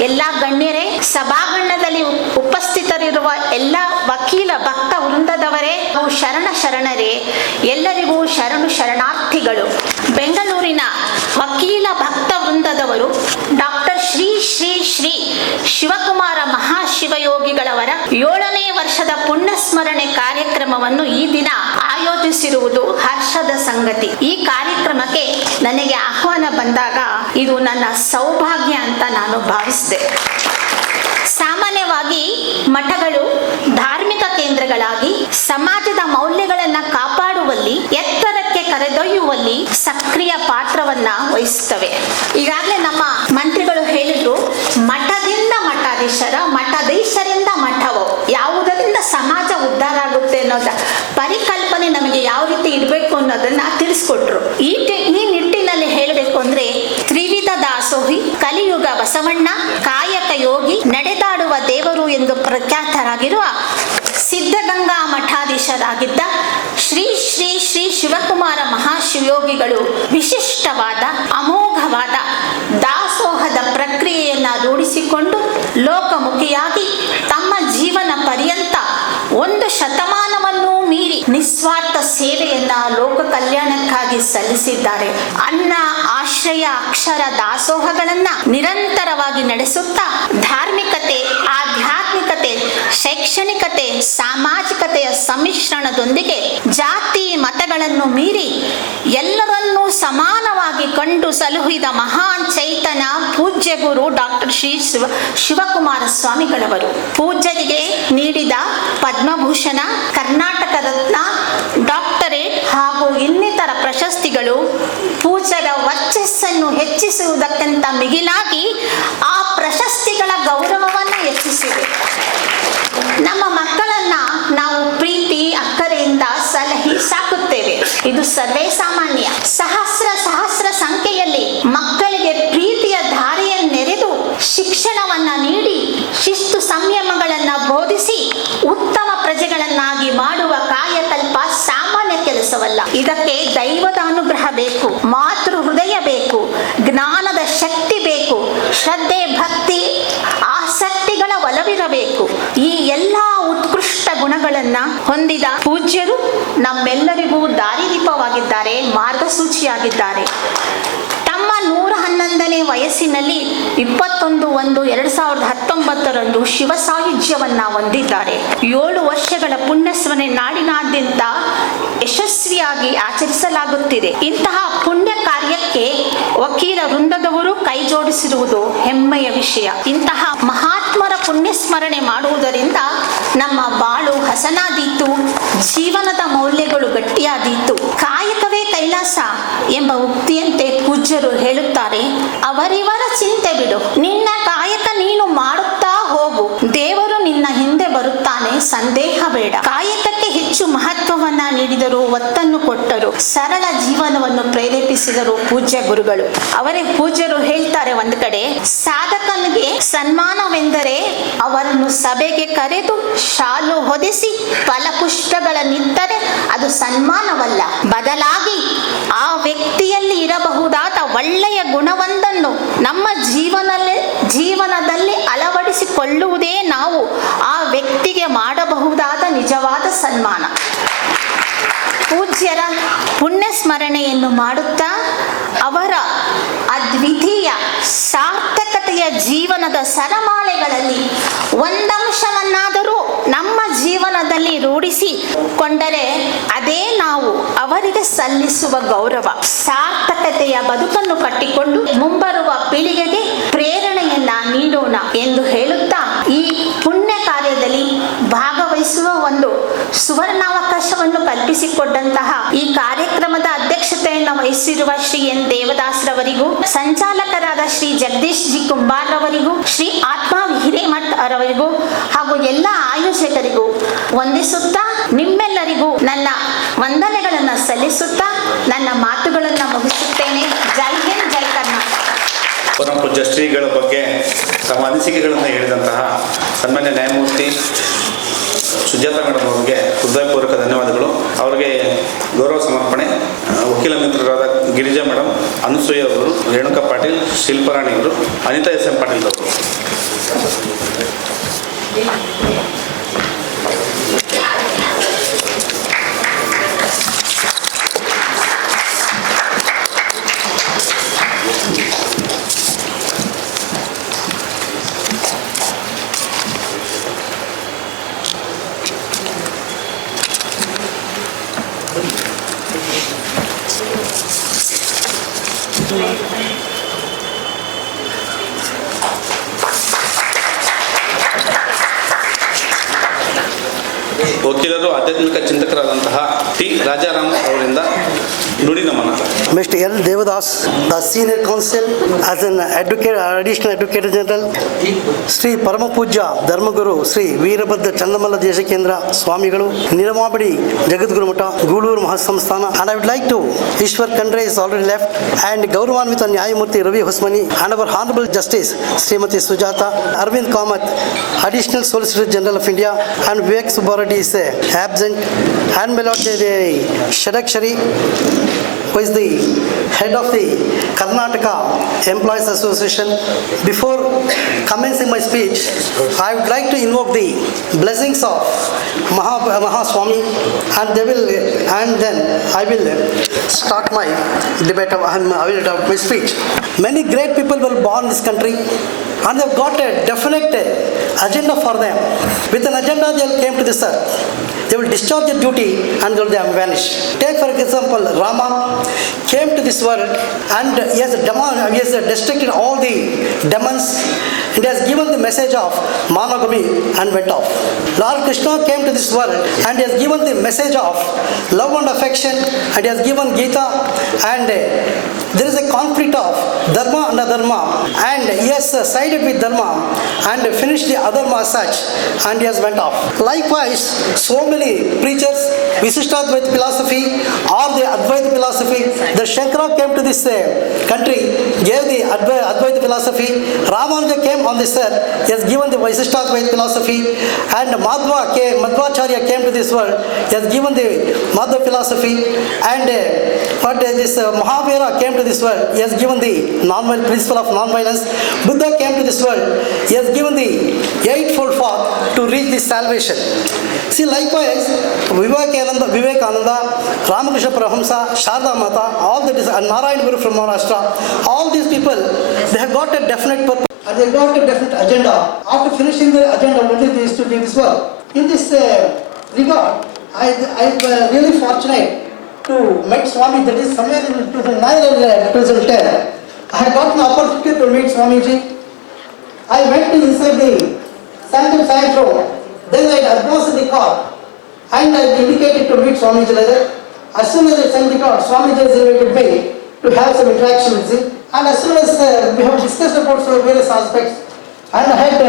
ಎಲ್ಲ ಗಣ್ಯರೇ, ಸಭಾಂಗಣದಲ್ಲಿ ಉಪಸ್ಥಿತರಿರುವ ಎಲ್ಲ ವಕೀಲ ಭಕ್ತ ವೃಂದದವರೇ, ಶರಣರೇ, ಎಲ್ಲರಿಗೂ ಶರಣಾರ್ಥಿಗಳು. ಬೆಂಗಳೂರಿನ ವಕೀಲ ಭಕ್ತ ವೃಂದದವರು ಡಾಕ್ಟರ್ ಶ್ರೀ ಶ್ರೀ ಶ್ರೀ ಶಿವಕುಮಾರ ಮಹಾಶಿವಯೋಗಿಗಳವರ 7ನೇ ವರ್ಷದ ಪುಣ್ಯಸ್ಮರಣೆ ಕಾರ್ಯಕ್ರಮವನ್ನು ಈ ದಿನ ಆಯೋಜಿಸಿರುವುದು ಹರ್ಷದ ಸಂಗತಿ. ಈ ಕಾರ್ಯಕ್ರಮಕ್ಕೆ ನನಗೆ ಆಹ್ವಾನ ಬಂದಾಗ ಇದು ನನ್ನ ಸೌಭಾಗ್ಯ ಅಂತ ನಾನು ಭಾವಿಸಿದೆ. ಸಾಮಾನ್ಯವಾಗಿ ಮಠಗಳು ಧಾರ್ಮಿಕ ಕೇಂದ್ರಗಳಾಗಿ ಸಮಾಜದ ಮೌಲ್ಯಗಳನ್ನು ಕಾಪಾಡುವಲ್ಲಿ, ಎತ್ತರಕ್ಕೆ ಕರೆದೊಯ್ಯುವಲ್ಲಿ ಸಕ್ರಿಯ ಪಾತ್ರವನ್ನ ವಹಿಸುತ್ತವೆ. ಈಗಾಗಲೇ ನಮ್ಮ ಮಂತ್ರಿಗಳು ಹೇಳಿದ್ರು, ಮಠದಿಂದ ಮಠಾಧೀಶರ, ಮಠಾಧೀಶರಿಂದ ಮಠವೋ, ಯಾವುದರಿಂದ ಸಮಾಜ ಉದ್ಧಾರ ಆಗುತ್ತೆ ಅನ್ನೋದ ಪರಿಕಲ್ಪನೆ ನಮಗೆ ಯಾವ ರೀತಿ ಇರಬೇಕು ಅನ್ನೋದನ್ನ ತಿಳಿಸ್ಕೊಟ್ರು. ಈ ನಿಟ್ಟಿನಲ್ಲಿ ಹೇಳಬೇಕು ಅಂದ್ರೆ ತ್ರಿವಿಧ ದಾಸೋಹಿ, ಕಲಿಯುಗ ಬಸವಣ್ಣ, ಕಾಯಕ ಯೋಗಿ, ನಡೆದಾಡುವ ದೇವರು ಎಂದು ಪ್ರಖ್ಯಾತರಾಗಿರುವ ಸಿದ್ಧಗಂಗಾ ಮಠಾಧೀಶರಾಗಿದ್ದ ಶ್ರೀ ಶ್ರೀ ಶ್ರೀ ಶಿವಕುಮಾರ ಮಹಾಶಿವಯೋಗಿಗಳು ವಿಶಿಷ್ಟವಾದ ಅಮೋಘವಾದ ದಾಸೋಹದ ಪ್ರಕ್ರಿಯೆಯನ್ನ ರೂಢಿಸಿಕೊಂಡು ಲೋಕಮುಖಿಯಾಗಿ ತಮ್ಮ ಜೀವನ ಪರ್ಯಂತ 1 ಶತಮಾನವನ್ನೂ ಮೀರಿ ನಿಸ್ವಾರ್ಥ ಸೇವೆಯನ್ನ ಲೋಕ ಕಲ್ಯಾಣಕ್ಕಾಗಿ ಸಲ್ಲಿಸಿದ್ದಾರೆ. ಅನ್ನ, ಆಶ್ರಯ, ಅಕ್ಷರ ದಾಸೋಹಗಳನ್ನ ನಿರಂತರವಾಗಿ ನಡೆಸುತ್ತಾ ಧಾರ್ಮಿಕತೆ, ಆಧ್ಯಾತ್ಮಿಕತೆ, ಶೈಕ್ಷಣಿಕತೆ, ಸಾಮಾಜಿಕತೆಯ ಸಮ್ಮಿಶ್ರಣದೊಂದಿಗೆ ಜಾತಿ ಮತಗಳನ್ನು ಮೀರಿ ಎಲ್ಲರನ್ನೂ ಸಮಾನವಾಗಿ ಕಂಡು ಸಲುಹಿದ ಮಹಾನ್ ಚೈತನ್ಯ ಪೂಜ್ಯ ಗುರು ಡಾಕ್ಟರ್ ಶ್ರೀ ಶಿವಕುಮಾರ ಸ್ವಾಮಿಗಳವರು ಪೂಜ್ಯರಿಗೆ ನೀಡಿದ ಪದ್ಮಭೂಷಣ, ಕರ್ನಾಟಕ ರತ್ನ, ಡಾಕ್ಟರೇಟ್ ಹಾಗೂ ಇನ್ನಿತರ ಪ್ರಶಸ್ತಿಗಳು ಪೂಜ್ಯರ ವರ್ಚಸ್ಸನ್ನು ಹೆಚ್ಚಿಸುವುದಕ್ಕಿಂತ ಮಿಗಿಲಾಗಿ ಆ ಪ್ರಶಸ್ತಿಗಳ ಗೌರವವನ್ನು ಹೆಚ್ಚಿಸಿವೆ. ನಮ್ಮ ಮಕ್ಕಳನ್ನ ನಾವು ಪ್ರೀತಿ ಅಕ್ಕರೆಯಿಂದ ಸಲಹಿ ಸಾಕುತ್ತೇವೆ, ಇದು ಸರ್ವೇ ಸಾಮಾನ್ಯ. ಸಹಸ್ರ ಸಂಖ್ಯೆಯಲ್ಲಿ ಮಕ್ಕಳಿಗೆ ಪ್ರೀತಿಯ ದಾರಿಯನ್ನೆರೆದು ಶಿಕ್ಷಣವನ್ನ ನೀಡಿ ಶಿಸ್ತು ಸಂಯಮಗಳನ್ನ ಬೋಧಿಸಿ ಉತ್ತಮ ಪ್ರಜೆಗಳನ್ನಾಗಿ ಮಾಡುವ ಕಾಯಕಲ್ಪ ಸಾಮಾನ್ಯ ಕೆಲಸವಲ್ಲ. ಇದಕ್ಕೆ ದೈವದ ಅನುಗ್ರಹ ಬೇಕು, ಮಾತೃ ಹೃದಯ ಬೇಕು, ಜ್ಞಾನದ ಶಕ್ತಿ ಬೇಕು, ಶ್ರದ್ಧೆ, ಭಕ್ತಿ, ಆಸಕ್ತಿಗಳ ಒಲವಿರಬೇಕು. ಈ ಎಲ್ಲ ಉತ್ಕೃಷ್ಟ ಗುಣಗಳನ್ನ ಹೊಂದಿದ ಪೂಜ್ಯರು ನಮ್ಮೆಲ್ಲರಿಗೂ ದಾರಿದೀಪವಾಗಿದ್ದಾರೆ, ಮಾರ್ಗಸೂಚಿಯಾಗಿದ್ದಾರೆ. ತಮ್ಮ 111ನೇ ವಯಸ್ಸಿನಲ್ಲಿ 21/1/2019 ಶಿವ ಸಾಯುಜ್ಯವನ್ನ ಹೊಂದಿದ್ದಾರೆ. 7 ವರ್ಷಗಳ ಪುಣ್ಯಸ್ಮರಣೆ ನಾಡಿನಾದ್ಯಂತ ಯಶಸ್ವಿಯಾಗಿ ಆಚರಿಸಲಾಗುತ್ತಿದೆ. ಇಂತಹ ಪುಣ್ಯ ಕಾರ್ಯಕ್ಕೆ ವಕೀಲ ವೃಂದದವರು ಕೈ ಜೋಡಿಸಿರುವುದು ಹೆಮ್ಮೆಯ ವಿಷಯ. ಇಂತಹ ಮಹಾತ್ಮರ ಪುಣ್ಯ ಸ್ಮರಣೆ ಮಾಡುವುದರಿಂದ ನಮ್ಮ ಬಾಳು ಹಸನಾದೀತು, ಜೀವನದ ಮೌಲ್ಯಗಳು ಗಟ್ಟಿಯಾದೀತು. ಕಾಯಕವೇ ಕೈಲಾಸ ಎಂಬ ಉಕ್ತಿಯಂತೆ ಪೂಜ್ಯರು ಹೇಳುತ್ತಾರೆ, ಅವರಿವರ ಚಿಂತೆ ಬಿಡು, ನಿನ್ನ ಕಾಯಕ ನೀನು ಮಾಡುತ್ತಾ ಹೋಗು, ದೇವರು ನಿನ್ನ ಹಿಂದೆ ಬರುತ್ತಾನೆ, ಸಂದೇಹ ಬೇಡ. ಕಾಯಕಕ್ಕೆ ಹೆಚ್ಚು ಮಹತ್ವವನ್ನ ನೀಡಿದರು, ಒತ್ತನ್ನು ಕೊಟ್ಟರು, ಸರಳ ಜೀವನವನ್ನು ಪ್ರೇರೇಪಿಸಿದರು ಪೂಜ್ಯ ಗುರುಗಳು. ಅವರೇ ಪೂಜ್ಯರು ಹೇಳ್ತಾರೆ ಒಂದು ಕಡೆ, ಸಾಧಕನಿಗೆ ಸನ್ಮಾನವೆಂದರೆ ಅವರನ್ನು ಸಭೆಗೆ ಕರೆದು ಶಾಲು ಹೊದಿಸಿ ಫಲಪುಷ್ಪಗಳನ್ನಿತ್ತರೆ ಅದು ಸನ್ಮಾನವಲ್ಲ, ಬದಲಾಗಿ ಆ ವ್ಯಕ್ತಿಯಲ್ಲಿ ಇರಬಹುದಾದ ಒಳ್ಳೆಯ ಗುಣವೊಂದನ್ನು ನಮ್ಮ ಜೀವನದಲ್ಲಿ ಅಳವಡಿಸಿಕೊಳ್ಳುವುದೇ ನಾವು ಆ ವ್ಯಕ್ತಿಗೆ ಮಾಡಬಹುದಾದ ನಿಜವಾದ ಸನ್ಮಾನ. ಪೂಜ್ಯರ ಪುಣ್ಯ ಸ್ಮರಣೆಯನ್ನು ಮಾಡುತ್ತಾ ಅವರ ಅದ್ವಿತೀಯ ಸಾರ್ಥಕತೆಯ ಜೀವನದ ಸರಮಾಲೆಗಳಲ್ಲಿ ಒಂದಂಶವನ್ನಾದರೂ ನಮ್ಮ ಜೀವನದಲ್ಲಿ ರೂಢಿಸಿಕೊಂಡರೆ ಅದೇ ನಾವು ಅವರಿಗೆ ಸಲ್ಲಿಸುವ ಗೌರವ. ಸಾರ್ಥಕತೆಯ ಬದುಕನ್ನು ಕಟ್ಟಿಕೊಂಡು ಮುಂಬರುವ ಪೀಳಿಗೆಗೆ ಪ್ರೇರಣೆಯನ್ನ ನೀಡೋಣ ಎಂದು ಹೇಳುತ್ತಾ ಈ ಪುಣ್ಯ ಕಾರ್ಯದಲ್ಲಿ ಭಾಗವಹಿಸುವ ಒಂದು ಸುವರ್ಣಾವಕಾಶವನ್ನು ಕಲ್ಪಿಸಿಕೊಟ್ಟಂತಹ ಈ ಕಾರ್ಯಕ್ರಮದ ಅಧ್ಯಕ್ಷತೆಯನ್ನು ವಹಿಸಿರುವ ಶ್ರೀ ಎನ್ ದೇವದಾಸರವರಿಗೂ, ಸಂಚಾಲಕರಾದ ಶ್ರೀ ಜಗದೀಶ್ ಜಿ ಕುಂಬಾರ್ ರವರಿಗೂ, ಶ್ರೀ ಆತ್ಮ ಹಿರೇಮಠ್ ಅವರಿಗೂ ಹಾಗೂ ಎಲ್ಲ ಆಯೋಜಕರಿಗೂ ವಂದಿಸುತ್ತಾ ನಿಮ್ಮೆಲ್ಲರಿಗೂ ನನ್ನ ವಂದನೆಗಳನ್ನು ಸಲ್ಲಿಸುತ್ತಾ ನನ್ನ ಮಾತುಗಳನ್ನು ಮುಗಿಸುತ್ತೇನೆ. ಜೈ ಹಿಂದ್, ಜೈ ಕರ್ನಾಟಕ. ಪರಮ ಪೂಜ್ಯ ಶ್ರೀಗಳ ಬಗ್ಗೆ ತಮ್ಮ ಅನಿಸಿಕೆಗಳನ್ನು ಹೇಳಿದಂತಹ ಸನ್ಮಾನ್ಯ ನ್ಯಾಯಮೂರ್ತಿ ಸುಜಾತ ಮೇಡಮ್ ಅವರಿಗೆ ಹೃದಯಪೂರ್ವಕ ಧನ್ಯವಾದಗಳು. ಅವರಿಗೆ ಗೌರವ ಸಮರ್ಪಣೆ. ವಕೀಲ ಮಿತ್ರರಾದ ಗಿರಿಜಾ ಮೇಡಮ್, ಅನುಸೂಯ ಅವರು, ರೇಣುಕಾ ಪಾಟೀಲ್, ಶಿಲ್ಪರಾಣಿ ಅವರು, ಅನಿತಾ ಎಸ್ ಎಂ ಪಾಟೀಲ್ ಅವರು. ವಕೀಲರು ಆಧ್ಯಾತ್ಮಿಕ ಚಿಂತಕರಾದಂತಹ ಟಿ ರಾಜಾರಾಮ್ ಅವರಿಂದ ನುಡಿ ನಮನ. Mr. L. Devadas, the Senior Counsel as an advocate, Additional Advocate General, Sri Paramapuja Dharmaguru, Sri Veerabhadra Channamala Deshakendra Swamigalu, Niramabadi Jagadguru Mata, Gulur Mahasamsthana, and I would like to, Ishwar Khandre is already left, and Gauravanvita Nyayamurti Ravi Husmani, and our Honorable Justice Srimati Sujata, Arvind Kamath, Additional Solicitor General of India, and Vivek Subbareddy is absent, and my Lord Shadakshari, who is the head of the Karnataka Employees Association. Before commencing my speech, I would like to invoke the blessings of Mahaswami, and then I will start my debate. I will have my speech. Many great people were born in this country, and they've got a definite agenda for them. With an agenda, they came to this earth. They will discharge their duty and they have vanished. Take for example, Rama came to this world and he has destructed all the demons. He has given the message of Managami and went off. Lord Krishna came to this world and he has given the message of love and affection, and he has given Gita, and there is a conflict of Dharma and Adharma, and he has sided with Dharma and finished the Adharma as such, and he has went off. Likewise, so many preachers, Visishtadvaita philosophy or the Advaita philosophy, the Shankara came to this country, gave the Advaita philosophy. Ramanuja came on this earth, he has given the Visishtadvaita philosophy, and Madhvacharya came to this world, he has given the Madhva philosophy, and this Mahavira came to this world, he has given the principle of non-violence. Buddha came to this world, he has given the eightfold path to reach the salvation. See, likewise, Vivekananda, Ramakrishna Paramahamsa, Sharda Mata, all the and Narayan Guru from Maharashtra, all these people, they have got a definite purpose and they got a definite agenda. After finishing the agenda, only they used to do this work. In this regard, I am really fortunate to meet Swami, that is somewhere in 2009 or 2010. I had got an opportunity to meet Swamiji. I went inside the Sanctum Sanctorum. Then I advanced the car and I indicated to meet Swamiji like that. As soon as I sent the car, Swamiji has invited me to have some interaction with him. And as soon as we have discussed about various aspects, and I had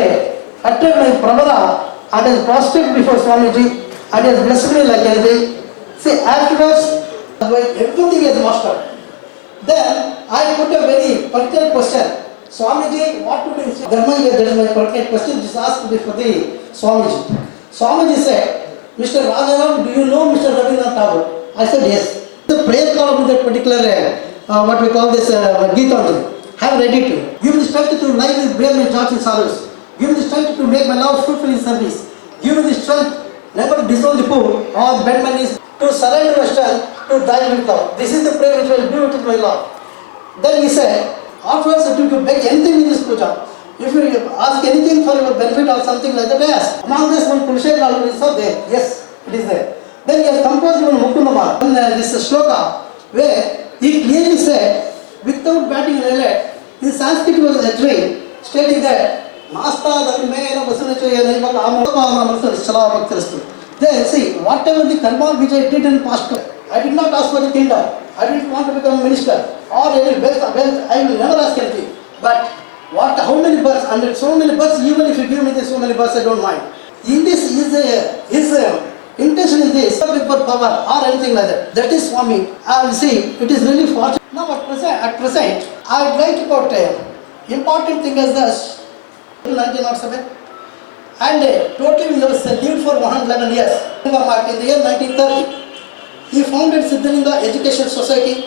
uttered my pravara and has prostrated before Swamiji and has blessed me like anything. See, afterwards, everything is mastered. Then I put a very pertinent question. Swamiji, what to do? Dharma, there is my pertinent question. Just asked before the Swamiji. Swamiji said, Mr. Rajaram, do you know Mr. Rabindranath Tagore? I said yes. The prayer column in that particular, what we call this Geetanjali. Have read it. Give me the strength to live with bear my joys and sorrows. Give me the strength to make my love fruitful in service. Give me the strength never to disown the poor or bend my knees, to surrender my strength to die with love. This is the prayer which I will do with my Lord. Then he said, afterwards, if you could beg anything in this puja, if you ask anything for your benefit or something like that, ask. Among this one Pulshe Nalu is out there. Yes, it is there. Then he has composed one Mukundama, this shloka, where he clearly said, without batting an eyelid, in Sanskrit was a tree, stating that, then see, whatever the karma which I did in past, I did not ask for the kingdom. I didn't want to become a minister or any wealth. I will never ask anything. But how many births? And so many births, even if you give me this so many births, I don't mind. In this, his intention is this, not for power or anything like that. That is Swami. I will see, it is really fortunate. Now at present, I would like to put important thing as this, 1907. And totally he was lived for 111 years. In the year 1930, he founded Siddhalinga Education Society.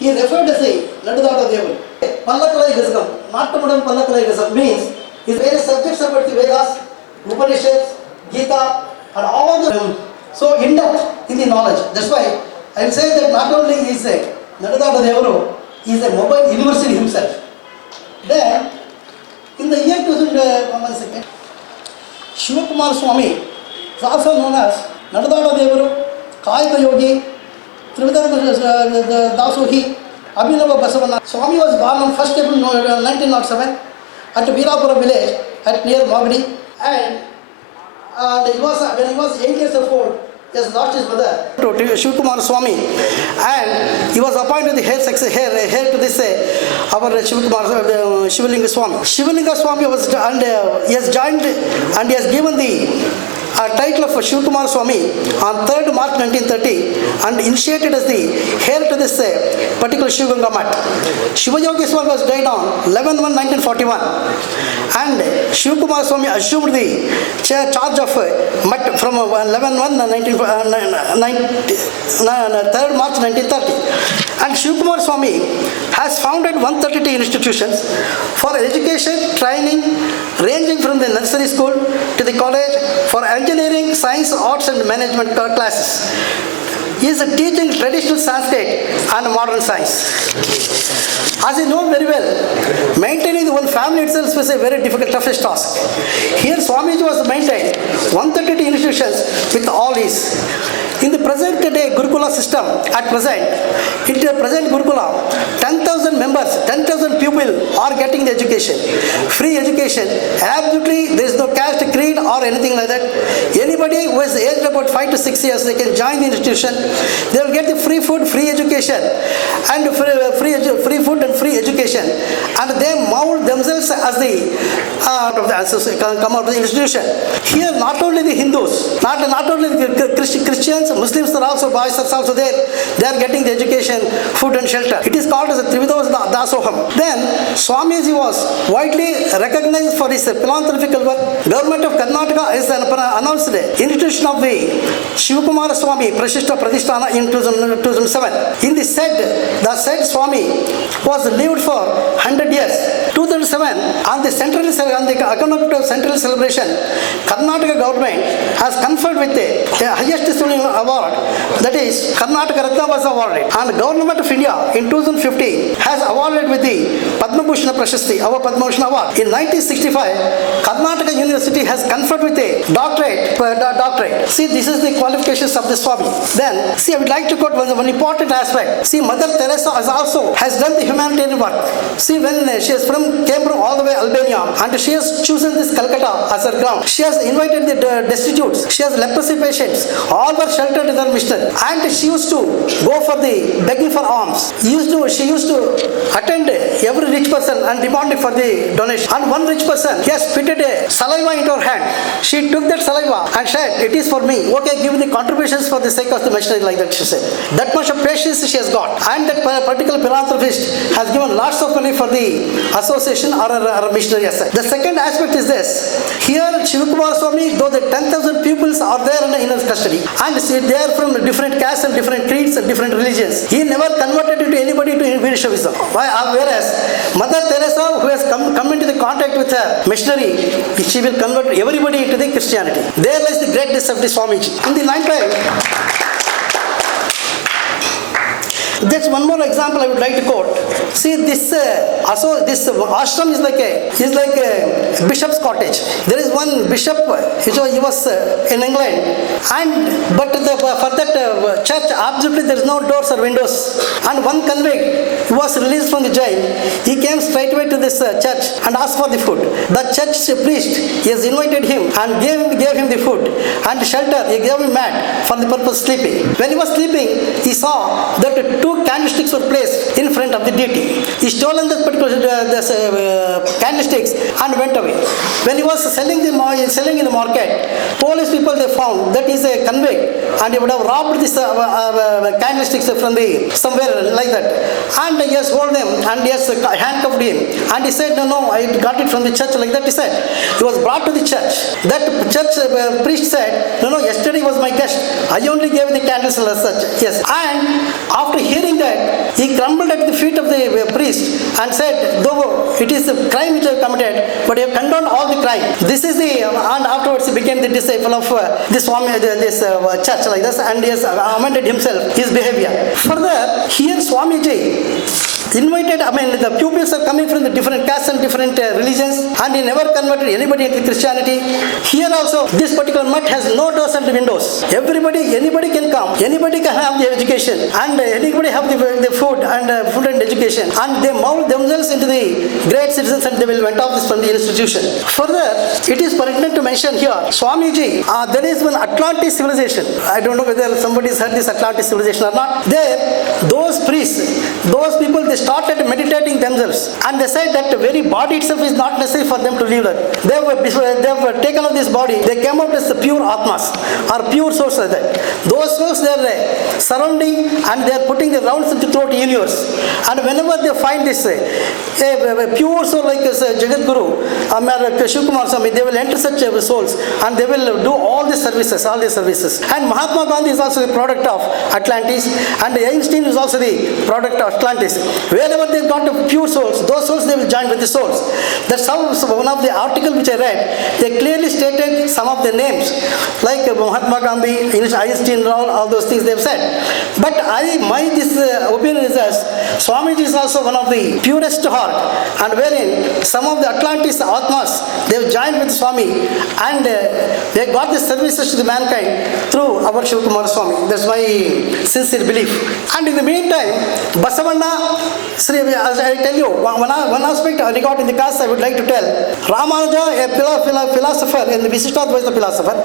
He referred as a Nadadada Devu. Pallakalai Gazgam, Nattamadam Pallakalai Gazgam means his various subjects about the Vedas, Upanishads, Gita, and all the so in depth in the knowledge. That's why I will say that not only is a Nadadada Devu, he is a mobile university himself. Then, in the year 2000, Shivakumar Swami is also known as Nadadada Devaru, Kayika Yogi, Trividharma Dasohi, Abhinava Basavana. Swami was born on 1st April 1907 at Veerapura village at near Magadi, and when he was 8 years old, he has lost his mother to Shivakumar Swami, and he was appointed the heir to this our Shivalinga Swami. Shivalinga Swami was and he has joined and he has given the title of Shivakumar Swami on 3rd March 1930 and initiated as the heir to this particular Shivaganga Math. Shivayogi Swami was died on 11/1/1941, and Shivakumar Swami assumed the charge of Math from 3rd March 1930. And Shivakumar Swami has founded 132 institutions for education, training, ranging from the nursery school to the college for engineering, science, arts and management classes. He is teaching traditional Sanskrit and modern science. As you know very well, maintaining the one family itself is a very difficult, toughest task. Here Swamiji was maintained 132 institutions with all these. In the present day Gurukula system, at present, in the present Gurukula, 10,000 members, 10,000 people are getting the education. Free education. Absolutely, there is no caste, creed or anything like that. Anybody who is aged about 5 to 6 years, they can join the institution. They will get the free food, free education, and free food and free education. And they mold themselves as the come out of the institution. Here, not only the Hindus, not only the Christians, Muslims are also, boys are also there. They are getting the education, food and shelter. It is called as a Trividharma Dasoham. Then Swamiji was widely recognized for his philanthropical work. Government of Karnataka has announced the institution of the Shivakumara Swami Prashishta Pradhisthana in 2007. In the said Swami was lived for 100 years. To 2007, on the account of central celebration, Karnataka government has conferred with the highest civilian award, that is Karnataka Ratna was awarded. And the Government of India in 2015 has awarded with the Padma Bhushan Prashasti, our Padma Bhushan award. In 1965, Karnataka University has conferred with a doctorate. See, this is the qualifications of the Swami. Then, see, I would like to quote one important aspect. See, Mother Teresa has done the humanitarian work. See, when she is from Cambridge all the way Albania, and she has chosen this Calcutta as her ground. She has invited the destitutes. She has leprosy patients. All were sheltered in her mission. And she used to go for the begging for alms. She used to attend every rich person and demanded for the donation. And one rich person, he has spitted a saliva into her hand. She took that saliva and said, "It is for me. Okay, give me the contributions for the sake of the missionary," like that she said. That much of patience she has got. And that particular philanthropist has given lots of money for the association or a missionary asset. The second aspect is this. Here, Shivakumar Swami, though the 10,000 pupils are there in his custody, and they are from different castes and different creeds and different religions, he never converted into anybody to Vaishnavism. Whereas Mother Teresa, who has come into the contact with her missionary, she will convert everybody into the Christianity. There lies the greatness of the Swamiji. In the meantime, that's one more example I would like to quote. See, this ashram is like a bishop's cottage. There is one bishop, he was in England, but for that church, absolutely there is no doors or windows. And one convict who was released from the jail, he came straight away to this church and asked for the food. The church priest, he has invited him and gave him the food and shelter. He gave him mat for the purpose of sleeping. When he was sleeping, he saw that two candlesticks were placed in front of the deity. He stolen that particular candlesticks and went away. When he was selling in the market, police people, they found that he is a convict and he would have robbed this candlesticks from somewhere like that. And he has hold them and he has handcuffed him. And he said, no, I got it from the church, like that he said. He was brought to the church. That church priest said, no, yesterday was my guest. I only gave the candles as such. Yes. And after hearing that, he crumbled at the feet of the priest and said, though it is a crime which I have committed, but I have condoned all the crime. This is and afterwards he became the disciple of this church like this, and he has amended himself, his behavior. Further, here Swamiji invited, the pupils are coming from the different castes and different religions, and he never converted anybody into Christianity. Here also, this particular mutt has no doors and windows. Anybody can come, anybody can have the education, and anybody have the food and education, and they mold themselves into the great citizens, and they will went off from the institution. Further, it is pertinent to mention here, Swamiji, there is one Atlantis civilization. I don't know whether somebody has heard this Atlantis civilization or not. There, those priests, those people, they started meditating themselves, and they said that the very body itself is not necessary for them to live there. They were taken of this body, they came out as the pure Atmas, or pure souls like that. Those souls, they are surrounding and they are putting the rounds throughout the universe. And whenever they find this a pure soul like Jagat Guru, Shivakumar Swami, they will enter such souls and they will do all these services. And Mahatma Gandhi is also the product of Atlantis, and Einstein is also the product of Atlantis. Wherever they got the pure souls, those souls they will join with the souls. That's how one of the articles which I read, they clearly stated some of the names, like Mahatma Gandhi, Einstein, all those things they have said. But this opinion is that Swamiji is also one of the purest heart, and wherein some of the Atlantis Atmas, they have joined with Swami, and they got the services to the mankind through our Shivakumar Swami. That's my sincere belief. And in the meantime, Basavanna, as I tell you, one aspect regarding the caste I would like to tell. Ramanuja, a philosopher, in the Visishtadvaita philosopher,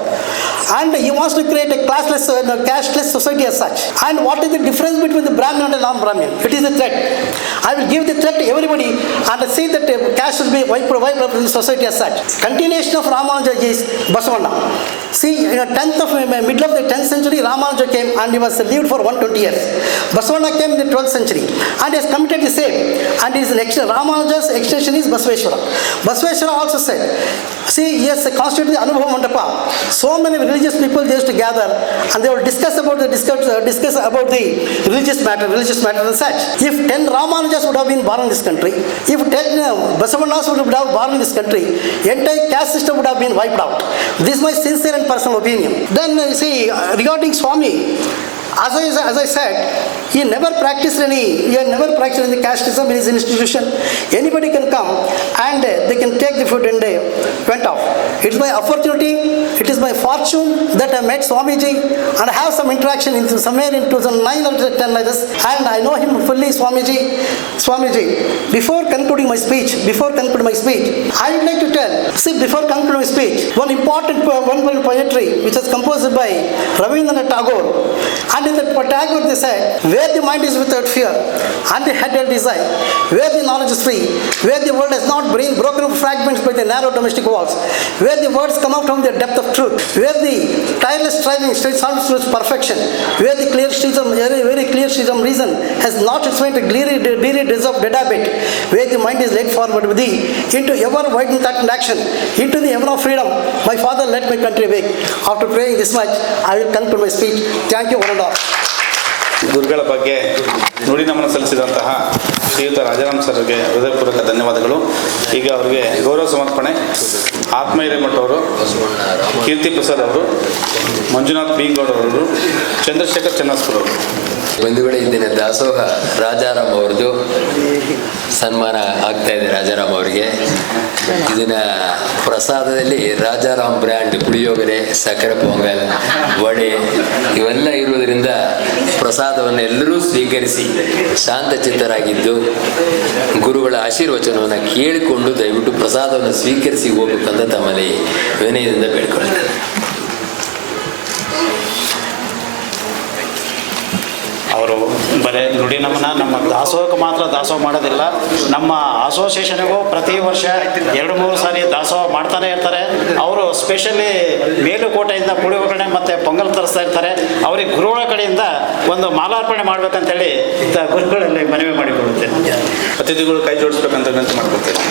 and he wants to create a casteless society as such. And what is the difference between the Brahmin and non-Brahmin? It is a threat. I will give the threat to everybody and say that caste will be wiped from the society as such. Continuation of Ramanuja is Basavanna. See, in the middle of the 10th century, Ramanuja came and he was lived for 120 years. Basavana came in the 12th century and he has committed the same. And his Ramanuja's extension is Basaveshwara. Basaveshwara also said, see, he has constituted the Anubhava Mandapa. So many religious people they used to gather and they will discuss about the religious matter and such. If 10 Ramanujas would have been born in this country, if 10 Basavanas would have been born in this country, entire caste system would have been wiped out. This is my sincere and personal opinion. Then see, regarding Swami, as I said, he never practiced any casteism in his institution. Anybody can come and they can take the food and they went off. It is my opportunity, it is my fortune that I met Swamiji and I have some interaction somewhere in 2009 or 2010 like this, and I know him fully. Swamiji, before concluding my speech, I would like to tell, see, before concluding my speech, one important poetry which was composed by Rabindranath Tagore. And in that Tagore they said, where the mind is without fear and the head held desire, where the knowledge is free, where the world has not been broken up fragments by the narrow domestic walls, where the words come out from the depth of truth, where the tireless striving straight sounds towards perfection, where the very clear stream of reason has not its way to dreary deserved dead habit, where the mind is led forward with thee into ever widening thought and action, into the heaven of freedom. My father, let my country wake. After praying this much, I will conclude my speech. Thank you, one and all. ಗುರುಗಳ ಬಗ್ಗೆ ನುಡಿ ನಮನ ಸಲ್ಲಿಸಿದಂತಹ ಶ್ರೀಯುತ ರಾಜಾರಾಮ್ ಸರ್ಗೆ ಹೃದಯಪೂರ್ವಕ ಧನ್ಯವಾದಗಳು. ಈಗ ಅವರಿಗೆ ಗೌರವ ಸಮರ್ಪಣೆ ಆತ್ಮ ಹಿರೇಮಠ ಅವರು, ಕೀರ್ತಿ ಪ್ರಸಾದ್ ಅವರು, ಮಂಜುನಾಥ್ ಬಿ ಗೌಡ್ ಅವರು, ಚಂದ್ರಶೇಖರ್ ಚನ್ನಸ್ಪುರ ಅವರು. ಬಂಧುಗಳೇ, ಇಂದಿನ ದಾಸೋಹ ರಾಜಾರಾಮ್ ಅವ್ರದ್ದು ಸನ್ಮಾನ ಆಗ್ತಾ ಇದೆ. ರಾಜಾರಾಮ್ ಅವರಿಗೆ ಇದನ್ನ ಪ್ರಸಾದದಲ್ಲಿ ರಾಜಾರಾಮ್ ಬ್ರ್ಯಾಂಡ್ ಪುಳಿಯೋಗರೆ, ಸಕ್ಕರೆ ಪೊಂಗಲ್, ವಡೆ ಇವೆಲ್ಲ ಇರುವುದರಿಂದ ಪ್ರಸಾದವನ್ನು ಎಲ್ಲರೂ ಸ್ವೀಕರಿಸಿ ಶಾಂತಚಿತ್ತರಾಗಿದ್ದು ಗುರುಗಳ ಆಶೀರ್ವಚನವನ್ನು ಕೇಳಿಕೊಂಡು ದಯವಿಟ್ಟು ಪ್ರಸಾದವನ್ನು ಸ್ವೀಕರಿಸಿ ಹೋಗ್ಬೇಕಂತ ತಮ್ಮಲ್ಲಿ ವಿನಯದಿಂದ ಬೇಡ್ಕೊಳ್ತಾರೆ. ಅವರು ಬರೀ ನುಡಿ ನಮನ ನಮ್ಮ ದಾಸೋಹಕ್ಕೆ ಮಾತ್ರ ದಾಸೋಹ ಮಾಡೋದಿಲ್ಲ, ನಮ್ಮ ಅಸೋಸಿಯೇಷನ್ಗೂ ಪ್ರತಿ ವರ್ಷ 2-3 ಸಾರಿ ದಾಸೋಹ ಮಾಡ್ತಾನೆ ಇರ್ತಾರೆ. ಅವರು ಸ್ಪೆಷಲಿ ಮೇಲುಕೋಟೆಯಿಂದ ಪುಳಿಯೋಗರೆ ಮತ್ತು ಪೊಂಗಲ್ ತರಿಸ್ತಾ ಇರ್ತಾರೆ. ಅವರಿಗೆ ಗುರುಗಳ ಕಡೆಯಿಂದ ಒಂದು ಮಾಲಾರ್ಪಣೆ ಮಾಡ್ಬೇಕಂತೇಳಿ ಗುರುಗಳಲ್ಲಿ ಮನವಿ ಮಾಡಿಕೊಳ್ಳುತ್ತೇನೆ. ಅತಿಥಿಗಳು ಕೈ ಜೋಡಿಸ್ಬೇಕಂತ ವಿನಂತಿ ಮಾಡ್ಕೊಳ್ತೇನೆ.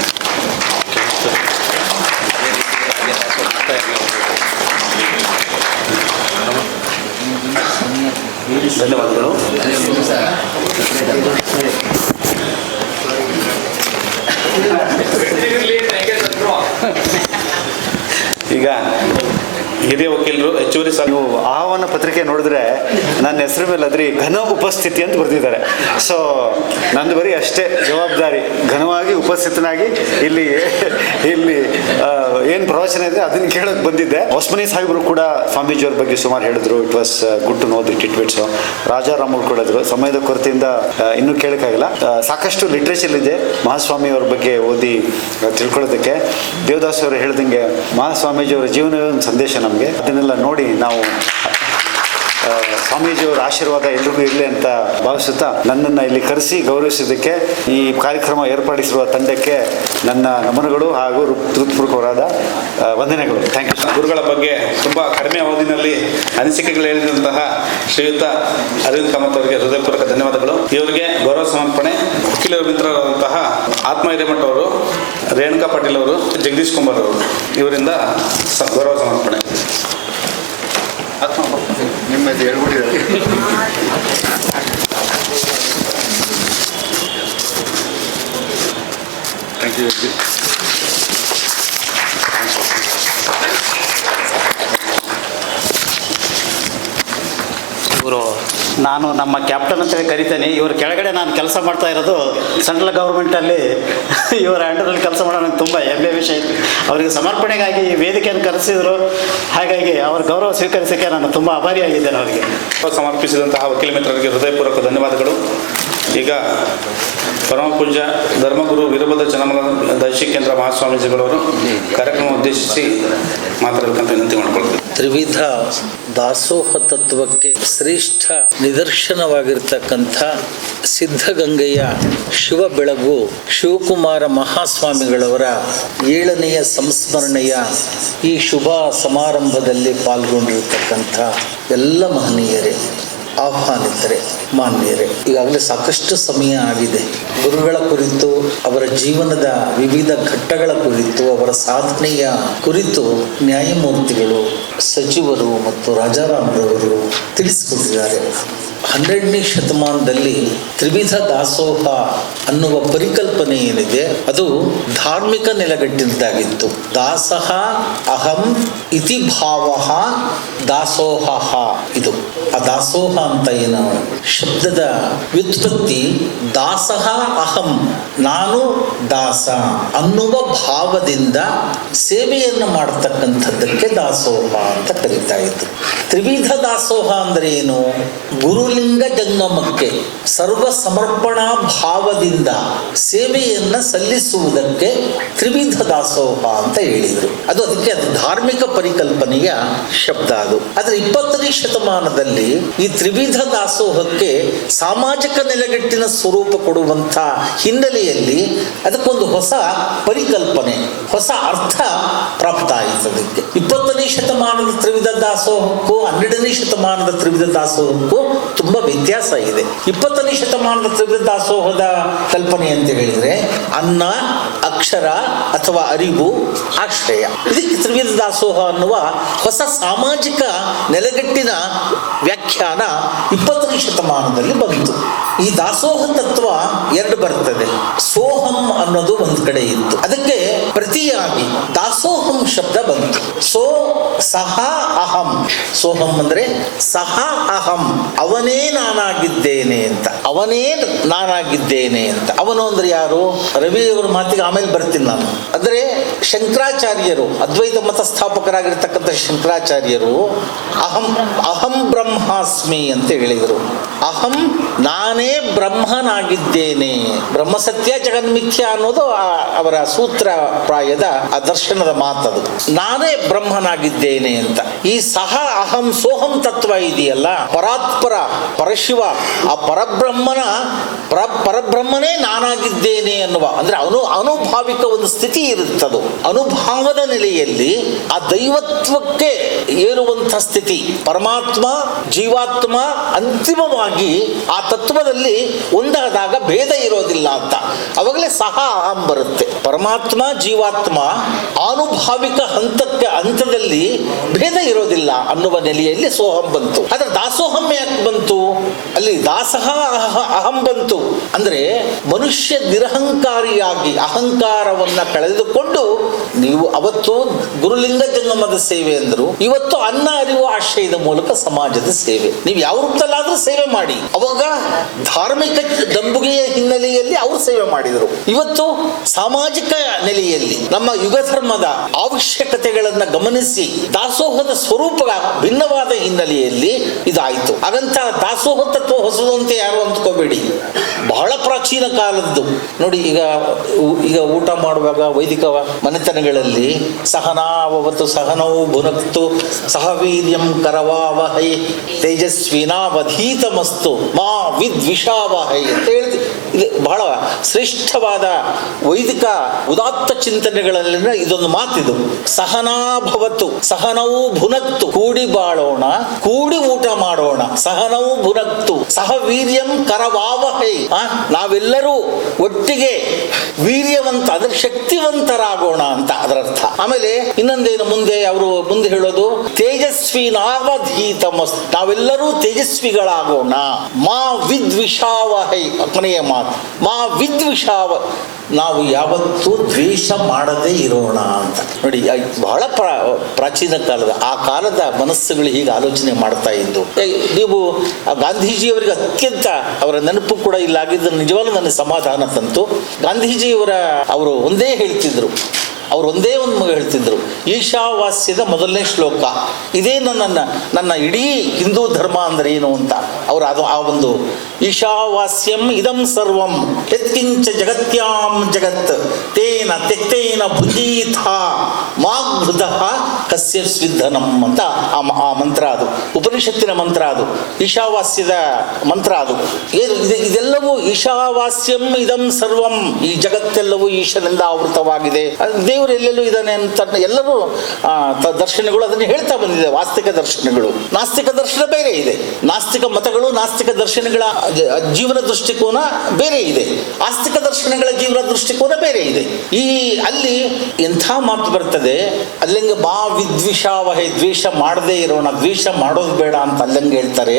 ಧನ್ಯವಾದಗಳು. ಈಗ ಹಿರಿಯ ವಕೀಲರು ಹೆಚ್ಚುವರಿ ನೀವು ಆಹ್ವಾನ ಪತ್ರಿಕೆ ನೋಡಿದ್ರೆ ನನ್ನ ಹೆಸರು ಮೇಲೆ ಅದ್ರಿ ಘನ ಉಪಸ್ಥಿತಿ ಅಂತ ಬರೆದಿದ್ದಾರೆ. ಸೊ ನಂದು ಬರೀ ಅಷ್ಟೇ ಜವಾಬ್ದಾರಿ, ಘನವಾಗಿ ಉಪಸ್ಥಿತನಾಗಿ ಇಲ್ಲಿ ಏನು ಪ್ರವಚನ ಇದೆ ಅದನ್ನು ಕೇಳೋಕೆ ಬಂದಿದ್ದೆ. ಹೊಸ್ಮನಿ ಸಾಹೇಬರು ಕೂಡ ಸ್ವಾಮೀಜಿಯವ್ರ ಬಗ್ಗೆ ಸುಮಾರು ಹೇಳಿದ್ರು. It was good to know the titbits. Rajaram ಅವ್ರು ಕೊಡಿದ್ರು. ಸಮಯದ ಕೊರತೆಯಿಂದ ಇನ್ನೂ ಕೇಳೋಕ್ಕಾಗಿಲ್ಲ. ಸಾಕಷ್ಟು ಲಿಟ್ರೇಚರ್ ಇದೆ ಮಹಾಸ್ವಾಮಿಯವ್ರ ಬಗ್ಗೆ ಓದಿ ತಿಳ್ಕೊಳ್ಳೋದಕ್ಕೆ. ದೇವದಾಸ್ ಅವರು ಹೇಳ್ದಂಗೆ ಮಹಾಸ್ವಾಮೀಜಿಯವರ ಜೀವನವೇ ಒಂದು ಸಂದೇಶ ನಮಗೆ. ಅದನ್ನೆಲ್ಲ ನೋಡಿ ನಾವು ಸ್ವಾಮೀಜಿಯವರ ಆಶೀರ್ವಾದ ಎಲ್ರಿಗೂ ಇರಲಿ ಅಂತ ಭಾವಿಸುತ್ತಾ ನನ್ನನ್ನು ಇಲ್ಲಿ ಕರೆಸಿ ಗೌರವಿಸಿದ್ದಕ್ಕೆ ಈ ಕಾರ್ಯಕ್ರಮ ಏರ್ಪಡಿಸಿರುವ ತಂಡಕ್ಕೆ ನನ್ನ ನಮನಗಳು ಹಾಗೂ ಹೃತ್ಪೂರ್ವಕವಾದ ವಂದನೆಗಳು. Thank you. ಗುರುಗಳ ಬಗ್ಗೆ ತುಂಬ ಕಡಿಮೆ ಅವಧಿನಲ್ಲಿ ಅನಿಸಿಕೆಗಳು ಹೇಳಿದಂತಹ ಶ್ರೀಯುತ ಅರವಿಂದ್ ಕಾಮತ್ ಅವರಿಗೆ ಹೃದಯಪೂರ್ವಕ ಧನ್ಯವಾದಗಳು. ಇವರಿಗೆ ಗೌರವ ಸಮರ್ಪಣೆ ವಕೀಲರ ಮಿತ್ರರಾದಂತಹ ಆತ್ಮ ಹಿರೇಮಠ ಅವರು, ರೇಣುಕಾ ಪಾಟೀಲ್ ಅವರು, ಜಗದೀಶ್ ಕುಮಾರ್ ಅವರು ಇವರಿಂದ ಗೌರವ ಸಮರ್ಪಣೆ. ನಿಮ್ಮದು ಹೇಳ್ಬಿಟ್ಟಿದ್ದಾರೆ. Thank you. ಇವರು ನಾನು ನಮ್ಮ ಕ್ಯಾಪ್ಟನ್ ಅಂತೇಳಿ ಕರಿತೇನೆ. ಇವ್ರ ಕೆಳಗಡೆ ನಾನು ಕೆಲಸ ಮಾಡ್ತಾ ಇರೋದು ಸೆಂಟ್ರಲ್ ಗೌರ್ಮೆಂಟಲ್ಲಿ ಇವರ ಅಂಡರಲ್ಲಿ ಕೆಲಸ ಮಾಡೋ ನನಗೆ ತುಂಬ ಹೆಮ್ಮೆ ವಿಷಯ. ಅವರಿಗೆ ಸಮರ್ಪಣೆಗಾಗಿ ಈ ವೇದಿಕೆಯನ್ನು ಕರೆಸಿದರು. ಹಾಗಾಗಿ ಅವ್ರ ಗೌರವ ಸ್ವೀಕರಿಸೋಕ್ಕೆ ನಾನು ತುಂಬ ಆಭಾರಿಯಾಗಿದ್ದೇನೆ. ಅವರಿಗೆ ಸಮರ್ಪಿಸಿದಂತಹ ವಕೀಲ ಮಿತ್ರರಿಗೆ ಹೃದಯಪೂರ್ವಕ ಧನ್ಯವಾದಗಳು. ಈಗ ಪರಮ ಪೂಜ್ಯ ಧರ್ಮಗುರು ವೀರಭದ್ರ ಚನ್ನಮಲ್ಲ ದೈಶಿಕೇಂದ್ರ ಮಹಾಸ್ವಾಮೀಜಿಗಳವರು ಕಾರ್ಯಕ್ರಮ ಉದ್ದೇಶಿಸಿ ಮಾತಾಡಬೇಕಂತ ವಿನಂತಿ ಮಾಡಿಕೊಳ್ತೀವಿ. ತ್ರಿವಿಧ ದಾಸೋಹ ತತ್ವಕ್ಕೆ ಶ್ರೇಷ್ಠ ನಿದರ್ಶನವಾಗಿರ್ತಕ್ಕಂಥ ಸಿದ್ಧಗಂಗೆಯ ಶಿವ ಬೆಳಗು ಶಿವಕುಮಾರ ಮಹಾಸ್ವಾಮಿಗಳವರ 7ನೆಯ ಸಂಸ್ಮರಣೆಯ ಈ ಶುಭ ಸಮಾರಂಭದಲ್ಲಿ ಪಾಲ್ಗೊಂಡಿರ್ತಕ್ಕಂಥ ಎಲ್ಲ ಮಹನೀಯರೇ, ಆಹ್ವಾನಿತರೆ, ಮಾನ್ಯರೇ, ಈಗಾಗಲೇ ಸಾಕಷ್ಟು ಸಮಯ ಆಗಿದೆ. ಗುರುಗಳ ಕುರಿತು, ಅವರ ಜೀವನದ ವಿವಿಧ ಘಟ್ಟಗಳ ಕುರಿತು, ಅವರ ಸಾಧನೆಯ ಕುರಿತು ನ್ಯಾಯಮೂರ್ತಿಗಳು, ಸಚಿವರು ಮತ್ತು ರಾಜಾರಾಮ್ರವರು ತಿಳಿಸಿಕೊಟ್ಟಿದ್ದಾರೆ. 12ನೇ ಶತಮಾನದಲ್ಲಿ ತ್ರಿವಿಧ ದಾಸೋಹ ಅನ್ನುವ ಪರಿಕಲ್ಪನೆ ಏನಿದೆ ಅದು ಧಾರ್ಮಿಕ ನೆಲೆಗಟ್ಟಿದ್ದಾಗಿತ್ತು. ದಾಸಃ ಅಹಂ ಇತಿ ಭಾವಃ ದಾಸೋಹ. ಇದು ಆ ದಾಸೋಹ ಅಂತ ಏನು ಶಬ್ದದ ವ್ಯುತ್ಪತ್ತಿ ದಾಸಃ ಅಹಂ, ನಾನು ದಾಸ ಅನ್ನುವ ಭಾವದಿಂದ ಸೇವೆಯನ್ನು ಮಾಡತಕ್ಕಂಥದ್ದಕ್ಕೆ ದಾಸೋಹ ಅಂತ ಕರೀತಾ ಇತ್ತು. ತ್ರಿವಿಧ ದಾಸೋಹ ಅಂದರೆ ಏನು? ಗುರುಲಿಂಗ ಜಂಗಮಕ್ಕೆ ಸರ್ವ ಸಮರ್ಪಣಾ ಭಾವದಿಂದ ಸೇವೆಯನ್ನು ಸಲ್ಲಿಸುವುದಕ್ಕೆ ತ್ರಿವಿಧ ದಾಸೋಹ ಅಂತ ಹೇಳಿದರು. ಅದಕ್ಕೆ ಧಾರ್ಮಿಕ ಪರಿಕಲ್ಪನೆಯ ಶಬ್ದ ಅದು. ಆದರೆ 20ನೇ ಶತಮಾನದಲ್ಲಿ ಈ ತ್ರಿವಿಧ ದಾಸೋಹಕ್ಕೆ ಸಾಮಾಜಿಕ ನೆಲೆಗಟ್ಟಿನ ಸ್ವರೂಪ ಕೊಡುವಂಥ ಹಿನ್ನೆಲೆಯಲ್ಲಿ ಅದಕ್ಕೊಂದು ಹೊಸ ಪರಿಕಲ್ಪನೆ, ಹೊಸ ಅರ್ಥ ಪ್ರಾಪ್ತ ಆಯಿತು. ಅದಕ್ಕೆ 20ನೇ ಶತಮಾನದ ತ್ರಿವಿಧ ದಾಸೋಹಕ್ಕೂ 12ನೇ ಶತಮಾನದ ತ್ರಿವಿಧ ದಾಸೋಹಕ್ಕೂ ತುಂಬಾ ವ್ಯತ್ಯಾಸ ಇದೆ. 20ನೇ ಶತಮಾನದ ತ್ರಿವಿಧ ದಾಸೋಹದ ಕಲ್ಪನೆ ಅಂತ ಹೇಳಿದ್ರೆ ಅನ್ನ, ಅಕ್ಷರ ಅಥವಾ ಅರಿವು, ಆಶ್ರಯ. ಇದಕ್ಕೆ ತ್ರಿವಿಧ ದಾಸೋಹ ಅನ್ನುವ ಹೊಸ ಸಾಮಾಜಿಕ ನೆಲೆಗಟ್ಟಿನ ವ್ಯಾಖ್ಯಾನ 20ನೇ ಶತಮಾನದಲ್ಲಿ ಬಂತು. ಈ ದಾಸೋಹ ತತ್ವ 2 ಬರ್ತದೆ. ಸೋಹಂ ಅನ್ನೋದು ಒಂದು ಕಡೆ ಇತ್ತು, ಅದಕ್ಕೆ ಪ್ರತಿಯಾಗಿ ದಾಸೋಹಂ ಶಬ್ದ ಬಂತು. ಸಹ ಅಹಂ, ಸೋಹಂ ಅಂದ್ರೆ ಸಹ ಅಹಂ, ಅವನೇ ನಾನಾಗಿದ್ದೇನೆ ಅಂತ, ಅವನೇ ನಾನಾಗಿದ್ದೇನೆ ಅಂತ. ಅವನು ಅಂದ್ರೆ ಯಾರು? ರವಿಯವರ ಮಾತಿಗೆ ಆಮೇಲೆ ಬರ್ತೀನಿ ನಾನು. ಅಂದ್ರೆ ಶಂಕರಾಚಾರ್ಯರು, ಅದ್ವೈತ ಮತ ಸ್ಥಾಪಕರಾಗಿರ್ತಕ್ಕಂಥ ಶಂಕರಾಚಾರ್ಯರು ಅಹಂ ಬ್ರಹ್ಮಾಸ್ಮಿ ಅಂತ ಹೇಳಿದರು. ಅಹಂ, ನಾನೇ ಬ್ರಹ್ಮನಾಗಿದ್ದೇನೆ. ಬ್ರಹ್ಮಸತ್ಯ ಜಗನ್ಮಿಥ್ಯ ಅನ್ನೋದು ಅವರ ಸೂತ್ರ ಪ್ರಾಯದ ಆ ದರ್ಶನದ ಮಾತದು. ನಾನೇ ಬ್ರಹ್ಮನಾಗಿದ್ದೇನೆ ಅಂತ. ಈ ಸಹ ಅಹಂ ಸೋಹಂ ತತ್ವ ಇದೆಯಲ್ಲ, ಪರಾತ್ಪರ ಪರಶಿವ, ಆ ಪರಬ್ರಹ್ಮನೇ ನಾನಾಗಿದ್ದೇನೆ ಅನ್ನುವ, ಅಂದ್ರೆ ಅನುಭಾವಿಕ ಒಂದು ಸ್ಥಿತಿ ಇರುತ್ತದು. ಅನುಭಾವದ ನೆಲೆಯಲ್ಲಿ ಆ ದೈವತ್ವಕ್ಕೆ ಏರುವಂಥ ಸ್ಥಿತಿ, ಪರಮಾತ್ಮ ಜೀವಾತ್ಮ ಅಂತಿಮವಾಗಿ ಆ ತತ್ವದಲ್ಲಿ ಒಂದಾದಾಗ ಭೇದ ಇರೋದಿಲ್ಲ ಅಂತ. ಅವಾಗಲೇ ಸಹ ಅಹಂ ಬರುತ್ತೆ. ಪರಮಾತ್ಮ ಜೀವಾತ್ಮ ಆನುಭಾವಿಕ ಹಂತದಲ್ಲಿ ಭೇದ ಇರೋದಿಲ್ಲ ಅನ್ನುವ ನೆಲೆಯಲ್ಲಿ ಸೋಹಂ ಬಂತು. ಆದ್ರೆ ದಾಸೋಹಂ ಯಾಕೆ ಬಂತು? ಅಲ್ಲಿ ದಾಸಃ ಅಹಂ ಬಂತು ಅಂದ್ರೆ ಮನುಷ್ಯ ನಿರಹಂಕಾರಿಯಾಗಿ ಅಹಂಕಾರವನ್ನ ಕಳೆದುಕೊಂಡು, ನೀವು ಅವತ್ತು ಗುರುಲಿಂಗ ಜಂಗಮದ ಸೇವೆ ಅಂದರು, ಇವತ್ತು ಅನ್ನ ಅರಿವು ಆಶ್ರಯದ ಮೂಲಕ ಸಮಾಜದ ಸೇವೆ. ನೀವು ಯಾವ ರೂಪದಲ್ಲಾದ್ರೂ ಸೇವೆ ಮಾಡಿ. ಅವಾಗ ಧಾರ್ಮಿಕ ದಂಬುಗೆಯ ಹಿನ್ನೆಲೆಯಲ್ಲಿ ಅವರು ಸೇವೆ ಮಾಡಿದರು. ಇವತ್ತು ಸಾಮಾಜಿಕ ನೆಲೆಯಲ್ಲಿ ನಮ್ಮ ಯುಗ ಧರ್ಮದ ಅವಶ್ಯಕತೆಗಳನ್ನ ಗಮನಿಸಿ ದಾಸೋಹದ ಸ್ವರೂಪ ಭಿನ್ನವಾದ ಹಿನ್ನೆಲೆಯಲ್ಲಿ ಇದಾಯಿತು. ಹಾಗಂತ ದಾಸೋಹ ತತ್ವ ಹೊಸದು ಅಂತ ಯಾರು ಅಂದ್ಕೋಬೇಡಿ, ಬಹಳ ಪ್ರಾಚೀನ ಕಾಲದ್ದು. ನೋಡಿ, ಈಗ ಊಟ ಮಾಡುವಾಗ ವೈದಿಕ ಮನೆತನಗಳಲ್ಲಿ ಸಹನಾವವತು ಸಹನೌ ಭುನಕ್ತು ಸಹವೀರ್ಯಂ ಕರವಾವಹೈ ತೇಜಸ್ವಿನಾವಧೀತಮಸ್ತು ಮಾ ವಿದ್ವಿಷಾವಹೈ ಅಂತ ಹೇಳ್ತೀವಿ. ಇದು ಬಹಳ ಶ್ರೇಷ್ಠವಾದ ವೈದಿಕ ಉದಾತ್ತ ಚಿಂತನೆಗಳಲ್ಲಿನ ಇದೊಂದು ಮಾತಿದು. ಸಹನಾಭವತು ಸಹನೌ ಭುನಕ್ತು, ಕೂಡಿ ಬಾಳೋಣ, ಕೂಡಿ ಊಟ ಮಾಡೋಣ. ಸಹನೌ ಭುನಕ್ತು ಸಹ ವೀರ್ಯಂ ಕರವಾವಹೈ, ನಾವೆಲ್ಲರೂ ಒಟ್ಟಿಗೆ ವೀರ್ಯವಂತ ಅಂದ್ರೆ ಶಕ್ತಿವಂತರಾಗೋಣ ಅಂತ ಅದರ ಅರ್ಥ. ಆಮೇಲೆ ಇನ್ನೊಂದೇನು ಅವರು ಮುಂದೆ ಹೇಳೋದು, ತೇಜಸ್ವಿನಾವಧೀತಮಸ್ತು, ನಾವೆಲ್ಲರೂ ತೇಜಸ್ವಿಗಳಾಗೋಣ. ಮಾ ವಿದ್ವಿಷಾವಹೈ, ಕೊನೆಯ ಮಾತು, ಮಾ ವಿದ್ವಿಷಾವ, ನಾವು ಯಾವತ್ತೂ ದ್ವೇಷ ಮಾಡದೇ ಇರೋಣ ಅಂತ. ನೋಡಿ, ಬಹಳ ಪ್ರಾಚೀನ ಕಾಲದ ಆ ಕಾಲದ ಮನಸ್ಸುಗಳು ಹೀಗೆ ಆಲೋಚನೆ ಮಾಡ್ತಾ ಇದ್ದು. ನೀವು ಗಾಂಧೀಜಿಯವರಿಗೆ ಅತ್ಯಂತ ಅವರ ನೆನಪು ಕೂಡ ಇಲ್ಲಾಗಿದ್ದು ನಿಜವಾಗ್ಲೂ ನನಗೆ ಸಮಾಧಾನ ತಂತು. ಗಾಂಧೀಜಿಯವರು ಒಂದೇ ಹೇಳ್ತಿದ್ರು, ಅವ್ರು ಒಂದೇ ಒಂದು ಹೇಳ್ತಿದ್ರು, ಈಶಾವಾಸ್ಯದ ಮೊದಲನೇ ಶ್ಲೋಕ ಇದೇ ನನ್ನ ಇಡೀ ಹಿಂದೂ ಧರ್ಮ ಅಂದ್ರೆ ಏನು ಅಂತ. ಅವರು ಅದು ಆ ಒಂದು ಈಶಾವಾಸ್ಯಂ ಇದಂ ಸರ್ವಂ ಯತ್ಕಿಂಚ ಜಗತ್ಯಾಂ ಜಗತ್ ತೇನ ತೆಕ್ತೇನ ಭುಜೀಥ ಮಾಘೃತ ಕಸ್ಯ ಸ್ವಿಧನಂ ಅಂತ ಆ ಮಂತ್ರ, ಅದು ಉಪನಿಷತ್ತಿನ ಮಂತ್ರ, ಅದು ಈಶಾವಾಸ್ಯದ ಮಂತ್ರ. ಅದು ಇದೆಲ್ಲವೂ ಈಶಾವಾಸ್ಯಂ ಇದಂ ಸರ್ವಂ, ಈ ಜಗತ್ತೆಲ್ಲವೂ ಈಶನಿಂದ ಆವೃತವಾಗಿದೆ, ದೇವರು ಎಲ್ಲೆಲ್ಲೂ ಇದ್ದಾನೆ ಅಂತ ಎಲ್ಲರೂ ದರ್ಶನಗಳು ಅದನ್ನು ಹೇಳ್ತಾ ಬಂದಿದೆ. ವಾಸ್ತವಿಕ ದರ್ಶನಗಳು, ನಾಸ್ತಿಕ ದರ್ಶನ ಬೇರೆ ಇದೆ. ನಾಸ್ತಿಕ ಮತಗಳು, ನಾಸ್ತಿಕ ದರ್ಶನಗಳ ಜೀವನ ದೃಷ್ಟಿಕೋನ ಬೇರೆ ಇದೆ. ಆಸ್ತಿಕ ದರ್ಶನಗಳ ಜೀವನ ದೃಷ್ಟಿಕೋನ ಬೇರೆ ಇದೆ. ಅಲ್ಲಿ ಎಂಥ ಮಾತು ಬರ್ತದೆ, ಅಲ್ಲಂಗೆ ಬಾ ವಿದ್ವಿಷಾವಹೆ, ದ್ವೇಷ ಮಾಡದೇ ಇರೋಣ, ದ್ವೇಷ ಮಾಡೋದು ಬೇಡ ಅಂತ ಅಲ್ಲಂಗೆ ಹೇಳ್ತಾರೆ.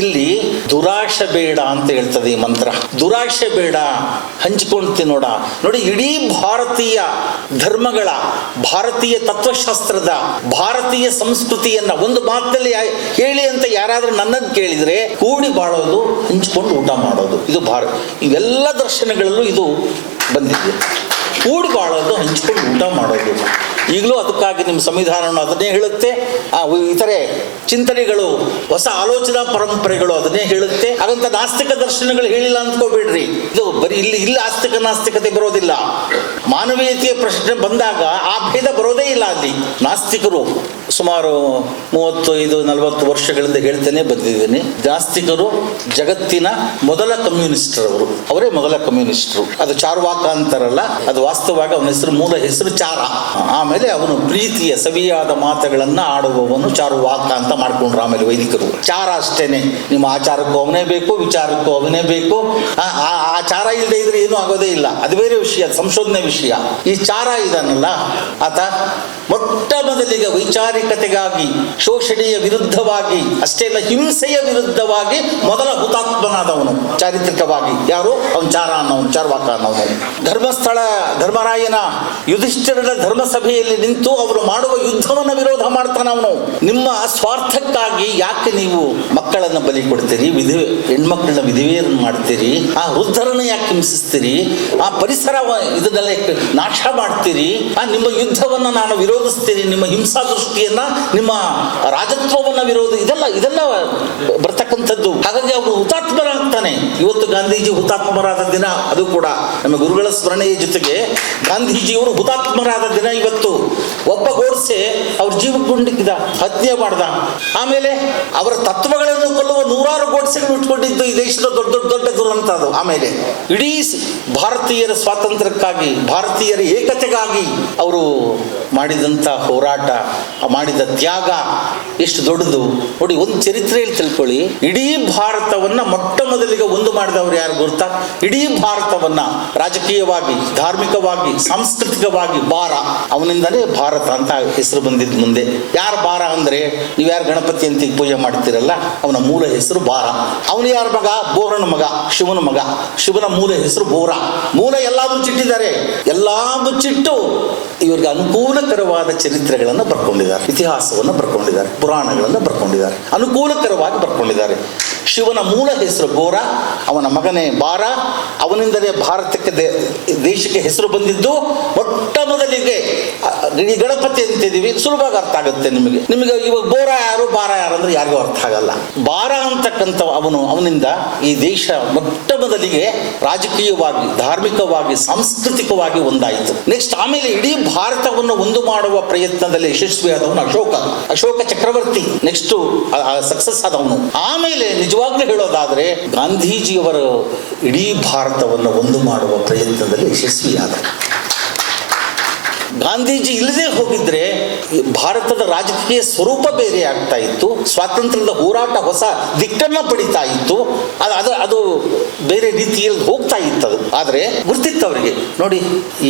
ಇಲ್ಲಿ ದುರಾಶೆ ಬೇಡ ಅಂತ ಹೇಳ್ತದೆ ಈ ಮಂತ್ರ. ದುರಾಶೆ ಬೇಡ, ಹಂಚಿಕೊಂಡು ನೋಡ. ನೋಡಿ, ಇಡೀ ಭಾರತೀಯ ಧರ್ಮಗಳ, ಭಾರತೀಯ ತತ್ವಶಾಸ್ತ್ರದ, ಭಾರತೀಯ ಸಂಸ್ಕೃತಿಯನ್ನ ಒಂದು ಮಾತಿನಲ್ಲಿ ಹೇಳಿ ಅಂತ ಯಾರಾದ್ರೂ ನನ್ನನ್ನು ಕೇಳಿದ್ರೆ, ಕೂಡಿ ಬಾಳೋದು, ಹಂಚಿಕೊಂಡು ಊಟ ಮಾಡೋದು, ಇದು ಇವೆಲ್ಲ ದರ್ಶನಗಳಲ್ಲೂ ಇದು ಬಂದಿದೆ. ಕೂಡಿ ಬಾಳೋದು, ಹಂಚಿಕೊಂಡು ಊಟ ಮಾಡೋದು. ಈಗಲೂ ಅದಕ್ಕಾಗಿ ನಿಮ್ಮ ಸಂವಿಧಾನವನ್ನು ಅದನ್ನೇ ಹೇಳುತ್ತೆ. ಇತರೆ ಚಿಂತನೆಗಳು, ಹೊಸ ಆಲೋಚನಾ ಪರಂಪರೆಗಳು ಅದನ್ನೇ ಹೇಳುತ್ತೆ. ಹಾಗಂತ ನಾಸ್ತಿಕ ದರ್ಶನಗಳು ಹೇಳಿಲ್ಲ ಅಂದ್ಕೋಬೇಡ್ರಿ. ಇದು ಬರೀ ಇಲ್ಲಿ ಆಸ್ತಿಕ ನಾಸ್ತಿಕತೆ ಬರೋದಿಲ್ಲ. ಮಾನವೀಯತೆಯ ಪ್ರಶ್ನೆ ಬಂದಾಗ ಆ ಭೇದ ಬರೋದೇ ಇಲ್ಲ. ಅಲ್ಲಿ ನಾಸ್ತಿಕರು ಸುಮಾರು 35-40 ವರ್ಷಗಳಿಂದ ಹೇಳ್ತೇನೆ ಬಂದಿದ್ದೀನಿ. ನಾಸ್ತಿಕರು ಜಗತ್ತಿನ ಮೊದಲ ಕಮ್ಯುನಿಸ್ಟರವರು, ಅವರೇ ಮೊದಲ ಕಮ್ಯುನಿಸ್ಟರು. ಅದು ಚಾರ್ವಾಕ ಅಂತಾರಲ್ಲ, ಅದು ವಾಸ್ತವವಾಗಿ ಅವನ ಹೆಸರು, ಮೂಲ ಹೆಸರು ಚಾರ. ಆಮೇಲೆ ಅವನು ಪ್ರೀತಿಯ ಸವಿಯಾದ ಮಾತುಗಳನ್ನ ಆಡುವವನು ಚಾರುವಾಕ ಅಂತ ಮಾಡ್ಕೊಂಡ್ರು ಆಮೇಲೆ ವೈದಿಕರು. ಚಾರ ಅಷ್ಟೇನೆ, ನಿಮ್ಮ ಆಚಾರಕ್ಕೂ ಅವನೇ ಬೇಕು, ವಿಚಾರಕ್ಕೂ ಅವನೇ ಬೇಕು. ಆ ಚಾರ ಇಲ್ಲದೆ ಇದ್ರೆ ಏನೂ ಆಗೋದೇ ಇಲ್ಲ. ಅದು ಬೇರೆ ವಿಷಯ, ಸಂಶೋಧನೆ ವಿಷಯ. ಈ ಚಾರ ಇದಾನಲ್ಲ, ಆತ ಮೊಟ್ಟ ಮೊದಲಿಗೆ ವೈಚಾರಿಕತೆಗಾಗಿ, ಶೋಷಣೆಯ ವಿರುದ್ಧವಾಗಿ, ಅಷ್ಟೇ ಅಲ್ಲ ಹಿಂಸೆಯ ವಿರುದ್ಧವಾಗಿ ಮೊದಲ ಹುತಾತ್ಮನಾದವನು ಚಾರಿತ್ರಿಕವಾಗಿ. ಯಾರು? ಅವನು ಚಾರ ಅನ್ನೋನು, ಚಾರ್ವಾಕ ಅನ್ನೋನು. ಧರ್ಮಸ್ಥಳ ಧರ್ಮರಾಯನ ಯುಧಿಷ್ಠಿರನ ಧರ್ಮಸಭೆಯಲ್ಲಿ ನಿಂತು ಅವರು ಮಾಡುವ ಯುದ್ಧವನ್ನು ವಿರೋಧ ಮಾಡ್ತಾನ ಅವನು. ನಿಮ್ಮ ಸ್ವಾರ್ಥಕ್ಕಾಗಿ ಯಾಕೆ ನೀವು ಮಕ್ಕಳನ್ನ ಬಲಿ ಕೊಡ್ತೀರಿ, ಹೆಣ್ಮಕ್ಳನ್ನ ವಿಧವೆಯರನ್ನು ಮಾಡ್ತೀರಿ, ಆ ವೃದ್ಧರನ್ನ ಯಾಕೆ ಹಿಂಸಿಸ್ತೀರಿ, ಆ ಪರಿಸರ ಇದನ್ನೆಲ್ಲ ನಾಶ ಮಾಡ್ತೀರಿ, ನಿಮ್ಮ ಯುದ್ಧವನ್ನ ನಾನು ವಿರೋಧಿಸ್ತೀನಿ, ನಿಮ್ಮ ಹಿಂಸಾ ದೃಷ್ಟಿಯನ್ನ, ನಿಮ್ಮ ರಾಜತ್ವವನ್ನ ಇದೆಲ್ಲ ಬರ್ತಕ್ಕಂಥದ್ದು. ಹಾಗಾಗಿ ಅವರು ಹುತಾತ್ಮರಾಗ್ತಾನೆ. ಇವತ್ತು ಗಾಂಧೀಜಿ ಹುತಾತ್ಮರಾದ ದಿನ, ಅದು ಕೂಡ ನಮ್ಮ ಗುರುಗಳ ಸ್ಮರಣೆಯ ಜೊತೆಗೆ ಗಾಂಧೀಜಿಯವರು ಹುತಾತ್ಮರಾದ ದಿನ ಇವತ್ತು. ಒಬ್ಬ ಗೋಡ್ಸೆ ಅವ್ರ ಜೀವಕ್ಕೊಂಡಿದ್ದ, ಹತ್ಯೆ ಮಾಡ್ದ. ಆಮೇಲೆ ಅವರ ತತ್ವಗಳನ್ನು ಕೊಲ್ಲುವ 100 ಗೋಡ್ಸೆಗಳು ಇಟ್ಕೊಂಡಿದ್ದು ಈ ದೇಶದ ದೊಡ್ಡ ದುರಂತ ಅದು. ಆಮೇಲೆ ಇಡೀ ಭಾರತೀಯರ ಸ್ವಾತಂತ್ರ್ಯಕ್ಕಾಗಿ, ಭಾರತೀಯರ ಏಕತೆಗಾಗಿ ಅವರು ಮಾಡಿದಂಥ ಹೋರಾಟ, ಮಾಡಿದ ತ್ಯಾಗ ಎಷ್ಟು ದೊಡ್ಡದು ನೋಡಿ. ಒಂದು ಚರಿತ್ರೆಯಲ್ಲಿ ತಿಳ್ಕೊಳ್ಳಿ, ಇಡೀ ಭಾರತವನ್ನ ಮೊಟ್ಟ ಮೊದಲಿಗೆ ಒಂದು ಮಾಡಿದವರು ಯಾರು ಗೊತ್ತಾ? ಇಡೀ ಭಾರತವನ್ನ ರಾಜಕೀಯವಾಗಿ, ಧಾರ್ಮಿಕವಾಗಿ, ಸಾಂಸ್ಕೃತಿಕವಾಗಿ ಭಾರ, ಅವನಿಂದಲೇ ಭಾರತ ಅಂತ ಹೆಸರು ಬಂದಿದ್ದು. ಮುಂದೆ ಯಾರು ಭಾರ ಅಂದ್ರೆ, ನೀವು ಯಾರು ಗಣಪತಿ ಅಂತ ಪೂಜೆ ಮಾಡ್ತೀರಲ್ಲ, ಅವನ ಮೂಲ ಹೆಸರು ಭಾರ. ಅವನು ಯಾರ ಮಗ? ಬೋರನ ಮಗ, ಶಿವನ ಮಗ. ಶಿವನ ಮೂಲ ಹೆಸರು ಬೋರ. ಮೂಲ ಎಲ್ಲಾ ಮುಚ್ಚಿಟ್ಟಿದ್ದಾರೆ, ಎಲ್ಲಾ ಮುಚ್ಚಿಟ್ಟು ಇವರಿಗೆ ಅನುಕೂಲಕರವಾದ ಚರಿತ್ರೆಗಳನ್ನು ಬರ್ಕೊಂಡಿದ್ದಾರೆ, ಇತಿಹಾಸವನ್ನು ಬರ್ಕೊಂಡಿದ್ದಾರೆ, ಪುರಾಣಗಳನ್ನು ಬರ್ಕೊಂಡಿದ್ದಾರೆ, ಅನುಕೂಲಕರವಾಗಿ ಬರ್ಕೊಂಡಿದ್ದಾರೆ. ಶಿವನ ಮೂಲ ಹೆಸರು ಬೋರ, ಅವನ ಮಗನೇ ಬಾರ. ಅವನಿಂದಲೇ ಭಾರತಕ್ಕೆ, ದೇಶಕ್ಕೆ ಹೆಸರು ಬಂದಿದ್ದು. ಮೊಟ್ಟ ಮೊದಲಿಗೆ ಈ ಗಣಪತಿ ಅಂತಿದ್ದೀವಿ, ಸುಲಭವಾಗಿ ಅರ್ಥ ಆಗುತ್ತೆ ನಿಮಗೆ. ಇವಾಗ ಬೋರ ಯಾರು, ಬಾರ ಯಾರು ಅಂದ್ರೆ ಯಾರಿಗೂ ಅರ್ಥ ಆಗಲ್ಲ. ಬಾರ ಅಂತಕ್ಕಂಥ ಅವನಿಂದ ಈ ದೇಶ ಮೊಟ್ಟ ಮೊದಲಿಗೆ ರಾಜಕೀಯವಾಗಿ, ಧಾರ್ಮಿಕವಾಗಿ, ಸಾಂಸ್ಕೃತಿಕವಾಗಿ ಒಂದಾಯಿತು. ನೆಕ್ಸ್ಟ್ ಆಮೇಲೆ ಇಡೀ ಭಾರತವನ್ನು ಒಂದು ಮಾಡುವ ಪ್ರಯತ್ನದಲ್ಲಿ ಯಶಸ್ವಿಯಾದವನು ಅಶೋಕ ಚಕ್ರವರ್ತಿ. ನೆಕ್ಸ್ಟ್ ಸಕ್ಸಸ್ ಆದವನು. ಆಮೇಲೆ ನಿಜವಾಗ್ಲೂ ಹೇಳೋದಾದ್ರೆ ಗಾಂಧೀಜಿಯವರು ಇಡೀ ಭಾರತವನ್ನು ಒಂದು ಮಾಡುವ ಪ್ರಯತ್ನದಲ್ಲಿ ಯಶಸ್ವಿಯಾದ. ಗಾಂಧೀಜಿ ಇಲ್ಲದೆ ಹೋಗಿದ್ರೆ ಭಾರತದ ರಾಜಕೀಯ ಸ್ವರೂಪ ಬೇರೆ ಆಗ್ತಾ ಇತ್ತು, ಸ್ವಾತಂತ್ರ್ಯದ ಹೋರಾಟ ಹೊಸ ದಿಕ್ಕನ್ನ ಪಡಿತಾ ಇತ್ತು, ಅದು ಬೇರೆ ರೀತಿಯಲ್ಲಿ ಹೋಗ್ತಾ ಇತ್ತು. ಅದು ಆದರೆ ಗುರ್ತಿತ್ತು ಅವರಿಗೆ. ನೋಡಿ,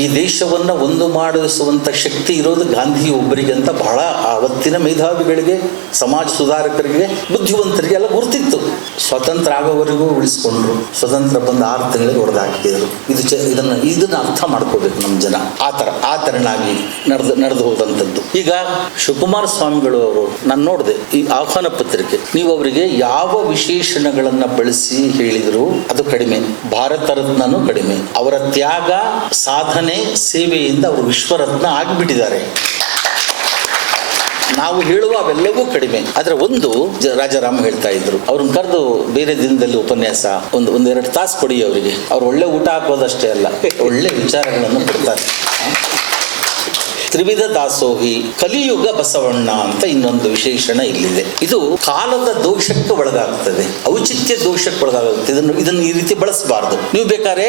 ಈ ದೇಶವನ್ನ ಒಂದು ಮಾಡಿಸುವಂತ ಶಕ್ತಿ ಇರೋದು ಗಾಂಧಿ ಒಬ್ಬರಿಗೆ ಅಂತ ಬಹಳ ಆವತ್ತಿನ ಮೇಧಾವಿಗಳಿಗೆ, ಸಮಾಜ ಸುಧಾರಕರಿಗೆ, ಬುದ್ಧಿವಂತರಿಗೆ ಎಲ್ಲ ಗುರ್ತಿತ್ತು. ಸ್ವತಂತ್ರ ಆಗೋವರೆಗೂ ಉಳಿಸ್ಕೊಂಡ್ರು, ಸ್ವತಂತ್ರ ಬಂದ 6 ತಿಂಗಳಿಗೆ ಹೊಡೆದಾಕಿದ್ರು. ಇದನ್ನ ಅರ್ಥ ಮಾಡ್ಕೋಬೇಕು ನಮ್ಮ ಜನ. ಆ ಥರ ಚೆನ್ನಾಗಿ ನಡೆದು ಹೋದಂಥದ್ದು. ಈಗ ಶಿವಕುಮಾರ ಸ್ವಾಮಿಗಳು ಅವರು ನಾನು ನೋಡಿದೆ ಈ ಆಹ್ವಾನ ಪತ್ರಿಕೆ, ನೀವು ಅವರಿಗೆ ಯಾವ ವಿಶೇಷಣಗಳನ್ನ ಬಳಸಿ ಹೇಳಿದ್ರು ಅದು ಕಡಿಮೆ, ಭಾರತ ರತ್ನನೂ ಕಡಿಮೆ. ಅವರ ತ್ಯಾಗ, ಸಾಧನೆ, ಸೇವೆಯಿಂದ ಅವರು ವಿಶ್ವರತ್ನ ಆಗಿಬಿಟ್ಟಿದ್ದಾರೆ. ನಾವು ಹೇಳುವ ಅವೆಲ್ಲವೂ ಕಡಿಮೆ. ಆದ್ರೆ ಒಂದು ರಾಜಾರಾಮ್ ಹೇಳ್ತಾ ಇದ್ರು, ಅವ್ರನ್ನ ಕರೆದು ಬೇರೆ ದಿನದಲ್ಲಿ ಉಪನ್ಯಾಸ ಒಂದೆರಡು ತಾಸು ಕೊಡಿ ಅವರಿಗೆ, ಅವ್ರು ಒಳ್ಳೆ ಊಟ ಹಾಕೋದಷ್ಟೇ ಅಲ್ಲ, ಒಳ್ಳೆ ವಿಚಾರಗಳನ್ನು ಕೊಡ್ತಾರೆ. ತ್ರಿವಿಧ ದಾಸೋಹಿ, ಕಲಿಯುಗ ಬಸವಣ್ಣ ಅಂತ ಇನ್ನೊಂದು ವಿಶೇಷಣ ಇಲ್ಲಿದೆ. ಇದು ಕಾಲದ ದೋಷಕ್ಕೆ ಒಳಗಾಗ್ತದೆ, ಔಚಿತ್ಯ ದೋಷಕ್ಕೆ ಒಳಗಾಗುತ್ತೆ. ಇದನ್ನು ಈ ರೀತಿ ಬಳಸಬಾರ್ದು. ನೀವು ಬೇಕಾದ್ರೆ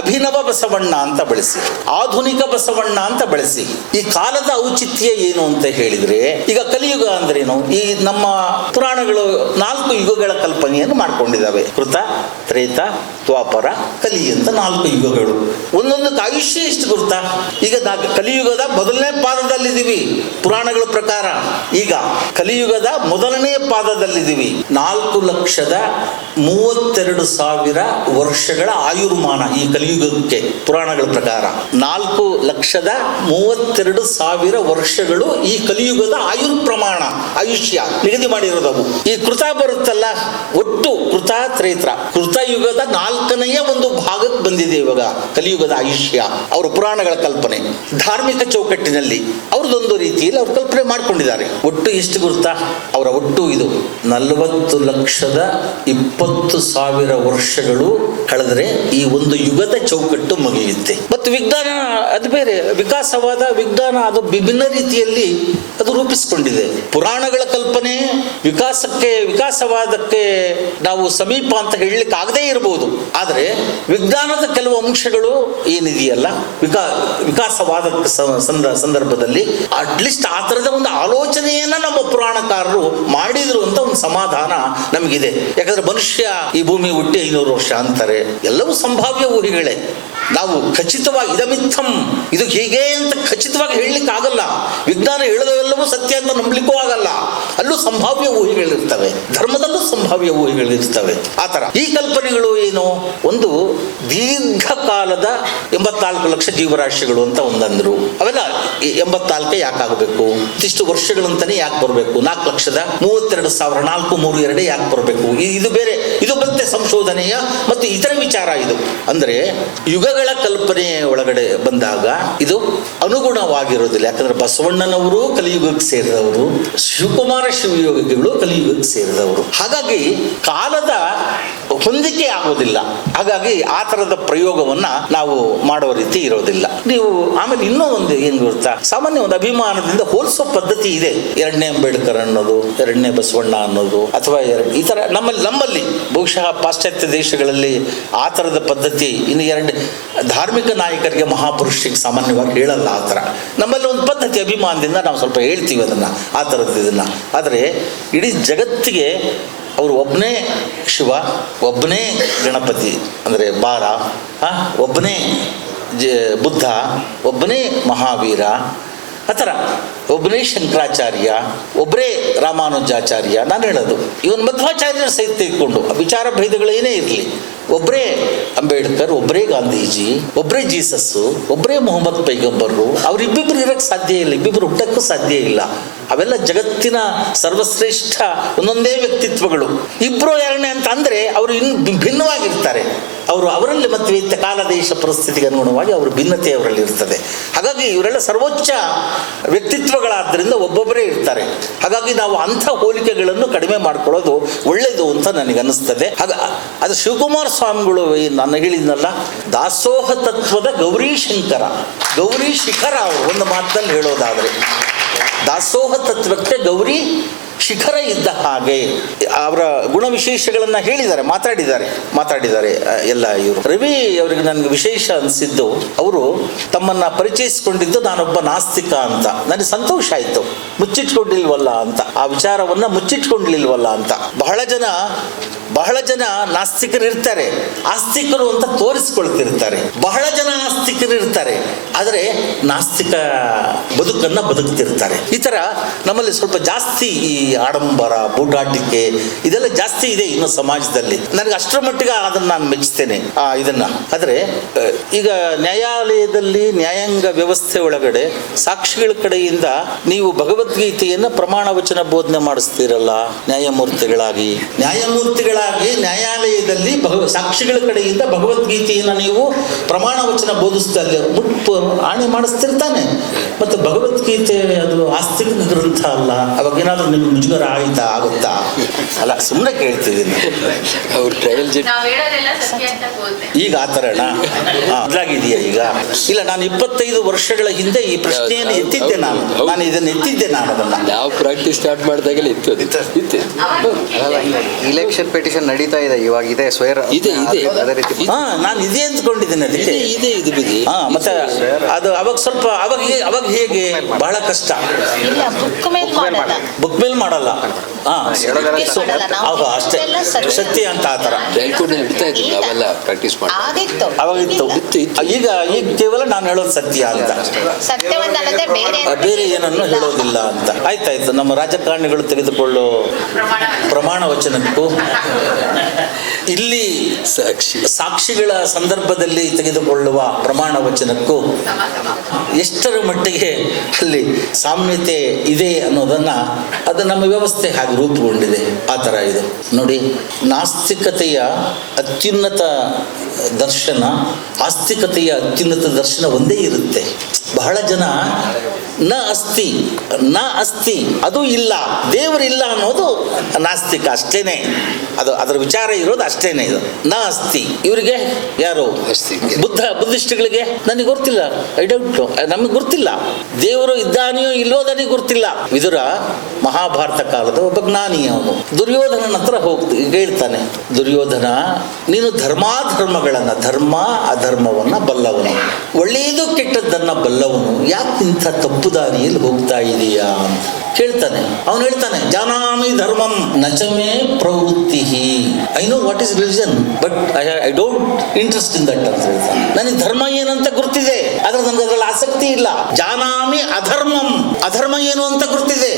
ಅಭಿನವ ಬಸವಣ್ಣ ಅಂತ ಬಳಸಿ, ಆಧುನಿಕ ಬಸವಣ್ಣ ಅಂತ ಬಳಸಿ. ಈ ಕಾಲದ ಔಚಿತ್ಯ ಏನು ಅಂತ ಹೇಳಿದ್ರೆ, ಈಗ ಕಲಿಯುಗ ಅಂದ್ರೇನು? ಈ ನಮ್ಮ ಪುರಾಣಗಳು 4 ಯುಗಗಳ ಕಲ್ಪನೆಯನ್ನು ಮಾಡ್ಕೊಂಡಿದ್ದಾವೆ. ಕೃತ, ತ್ರೇತ, ದ್ವಾಪರ, ಕಲಿ ಅಂತ 4 ಯುಗಗಳು. ಒಂದೊಂದಕ್ಕೆ ಆಯುಷ್ಯ ಎಷ್ಟು ಗುರುತಾ? ಈಗ ಕಲಿಯುಗದ ಮೊದಲನೇ ಪಾದದಲ್ಲಿದ್ದೀವಿ ಪುರಾಣಗಳ ಪ್ರಕಾರ. ಈಗ ಕಲಿಯುಗದ ಮೊದಲನೇ ಪಾದದಲ್ಲಿದ್ದೀವಿ. 4,32,000 ವರ್ಷಗಳ ಆಯುರ್ಮಾನ ಈ ಕಲಿಯುಗಕ್ಕೆ ಪುರಾಣಗಳ ಪ್ರಕಾರ. 4,32,000 ವರ್ಷಗಳು ಈ ಕಲಿಯುಗದ ಪ್ರಮಾಣ, ಆಯುಷ್ಯ ನಿಗದಿ ಮಾಡಿರೋದವು. ಈ ಕೃತ ಬರುತ್ತಲ್ಲ, ಒಟ್ಟು ಕೃತ ತ್ರೇತ್ರ, ಕೃತಯುಗದ 4ನೇ ಒಂದು ಭಾಗಕ್ಕೆ ಬಂದಿದೆ ಇವಾಗ ಕಲಿಯುಗದ ಆಯುಷ್ಯ. ಅವರ ಪುರಾಣಗಳ ಕಲ್ಪನೆ ಧಾರ್ಮಿಕ ಚೌಕಟ್ಟಿನಲ್ಲಿ ಅವ್ರದ್ದೊಂದು ರೀತಿಯಲ್ಲಿ ಅವ್ರು ಕಲ್ಪನೆ ಮಾಡ್ಕೊಂಡಿದ್ದಾರೆ. ಒಟ್ಟು ಎಷ್ಟು ಗುರುತಾ? ಅವರ ಒಟ್ಟು ಇದು 40,20,000 ವರ್ಷಗಳು ಕಳೆದ್ರೆ ಈ ಒಂದು ಯುಗದ ಚೌಕಟ್ಟು ಮುಗಿಯುತ್ತೆ. ಮತ್ತು ವಿಜ್ಞಾನ ಅದು ಬೇರೆ, ವಿಕಾಸವಾದ ವಿಜ್ಞಾನ ಅದು ವಿಭಿನ್ನ ರೀತಿಯಲ್ಲಿ ಅದು ರೂಪಿಸಿಕೊಂಡಿದೆ. ಪುರಾಣಗಳ ಕಲ್ಪನೆ ವಿಕಾಸವಾದಕ್ಕೆ ನಾವು ಸಮೀಪ ಅಂತ ಹೇಳಲಿಕ್ಕೆ ಆಗದೇ ಇರಬಹುದು. ಆದರೆ ವಿಜ್ಞಾನದ ಕೆಲವು ಅಂಶಗಳು ಏನಿದೆಯಲ್ಲ, ವಿಕಾಸವಾದಕ್ಕೆ ಸಂದರ್ಭದಲ್ಲಿ ಅಟ್ಲೀಸ್ಟ್ ಆ ಥರದ ಒಂದು ಆಲೋಚನೆಯನ್ನ ನಮ್ಮ ಪುರಾಣಕಾರರು ಮಾಡಿದ್ರು ಅಂತ ಒಂದು ಸಮಾಧಾನ ನಮಗಿದೆ. ಯಾಕಂದ್ರೆ ಮನುಷ್ಯ ಈ ಭೂಮಿ ಹುಟ್ಟಿ 500 ವರ್ಷ ಅಂತಾರೆ. ಎಲ್ಲವೂ ಸಂಭಾವ್ಯ ಊಹೆಗಳೇ. ನಾವು ಖಚಿತವಾಗಿ ಇದಮಿತ್ತಂ, ಇದು ಹೀಗೆ ಅಂತ ಖಚಿತವಾಗಿ ಹೇಳಲಿಕ್ಕೆ ಆಗಲ್ಲ. ವಿಜ್ಞಾನ ಹೇಳೋದೆಲ್ಲವೂ ಸತ್ಯ ಅಂತ ನಂಬಲಿಕ್ಕೂ ಆಗಲ್ಲ. ಅಲ್ಲೂ ಸಂಭಾವ್ಯ ಊಹೆಗಳಿರ್ತವೆ, ಧರ್ಮದಲ್ಲೂ ಸಂಭಾವ್ಯ ಊಹೆಗಳಿರ್ತವೆ. ಆ ಥರ ಈ ಕಲ್ಪನೆಗಳು ಏನು? ಒಂದು ದೀರ್ಘಕಾಲದ 84 ಲಕ್ಷ ಜೀವರಾಶಿಗಳು ಅಂತ ಒಂದಂದ್ರು. ಅವೆಲ್ಲ 84 ಯಾಕಾಗಬೇಕು? ಇಷ್ಟು ವರ್ಷಗಳಂತಾನೆ ಯಾಕೆ ಬರಬೇಕು? 4,32,432 ಯಾಕೆ ಬರಬೇಕು? ಇದು ಬೇರೆ, ಇದು ಮತ್ತೆ ಸಂಶೋಧನೆಯ ಮತ್ತು ಇತರ ವಿಚಾರ. ಇದು ಅಂದ್ರೆ ಯುಗಗಳ ಕಲ್ಪನೆ ಒಳಗಡೆ ಬಂದಾಗ ಇದು ಅನುಗುಣವಾಗಿರೋದಿಲ್ಲ. ಯಾಕಂದ್ರೆ ಬಸವಣ್ಣನವರು ಕಲಿಯುಗಕ್ಕೆ ಸೇರಿದವರು, ಶಿವಕುಮಾರ ಶಿವಯೋಗಿಗಳು ಕಲಿಯುಗಕ್ಕೆ ಸೇರಿದವರು. ಹಾಗಾಗಿ ಕಾಲದ ಹೊಂದಿಕೆ ಆಗೋದಿಲ್ಲ. ಹಾಗಾಗಿ ಆ ತರದ ಪ್ರಯೋಗವನ್ನ ನಾವು ಮಾಡೋ ರೀತಿ ಇರೋದಿಲ್ಲ. ನೀವು ಆಮೇಲೆ ಇನ್ನೂ ಒಂದು ಏನ್ ಗೊತ್ತಾ, ಸಾಮಾನ್ಯ ಒಂದು ಅಭಿಮಾನದಿಂದ ಹೋಲಿಸೋ ಪದ್ಧತಿ ಇದೆ. 2ನೇ ಅಂಬೇಡ್ಕರ್ ಅನ್ನೋದು, 2ನೇ ಬಸವಣ್ಣ ಅನ್ನೋದು, ಅಥವಾ ಈ ತರ ನಮ್ಮಲ್ಲಿ ಬಹುಶಃ ಪಾಶ್ಚಾತ್ಯ ದೇಶಗಳಲ್ಲಿ ಆ ತರದ ಪದ್ಧತಿ. ಇನ್ನು 2 ಧಾರ್ಮಿಕ ನಾಯಕರಿಗೆ, ಮಹಾಪುರುಷರಿಗೆ ಸಾಮಾನ್ಯವಾಗಿ ಹೇಳಲ್ಲ ಆ ಥರ. ನಮ್ಮಲ್ಲಿ ಒಂದು ಪದ್ಧತಿ, ಅಭಿಮಾನದಿಂದ ನಾವು ಸ್ವಲ್ಪ ಹೇಳ್ತೀವಿ ಅದನ್ನ, ಆ ಥರದ್ದು ಇದನ್ನ. ಆದರೆ ಇಡೀ ಜಗತ್ತಿಗೆ ಅವರು ಒಬ್ಬನೇ ಶಿವ, ಒಬ್ಬನೇ ಗಣಪತಿ ಅಂದರೆ ಬಾರ, ಒಬ್ಬನೇ ಬುದ್ಧ, ಒಬ್ಬನೇ ಮಹಾವೀರ, ಆ ಥರ ಒಬ್ಬನೇ ಶಂಕರಾಚಾರ್ಯ, ಒಬ್ಬರೇ ರಾಮಾನುಜಾಚಾರ್ಯ. ನಾನು ಹೇಳೋದು ಇವನ್ ಮಧ್ವಾಚಾರ್ಯರ ಸಹಿತ ತೆಗೆದುಕೊಂಡು ವಿಚಾರ ಭೇದಗಳೇನೇ ಇರಲಿ, ಒಬ್ಬರೇ ಅಂಬೇಡ್ಕರ್, ಒಬ್ಬರೇ ಗಾಂಧೀಜಿ, ಒಬ್ಬರೇ ಜೀಸಸ್ಸು, ಒಬ್ಬರೇ ಮೊಹಮ್ಮದ್ ಪೈಗಂಬರ್ರು. ಅವರಿಬ್ಬಿಬ್ರು ಇರೋಕ್ಕೆ ಸಾಧ್ಯ ಇಲ್ಲ, ಇಬ್ಬಿಬ್ರು ಹುಟ್ಟಕ್ಕೂ ಸಾಧ್ಯ ಇಲ್ಲ. ಅವೆಲ್ಲ ಜಗತ್ತಿನ ಸರ್ವಶ್ರೇಷ್ಠ ಒಂದೊಂದೇ ವ್ಯಕ್ತಿತ್ವಗಳು. ಇಬ್ಬರು 2ನೇ ಅಂತ ಅಂದರೆ ಅವರು ಇನ್ನು ಭಿನ್ನವಾಗಿರ್ತಾರೆ. ಅವರಲ್ಲಿ ಮತ್ತೆ ಕಾಲ ದೇಶ ಪರಿಸ್ಥಿತಿಗೆ ಅನುಗುಣವಾಗಿ ಅವರ ಭಿನ್ನತೆ ಅವರಲ್ಲಿ ಇರ್ತದೆ. ಹಾಗಾಗಿ ಇವರೆಲ್ಲ ಸರ್ವೋಚ್ಚ ವ್ಯಕ್ತಿತ್ವಗಳಾದ್ದರಿಂದ ಒಬ್ಬೊಬ್ಬರೇ ಇರ್ತಾರೆ. ಹಾಗಾಗಿ ನಾವು ಅಂಥ ಹೋಲಿಕೆಗಳನ್ನು ಕಡಿಮೆ ಮಾಡ್ಕೊಳ್ಳೋದು ಒಳ್ಳೆಯದು ಅಂತ ನನಗೆ ಅನ್ನಿಸ್ತದೆ. ಅದು ಶಿವಕುಮಾರ ಸ್ವಾಮಿಗಳು ನಾನು ಹೇಳಿದ್ನಲ್ಲ, ದಾಸೋಹ ತತ್ವದ ಗೌರಿ ಶಿಖರ ಅವರು ಒಂದು ಮಾತಿನಲ್ಲಿ ಹೇಳೋದಾದರೆ, ದಾಸೋಹ ತತ್ವಕ್ಕೆ ಗೌರಿ ಶಿಖರ ಇದ್ದ ಹಾಗೆ ಅವರ ಗುಣ ವಿಶೇಷಗಳನ್ನು ಹೇಳಿದ್ದಾರೆ, ಮಾತಾಡಿದ್ದಾರೆ ಎಲ್ಲ ಇವರು. ರವಿ ಅವರಿಗೆ ನನಗೆ ವಿಶೇಷ ಅನಿಸಿದ್ದು, ಅವರು ತಮ್ಮನ್ನು ಪರಿಚಯಿಸಿಕೊಂಡಿದ್ದು ನಾನೊಬ್ಬ ನಾಸ್ತಿಕ ಅಂತ. ನನಗೆ ಸಂತೋಷ ಆಯಿತು, ಮುಚ್ಚಿಟ್ಕೊಂಡಿಲ್ವಲ್ಲ ಅಂತ, ಆ ವಿಚಾರವನ್ನು ಮುಚ್ಚಿಟ್ಕೊಂಡಿಲ್ವಲ್ಲ ಅಂತ. ಬಹಳ ಜನ ನಾಸ್ತಿಕರು ಇರ್ತಾರೆ, ಆಸ್ತಿಕರು ಅಂತ ತೋರಿಸ್ಕೊಳ್ತಿರ್ತಾರೆ. ಬಹಳ ಜನ ಆಸ್ತಿಕರು ಇರ್ತಾರೆ, ಆದರೆ ನಾಸ್ತಿಕ ಬದುಕನ್ನು ಬದುಕ್ತಿರ್ತಾರೆ. ಈ ಥರ ನಮ್ಮಲ್ಲಿ ಸ್ವಲ್ಪ ಜಾಸ್ತಿ ಈ ಆಡಂಬರ, ಬೂಟಾಟಿಕೆ ಇದೆಲ್ಲ ಜಾಸ್ತಿ ಇದೆ ಇನ್ನು ಸಮಾಜದಲ್ಲಿ. ನನಗೆ ಅಷ್ಟರ ಮಟ್ಟಿಗೆ ಅದನ್ನು ನಾನು ಮೆಚ್ಚಿಸ್ತೇನೆ ಇದನ್ನ. ಆದರೆ ಈಗ ನ್ಯಾಯಾಲಯದಲ್ಲಿ ನ್ಯಾಯಾಂಗ ವ್ಯವಸ್ಥೆ ಒಳಗಡೆ ಸಾಕ್ಷಿಗಳ ಕಡೆಯಿಂದ ನೀವು ಭಗವದ್ಗೀತೆಯನ್ನು ಪ್ರಮಾಣ ವಚನ ಬೋಧನೆ ಮಾಡಿಸ್ತೀರಲ್ಲ ನ್ಯಾಯಮೂರ್ತಿಗಳಾಗಿ ನ್ಯಾಯಾಲಯದಲ್ಲಿ ಸಾಕ್ಷಿಗಳ ಕಡೆಯಿಂದ ಭಗವದ್ಗೀತೆಯನ್ನು ನೀವು ಪ್ರಮಾಣ ವಚನ ಬೋಧಿಸ್ತಾರೆ, ಮುಟ್ಟು ಆಣೆ ಮಾಡಿಸ್ತಿರ್ತಾನೆ. ಮತ್ತು ಭಗವದ್ಗೀತೆ ಅದು ಆಸ್ತಿಕ ಗ್ರಂಥ ಅಲ್ಲ. ಅವಾಗ ಏನಾದರೂ ನಿಮ್ಗೆ ಮುಜುಗರ ಆಗುತ್ತಾ? ಅಲ್ಲ, ಸುಮ್ಮನೆ ಕೇಳ್ತಿದ್ದೀನಿ. ಈಗ ಆ ಥರಣ ಬದಲಾಗಿದೆಯಾ ಈಗ? ಇಲ್ಲ, ನಾನು 25 ವರ್ಷಗಳ ಹಿಂದೆ ಈ ಪ್ರಶ್ನೆಯನ್ನು ಎತ್ತಿದ್ದೆ. ನಾನು ಇದನ್ನು ಎತ್ತಿದ್ದೆ. ನಾನು ಅದನ್ನು ನಾವು ಪ್ರಾಕ್ಟೀಸ್ ಸ್ಟಾರ್ಟ್ ಮಾಡಿದಾಗಲೇ ಇತ್ತು. ಇಲೆಕ್ಷನ್ ಪಿಟಿಷನ್ ನಡೀತಾ ಇದೆ ಇವಾಗ. ಇದೆ ಸ್ವೈರ ಇದೆ ಅದೇ ರೀತಿ. ನಾನು ಇದೆ ಅಂದ್ಕೊಂಡಿದ್ದೇನೆ ಅದಕ್ಕೆ. ಇದೆ ಇದು ಬಿಡಿ. ಮತ್ತೆ ಅದು ಅವಾಗ ಸ್ವಲ್ಪ ಅವಾಗ ಹೇಗೆ ಬಹಳ ಕಷ್ಟ. ಬುಕ್ ಮೇಲ್ ಮಾಡಲ್ಲ. ಅಷ್ಟೇ ಸತ್ಯ ಅಂತ ಆ ಥರ ಇಡ್ತಾ ಇದ್ವಿ ನಾವೆಲ್ಲ ಪ್ರಾಕ್ಟೀಸ್ ಮಾಡಿ. ಅವಾಗಿತ್ತು. ಈಗ ಕೇವಲ ನಾನು ಹೇಳೋದು ಸತ್ಯ ಅಂತ, ಬೇರೆ ಏನನ್ನು ಹೇಳೋದಿಲ್ಲ ಅಂತ. ಆಯ್ತಾಯ್ತು. ನಮ್ಮ ರಾಜಕಾರಣಿಗಳು ತೆಗೆದುಕೊಳ್ಳೋ ಪ್ರಮಾಣ ವಚನಕ್ಕೂ ಇಲ್ಲಿ ಸಾಕ್ಷಿಗಳ ಸಂದರ್ಭದಲ್ಲಿ ತೆಗೆದುಕೊಳ್ಳುವ ಪ್ರಮಾಣ ವಚನಕ್ಕೂ ಎಷ್ಟರ ಮಟ್ಟಿಗೆ ಅಲ್ಲಿ ಸಾಮ್ಯತೆ ಇದೆ ಅನ್ನೋದನ್ನ ಅದು ನಮ್ಮ ವ್ಯವಸ್ಥೆ ಹಾಗೆ ರೂಪುಗೊಂಡಿದೆ. ಆ ಥರ ಇದೆ ನೋಡಿ. ನಾಸ್ತಿಕತೆಯ ಅತ್ಯುನ್ನತ ದರ್ಶನ, ಆಸ್ತಿಕತೆಯ ಅತ್ಯುನ್ನತ ದರ್ಶನ ಒಂದೇ ಇರುತ್ತೆ. ಬಹಳ ಜನ ನ ಅಸ್ತಿ ಅದು ಇಲ್ಲ, ದೇವರಿಲ್ಲ ಅನ್ನೋದು ನಾಸ್ತಿಕ ಅಷ್ಟೇನೆ. ಅದು ಅದರ ವಿಚಾರ ಇರೋದು ಅಷ್ಟೇನೆ. ಇದು ನ ಅಸ್ತಿ. ಇವರಿಗೆ ಯಾರು ಬುದ್ಧಿಸ್ಟ್ಗಳಿಗೆ ನನಗೆ ಗೊತ್ತಿಲ್ಲ, ಐ ಡೋಂಟ್ ನೋ, ನಮಗೆ ಗೊತ್ತಿಲ್ಲ. ದೇವರು ಇದ್ದಾನೆಯೋ ಇಲ್ಲೋ ನನಗೆ ಗೊತ್ತಿಲ್ಲ. ವಿದುರ ಮಹಾಭಾರತ ಕಾಲದ ಒಬ್ಬ ಜ್ಞಾನಿ. ಅವನು ದುರ್ಯೋಧನನ ಹತ್ರ ಹೇಳ್ತಾನೆ, ದುರ್ಯೋಧನ, ನೀನು ಧರ್ಮ ಅಧರ್ಮವನ್ನ ಬಲ್ಲವನು, ಒಳ್ಳೆಯದು ಕೆಟ್ಟದ್ದನ್ನ ಬಲ್ಲವನು, ಯಾಕೆ ಇಂಥ ತಪ್ಪು ದಾರಿಯಲ್ಲಿ ಹೋಗ್ತಾ ಇದೀಯಾ ಅಂತ ಕೇಳ್ತಾನೆ. ಅವನು ಹೇಳ್ತಾನೆ, ಜಾನಾಮಿ ಧರ್ಮಂ ನಚಮೇ ಪ್ರವೃತ್ತಿ. I know what is religion but I don't interest in that ಅಂತ ಹೇಳ್ತಾನೆ. ನನಗೆ ಧರ್ಮ ಏನಂತ ಗೊತ್ತಿದೆ, ಆದ್ರೆ ನನಗೆ ಅದರಲ್ಲಿ ಆಸಕ್ತಿ ಇಲ್ಲ. ಜಾನಾಮಿ ಅಧರ್ಮಂ, ಅಧರ್ಮ ಏನು ಅಂತ ಗೊತ್ತಿದೆ.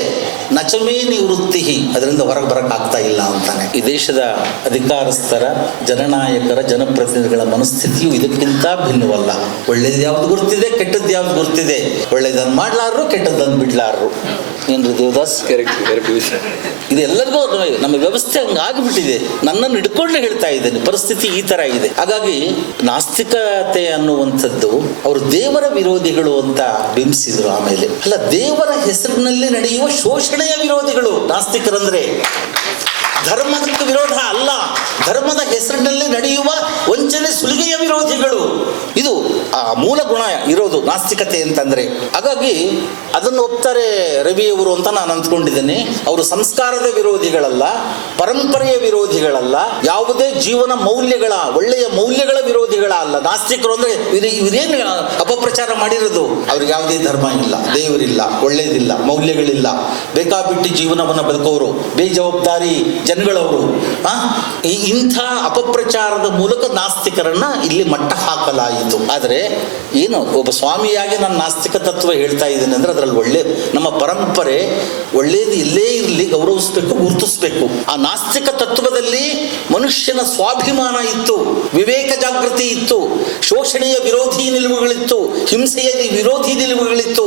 ನಚಮೇ ನಿವೃತ್ತಿ, ಅದರಿಂದ ಹೊರಗೆ ಬರಕ್ ಆಗ್ತಾ ಇಲ್ಲ ಅಂತಾನೆ. ಈ ದೇಶದ ಅಧಿಕಾರಸ್ಥರ, ಜನನಾಯಕರ, ಜನಪ್ರತಿನಿಧಿಗಳ ಮನಸ್ಥಿತಿಯು ಇದಕ್ಕಿಂತ ಭಿನ್ನವಲ್ಲ. ಒಳ್ಳೇದು ಯಾವ್ದು ಗೊತ್ತಿದೆ, ಕೆಟ್ಟದ್ದು ಯಾವ್ದು ಗೊತ್ತಿದೆ. ಒಳ್ಳೇದನ್ನು ಮಾಡ್ಲಾರ್ರು, ಕೆಟ್ಟದ್ದನ್ನು ಬಿಡ್ಲಾರ್ರು. ಏನ್ರಿ ದೇವದಾಸ್? ಇದು ಎಲ್ಲರಿಗೂ ನಮ್ಮ ವ್ಯವಸ್ಥೆ ಹಂಗಾಗಿಬಿಟ್ಟಿದೆ. ನನ್ನನ್ನು ಹಿಡ್ಕೊಂಡು ಹೇಳ್ತಾ ಇದ್ದೇನೆ, ಪರಿಸ್ಥಿತಿ ಈ ತರ ಇದೆ. ಹಾಗಾಗಿ ನಾಸ್ತಿಕತೆ ಅನ್ನುವಂಥದ್ದು ಅವರು ದೇವರ ವಿರೋಧಿಗಳು ಅಂತ ಬಿಂಬಿಸಿದ್ರು. ಆಮೇಲೆ ಅಲ್ಲ, ದೇವರ ಹೆಸರಿನಲ್ಲಿ ನಡೆಯುವ ಶೋಷಣೆಯ ವಿರೋಧಿಗಳು ನಾಸ್ತಿಕರಂದ್ರೆ. ಧರ್ಮಕ್ಕೆ ವಿರೋಧ ಅಲ್ಲ, ಧರ್ಮದ ಹೆಸರಿನಲ್ಲಿ ನಡೆಯುವ ವಂಚನೆ, ಸುಲಿಗೆಯ ವಿರೋಧಿಗಳು. ಇದು ಆ ಮೂಲ ಗುಣ ಇರೋದು ನಾಸ್ತಿಕತೆ ಅಂತಂದ್ರೆ. ಹಾಗಾಗಿ ಅದನ್ನು ಒಪ್ತಾರೆ ರವಿಯವರು ಅಂತ ನಾನು ಅಂದ್ಕೊಂಡಿದ್ದೇನೆ. ಅವರು ಸಂಸ್ಕಾರದ ವಿರೋಧಿಗಳಲ್ಲ, ಪರಂಪರೆಯ ವಿರೋಧಿಗಳಲ್ಲ, ಯಾವುದೇ ಜೀವನ ಮೌಲ್ಯಗಳ, ಒಳ್ಳೆಯ ಮೌಲ್ಯಗಳ ವಿರೋಧಿಗಳ ಅಲ್ಲ. ನಾಸ್ತಿಕರು ಅಂದ್ರೆ ಇದೇನು ಅಪಪ್ರಚಾರ ಮಾಡಿರೋದು. ಅವ್ರಿಗೆ ಯಾವುದೇ ಧರ್ಮ ಇಲ್ಲ, ದೇವರಿಲ್ಲ, ಒಳ್ಳೇದಿಲ್ಲ, ಮೌಲ್ಯಗಳಿಲ್ಲ, ಬೇಕಾಬಿಟ್ಟಿ ಜೀವನವನ್ನು ಬದುಕೋರು, ಬೇಜವಾಬ್ದಾರಿ ಜನಗಳವರು. ಇಂಥ ಅಪಪ್ರಚಾರದ ಮೂಲಕ ನಾಸ್ತಿಕರನ್ನ ಇಲ್ಲಿ ಮಟ್ಟ ಹಾಕಲಾಯಿತು. ಆದರೆ ಏನು, ಒಬ್ಬ ಸ್ವಾಮಿಯಾಗಿ ನಾನು ನಾಸ್ತಿಕ ತತ್ವ ಹೇಳ್ತಾ ಇದ್ದೇನೆ ಅಂದ್ರೆ ಅದರಲ್ಲಿ ಒಳ್ಳೆ ನಮ್ಮ ಪರಂಪರೆ ಒಳ್ಳೇದು ಇಲ್ಲೇ ಇರಲಿ, ಗೌರವಿಸಬೇಕು, ಗುರುತಿಸಬೇಕು. ಆ ನಾಸ್ತಿಕ ತತ್ವದಲ್ಲಿ ಮನುಷ್ಯನ ಸ್ವಾಭಿಮಾನ ಇತ್ತು, ವಿವೇಕ ಜಾಗೃತಿ ಇತ್ತು, ಶೋಷಣೆಯ ವಿರೋಧಿ ನಿಲುವುಗಳಿತ್ತು, ಹಿಂಸೆಯ ವಿರೋಧಿ ನಿಲುವುಗಳಿತ್ತು,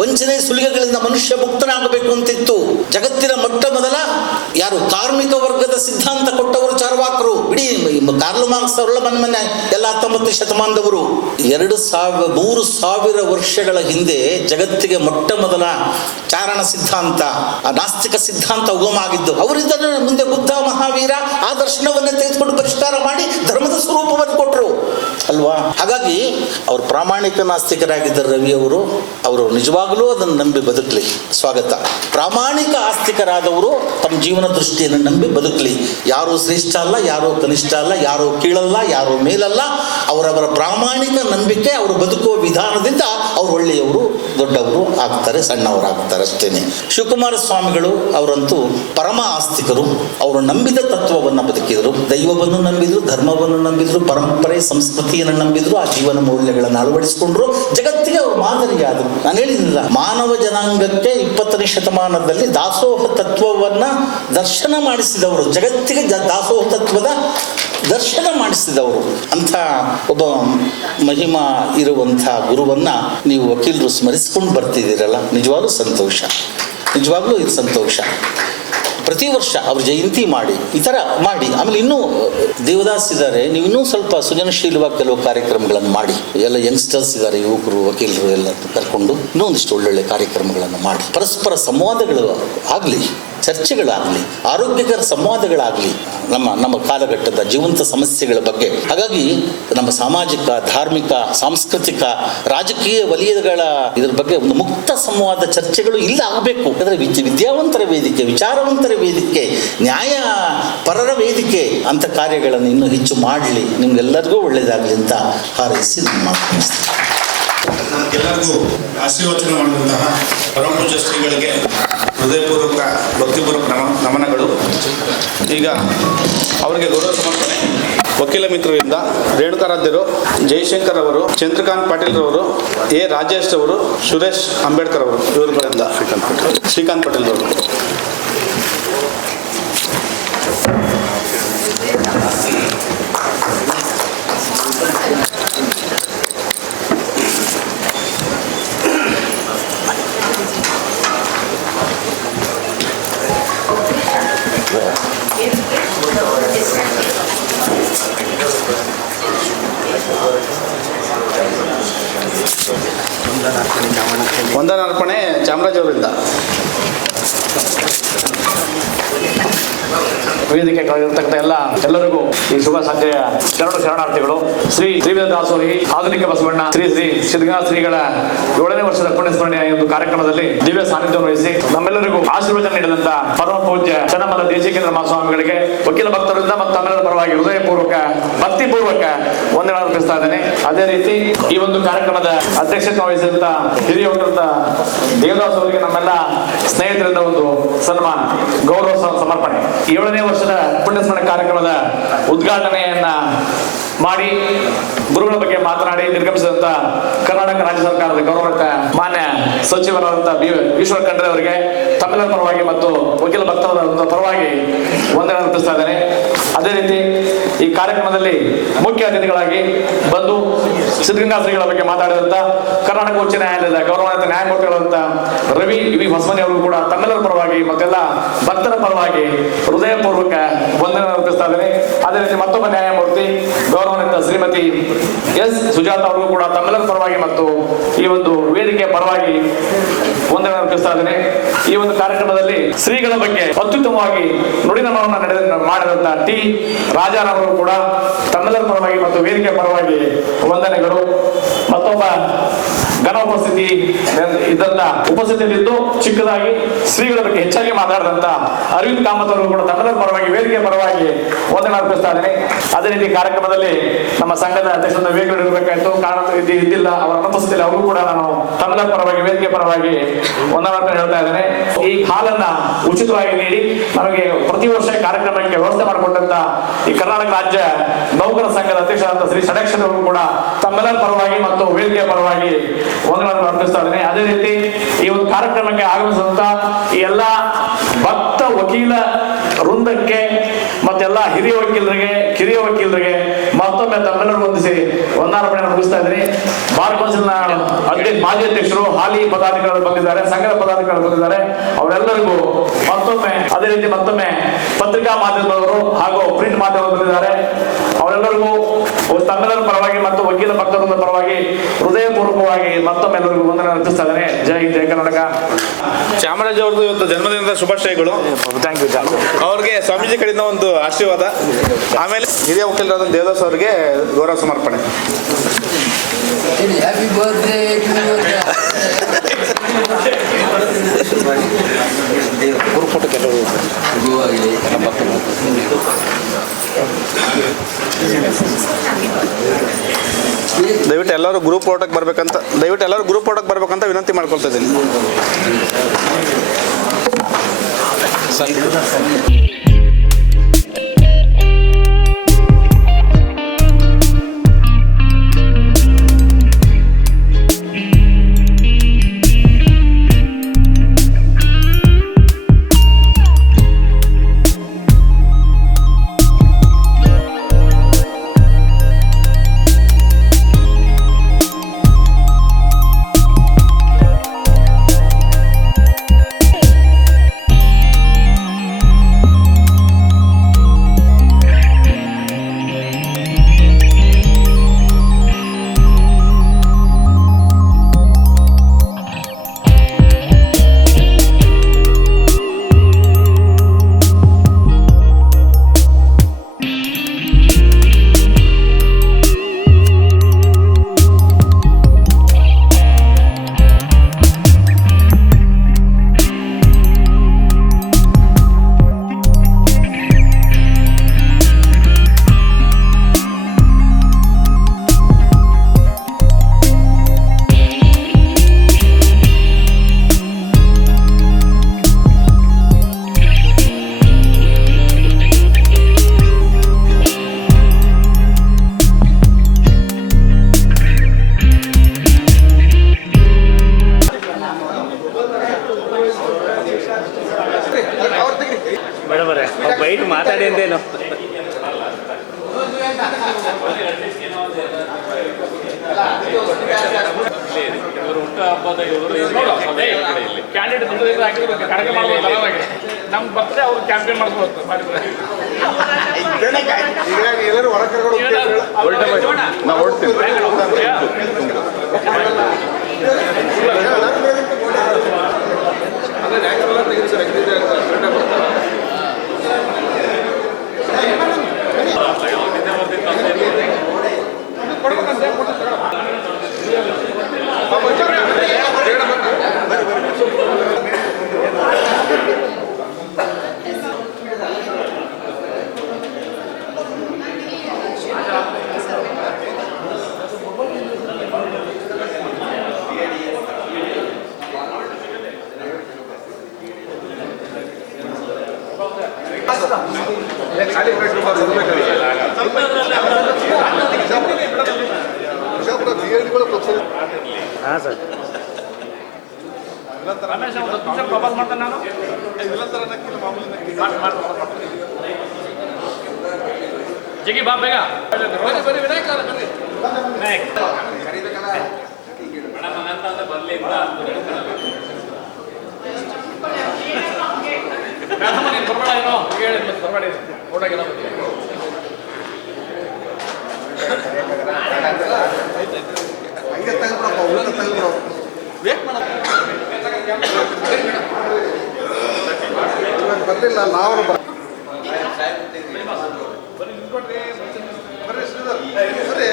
ವಂಚನೆ ಸುಲಿಗೆಗಳಿಂದ ಮನುಷ್ಯ ಮುಕ್ತನಾಗಬೇಕು ಅಂತಿತ್ತು. ಜಗತ್ತಿನ ಮೊಟ್ಟ ಮೊದಲ ಯಾರು ಕಾರ್ಮಿಕ ವರ್ಗದ ಸಿದ್ಧಾಂತ ಕೊಟ್ಟವರು ಚಾರ್ವಾಕರು. ಇಡೀ ಕಾರ್ಲ್ ಮಾರ್ಕ್ಸ್ ಅವರೆಲ್ಲ ಮೊನ್ನೆ ಎಲ್ಲ 19ನೇ ಶತಮಾನದವರು. 3,000 ವರ್ಷಗಳ ಹಿಂದೆ ಜಗತ್ತಿಗೆ ಮೊಟ್ಟ ಮೊದಲ ಚಾರಣ ಸಿದ್ಧಾಂತ, ಆ ನಾಸ್ತಿಕ ಸಿದ್ಧಾಂತ ಉಗಮ ಆಗಿದ್ದು ಅವರಿದ್ದ. ಮುಂದೆ ಬುದ್ಧ ಮಹಾವೀರ ಆ ದರ್ಶನವನ್ನೇ ತೆಗೆದುಕೊಂಡು ಪರಿಷ್ಕಾರ ಮಾಡಿ ಧರ್ಮದ ಸ್ವರೂಪವನ್ನು ಕೊಟ್ಟರು ಅಲ್ವಾ. ಹಾಗಾಗಿ ಅವರು ಪ್ರಾಮಾಣಿಕ ನಾಸ್ತಿಕರಾಗಿದ್ದರು ರವಿಯವರು. ಅವರು ನಿಜವಾಗಲೂ ಅದನ್ನು ನಂಬಿ ಬದುಕಲಿ. ಸ್ವಾಗತ. ಪ್ರಾಮಾಣಿಕ ಆಸ್ತಿಕರಾದವರು ತಮ್ಮ ಜೀವನ ದೃಷ್ಟಿಯನ್ನು ನಂಬಿ ಬದುಕಲಿ. ಯಾರೂ ಶ್ರೇಷ್ಠ ಅಲ್ಲ, ಯಾರೂ ಕನಿಷ್ಠ ಅಲ್ಲ, ಯಾರೂ ಕೀಳಲ್ಲ, ಯಾರೂ ಮೇಲಲ್ಲ. ಅವರವರ ಪ್ರಾಮಾಣಿಕ ನಂಬಿಕೆ, ಅವರು ಬದುಕುವ ವಿಧಾನದಿಂದ ಅವರು ಒಳ್ಳೆಯವರು, ದೊಡ್ಡವರು ಆಗ್ತಾರೆ, ಸಣ್ಣವರಾಗ್ತಾರೆ ಅಷ್ಟೇನೆ. ಶಿವಕುಮಾರ ಸ್ವಾಮಿಗಳು ಅವರಂತೂ ಪರಮ ಆಸ್ತಿಕರು. ಅವರು ನಂಬಿದ ತತ್ವವನ್ನು ಬದುಕಿದರು, ದೈವವನ್ನು ನಂಬಿದ್ರು, ಧರ್ಮವನ್ನು ನಂಬಿದ್ರು, ಪರಂಪರೆ ಸಂಸ್ಕೃತಿಯನ್ನು ನಂಬಿದ್ರು, ಆ ಜೀವನ ಮೌಲ್ಯಗಳನ್ನು ಅಳವಡಿಸಿಕೊಂಡ್ರು, ಜಗತ್ತಿಗೆ ಅವರು ಮಾದರಿಯಾದರು. ನಾನು ಹೇಳಿದ್ದಿಲ್ಲ, ಮಾನವ ಜನಾಂಗಕ್ಕೆ 20ನೇ ಶತಮಾನದಲ್ಲಿ ದಾಸೋಹ ತತ್ವವನ್ನು ದರ್ಶನ ಮಾಡಿಸಿದವರು, ಜಗತ್ತಿಗೆ ದಾಸೋಹ ತತ್ವದ ದರ್ಶನ ಮಾಡಿಸಿದವರು. ಅಂಥ ಒಬ್ಬ ಮಹಿಮಾ ಇರುವಂಥ ಗುರುವನ್ನು ನೀವು ವಕೀಲರು ಸ್ಮರಿಸ್ಕೊಂಡು ಬರ್ತಿದ್ದೀರಲ್ಲ, ನಿಜವಾಗ್ಲೂ ಸಂತೋಷ, ನಿಜವಾಗ್ಲೂ ಇದು ಸಂತೋಷ. ಪ್ರತಿ ವರ್ಷ ಅವ್ರ ಜಯಂತಿ ಮಾಡಿ, ಈ ಥರ ಮಾಡಿ. ಆಮೇಲೆ ಇನ್ನೂ ದೇವದಾಸ್ ಇದ್ದಾರೆ, ನೀವು ಇನ್ನೂ ಸ್ವಲ್ಪ ಸೃಜನಶೀಲವಾಗಿ ಕೆಲವು ಕಾರ್ಯಕ್ರಮಗಳನ್ನು ಮಾಡಿ. ಎಲ್ಲ ಯಂಗ್ಸ್ಟರ್ಸ್ ಇದ್ದಾರೆ, ಯುವಕರು, ವಕೀಲರು ಎಲ್ಲ ಕರ್ಕೊಂಡು ಇನ್ನೂ ಒಂದಿಷ್ಟು ಒಳ್ಳೊಳ್ಳೆ ಕಾರ್ಯಕ್ರಮಗಳನ್ನು ಮಾಡಿ. ಪರಸ್ಪರ ಸಂವಾದಗಳು ಆಗಲಿ, ಚರ್ಚೆಗಳಾಗಲಿ, ಆರೋಗ್ಯಕರ ಸಂವಾದಗಳಾಗಲಿ ನಮ್ಮ ಕಾಲಘಟ್ಟದ ಜೀವಂತ ಸಮಸ್ಯೆಗಳ ಬಗ್ಗೆ. ಹಾಗಾಗಿ ನಮ್ಮ ಸಾಮಾಜಿಕ, ಧಾರ್ಮಿಕ, ಸಾಂಸ್ಕೃತಿಕ, ರಾಜಕೀಯ ವಲಯಗಳ ಇದ್ರ ಬಗ್ಗೆ ಒಂದು ಮುಕ್ತ ಸಂವಾದ ಚರ್ಚೆಗಳು ಇಲ್ಲ ಆಗಬೇಕು. ಯಾಕಂದರೆ ವಿದ್ಯಾವಂತರ ವೇದಿಕೆ, ವಿಚಾರವಂತರ ವೇದಿಕೆ, ನ್ಯಾಯ ಪರರ ವೇದಿಕೆ ಅಂತ ಕಾರ್ಯಗಳನ್ನು ಇನ್ನೂ ಹೆಚ್ಚು ಮಾಡಲಿ. ನಿಮ್ಗೆಲ್ಲರಿಗೂ ಒಳ್ಳೆಯದಾಗಲಿ ಅಂತ ಹಾರೈಸಿ ನಮ್ಮ ಮಾತು. ನಮಗೆಲ್ಲರಿಗೂ ಆಶೀರ್ವಚನ ಮಾಡಿದಂತಹ ಪರಮಪೂಜ್ಯ ಶ್ರೀಗಳಿಗೆ ಹೃದಯಪೂರ್ವಕ ಭಕ್ತಿಪೂರ್ವಕ ನಮನಗಳು. ಈಗ ಅವರಿಗೆ ಗೌರವ ಸಮರ್ಪಣೆ ವಕೀಲ ಮಿತ್ರರಿಂದ ರೇಣುಕಾರಾಧ್ಯರು, ಜಯಶಂಕರ್ ಅವರು, ಚಂದ್ರಕಾಂತ್ ಪಾಟೀಲ್ ರವರು, ಎ ರಾಜೇಶ್ ಅವರು, ಸುರೇಶ್ ಅಂಬೇಡ್ಕರ್ ಅವರು, ಇವರುಗಳಿಂದ ಶ್ರೀಕಾಂತ್ ಪಾಟೀಲ್ ಅವರು. ವಂದನಾರ್ಪಣೆ ಚಾಮರಾಜ್ ಅವರಿಂದ. ವೇದಿಕೆ ಕೆಳಗಿರ್ತಕ್ಕಂಥ ಎಲ್ಲರಿಗೂ ಈ ಶುಭ ಸಂಜೆಯ ಶರಣಾರ್ಥಿಗಳು. ಶ್ರೀ ದಾಸೋಹಿ ಆಧುನಿಕ ಬಸವಣ್ಣ ಶ್ರೀ ಸಿದ್ಧಗಂಗಾ ಶ್ರೀಗಳ 7ನೇ ವರ್ಷದ ಪುಣ್ಯಸ್ಮರಣೆಯ ಈ ಒಂದು ಕಾರ್ಯಕ್ರಮದಲ್ಲಿ ದಿವ್ಯ ಸಾನ್ನಿಧ್ಯವನ್ನು ವಹಿಸಿ ನಮ್ಮೆಲ್ಲರಿಗೂ ಆಶೀರ್ವಾದ ನೀಡಿದಂತ ಪರಮ ಪೂಜ್ಯ ಚನ್ನಮಲ್ಲ ದೇಶಿಕೇಂದ್ರ ಮಹಾಸ್ವಾಮಿಗಳಿಗೆ ವಕೀಲ ಭಕ್ತರಿಂದ ಮತ್ತು ತಮ್ಮೆಲ್ಲರ ಪರವಾಗಿ ಹೃದಯಪೂರ್ವಕ ಭಕ್ತಿಪೂರ್ವಕ ವಂದನೆ ಅರ್ಪಿಸ್ತಾ ಇದ್ದೇನೆ. ಅದೇ ರೀತಿ ಈ ಒಂದು ಕಾರ್ಯಕ್ರಮದ ಅಧ್ಯಕ್ಷತೆ ವಹಿಸಿದಂತ ಹಿರಿಯ ವಕೀಲರ ದೇವದಾಸ್ ಅವರಿಗೆ ನಮ್ಮೆಲ್ಲ ಸ್ನೇಹಿತರಿಂದ ಒಂದು ಸನ್ಮಾನ, ಗೌರವ ಸಮರ್ಪಣೆ. 7ನೇ ವರ್ಷದ ಪುಣ್ಯಸ್ಮರಣೆ ಕಾರ್ಯಕ್ರಮದ ಉದ್ಘಾಟನೆಯನ್ನ ಮಾಡಿ ಗುರುಗಳ ಬಗ್ಗೆ ಮಾತನಾಡಿ ನಿರ್ಗಮಿಸಿದಂತ ಕರ್ನಾಟಕ ರಾಜ್ಯ ಸರ್ಕಾರದ ಗೌರವಾನ್ವಿತ ಮಾನ್ಯ ಸಚಿವರಾದಂತಹ ಈಶ್ವರ್ ಖಂಡ್ರೆ ಅವರಿಗೆ ತಮ್ಮೆಲ್ಲರ ಪರವಾಗಿ ಮತ್ತು ವಕೀಲ ಭಕ್ತರ ಪರವಾಗಿ ವಂದನೆ ಅರ್ಪಿಸ್ತಾ ಇದ್ದೇನೆ. ಅದೇ ರೀತಿ ಈ ಕಾರ್ಯಕ್ರಮದಲ್ಲಿ ಮುಖ್ಯ ಅತಿಥಿಗಳಾಗಿ ಬಂದು ಸಿದ್ಧಗಂಗಾ ಶ್ರೀಗಳ ಬಗ್ಗೆ ಮಾತಾಡಿದಂತ ಕರ್ನಾಟಕ ಉಚ್ಚ ನ್ಯಾಯಾಲಯದ ಗೌರವಾನ್ವಿತ ನ್ಯಾಯಮೂರ್ತಿಗಳಾದಂತ ರವಿ ಹೊಸಮನಿ ಅವರು ಕೂಡ ತಮ್ಮೆಲ್ಲರ ಪರವಾಗಿ ಮತ್ತೆಲ್ಲ ಭಕ್ತರ ಪರವಾಗಿ ಹೃದಯಪೂರ್ವಕ ವಂದನೆ ಅರ್ಪಿಸ್ತಾ ಇದ್ದೇನೆ. ಅದೇ ರೀತಿ ಮತ್ತೊಬ್ಬ ನ್ಯಾಯಮೂರ್ತಿ ಗೌರವಾನ್ವಿತ ಶ್ರೀಮತಿ ಎಸ್ ಸುಜಾತ ಅವರು ಕೂಡ ತಮ್ಮೆಲ್ಲರ ಪರವಾಗಿ ಮತ್ತು ಈ ಒಂದು ವೇದಿಕೆಯ ಪರವಾಗಿ ವಂದನೆ ಅರ್ಪಿಸ್ತಾ ಇದ್ದೇನೆ. ಈ ಒಂದು ಕಾರ್ಯಕ್ರಮದಲ್ಲಿ ಶ್ರೀಗಳ ಬಗ್ಗೆ ಅತ್ಯುತ್ತಮವಾಗಿ ನುಡಿನಮನವನ್ನು ಮಾಡಿದಂತ ಟಿ ರಾಜಾರವರು ಕೂಡ ತಮ್ಮೆಲ್ಲರ ಪರವಾಗಿ ಮತ್ತು ವೇದಿಕೆಯ ಪರವಾಗಿ ವಂದನೆಗಳು. ಮತ್ತೊಬ್ಬ ಘನ ಉಪಸ್ಥಿತಿಯಲ್ಲಿದ್ದು ಚಿಕ್ಕದಾಗಿ ಶ್ರೀಗಳ ಬಗ್ಗೆ ಹೆಚ್ಚಾಗಿ ಮಾತಾಡಿದಂತ ಅರವಿಂದ್ ಕಾಮತ್ ಅವರು ಕೂಡ ತಮ್ಮೆಲ್ಲರ ಪರವಾಗಿ ವೇದಿಕೆಯ ಪರವಾಗಿ ವಂದನೆ ಅರ್ಪಿಸ್ತಾ ಇದ್ದೇನೆ. ಅದೇ ರೀತಿ ಕಾರ್ಯಕ್ರಮದಲ್ಲಿ ನಮ್ಮ ಸಂಘದ ಅಧ್ಯಕ್ಷರ ವೇಗಗಳು ಇರಬೇಕಾಯ್ತು, ಕಾರಣ ಇದ್ದಿಲ್ಲ, ಅವರ ಅನುಪಸ್ಥಿತಿಯಲ್ಲಿ ಅವರು ಕೂಡ ನಾನು ತಮ್ಮೆಲ್ಲರ ಪರವಾಗಿ ವೇದಿಕೆ ಪರವಾಗಿ ವಂದನೆ ಹೇಳ್ತಾ ಇದ್ದೇನೆ. ಈ ಹಾಲನ್ನ ಉಚಿತವಾಗಿ ನೀಡಿ ನಮಗೆ ಪ್ರತಿ ವರ್ಷ ಕಾರ್ಯಕ್ರಮಕ್ಕೆ ವ್ಯವಸ್ಥೆ ಮಾಡಿಕೊಟ್ಟಂತ ಈ ಕರ್ನಾಟಕ ರಾಜ್ಯ ನೌಕರ ಸಂಘದ ಅಧ್ಯಕ್ಷರಾದ ಶ್ರೀ ಷಡಕ್ಷರ ಅವರು ಕೂಡ ತಮ್ಮೆಲ್ಲರ ಪರವಾಗಿ ಮತ್ತು ವೇದಿಕೆಯ ಪರವಾಗಿ ವಂದನೆಗಳನ್ನು ಅರ್ಪಿಸ್ತಾ ಇದ್ದೇನೆ. ಅದೇ ರೀತಿ ಈ ಒಂದು ಕಾರ್ಯಕ್ರಮಕ್ಕೆ ಆಗಮಿಸಿದಂತ ಈ ಎಲ್ಲ ಭಕ್ತ ವಕೀಲ ವೃಂದಕ್ಕೆ ಮತ್ತೆಲ್ಲ ಹಿರಿಯ ವಕೀಲರಿಗೆ, ಕಿರಿಯ ವಕೀಲರಿಗೆ ಮತ್ತೊಮ್ಮೆ ತಮ್ಮೆಲ್ಲರೂ ಹೊಂದಿಸಿ ವಂದನಾರ್ಪಣೆಯನ್ನು ಮುಗಿಸ್ತಾ ಇದ್ದೀನಿ. ಬಾರ್ ಕೌನ್ಸಿಲ್ನ ಮಾಜಿ ಅಧ್ಯಕ್ಷರು, ಹಾಲಿ ಪದಾಧಿಕಾರಿಗಳು ಬಂದಿದ್ದಾರೆ, ಸಂಘದ ಪದಾಧಿಕಾರಿಗಳು ಬಂದಿದ್ದಾರೆ, ಅವರೆಲ್ಲರಿಗೂ ಮತ್ತೊಮ್ಮೆ, ಅದೇ ರೀತಿ ಮತ್ತೊಮ್ಮೆ ಪತ್ರಿಕಾ ಮಾಧ್ಯಮದವರು ಹಾಗೂ ಪ್ರಿಂಟ್ ಮಾಧ್ಯಮದವರು ಬಂದಿದ್ದಾರೆ, ಅವರೆಲ್ಲರಿಗೂ ತಮ್ಮೆಲ್ಲರ ಪರವಾಗಿ ಮತ್ತು ವಕೀಲ ಭಕ್ತರಿಂದ ಪರವಾಗಿ ಹೃದಯಪೂರ್ವಕವಾಗಿ ಮತ್ತೊಮ್ಮೆ ಎಲ್ಲರಿಗೂ ವಂದನೆ ಅರ್ಪಿಸ್ತಾ ಇದ್ದೇನೆ. ಜೈ ಜೈ ಕರ್ನಾಟಕ. ಚಾಮರಾಜ್ ಅವ್ರದ್ದು ಇವತ್ತು ಜನ್ಮದಿನದ ಶುಭಾಶಯಗಳು. Thank you. ಅವ್ರಿಗೆ ಸ್ವಾಮೀಜಿ ಕಡೆಯಿಂದ ಒಂದು ಆಶೀರ್ವಾದ, ಆಮೇಲೆ ಹಿರಿಯ ವಕೀಲರಾದ ದೇವದಾಸ್ ಅವರಿಗೆ ಗೌರವ ಸಮರ್ಪಣೆ. Happy birthday to you. ಗುರುಪುಟ ಕೆಲವು ದಯವಿಟ್ಟು ಎಲ್ಲರೂ ಗ್ರೂಪ್ ಫೋಟೋಕ್ಕೆ ಬರ್ಬೇಕಂತ ವಿನಂತಿ ಮಾಡ್ಕೊಳ್ತಾ ಇದ್ದೀನಿ. ಬೈಟ್ ಮಾತಾಡಿ ಅಂತೇನು ನಮ್ ಬರ್ತಾರೆ ಅವ್ರು ಕ್ಯಾಂಪೇನ್ ಮಾಡ್ಬೋದು ಮಾಡಿದ್ರೆ ಎಲ್ಲರೂ ಹೊರ ನಾವು ಹೊಡ್ತೀವಿ. ಹಾಂ ಸರ್ ಪ್ರಪೋಸ್ ಮಾಡ್ತಾನೆ ನಾನು ಜಿಗಿ ಬಾ ಬೇಗ ಬರೀ ವಿನಾಯಕ ಬರ್ಲಿ ಬರ್ಬೇಡ ಏನೋ ಹೇಳಿ ಬರ್ಬೇಡಿ ಓಡಾಗಿಲ್ಲ ಹಂಗೆ ತೆಗೆದ್ಬಿಡಪ್ಪ ಊಟ ತೆಗೆದ್ಬಿಡು ವೇಟ್ ಮಾಡ ಬರಲಿಲ್ಲ ನಾವು ಬರ್ರಿ ಶ್ರೀಧರ್ ಬರ್ರಿ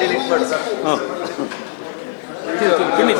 ಡಿಲೀಟ್ ಮಾಡಿ ಸರ್ ತಿನ್ನಿ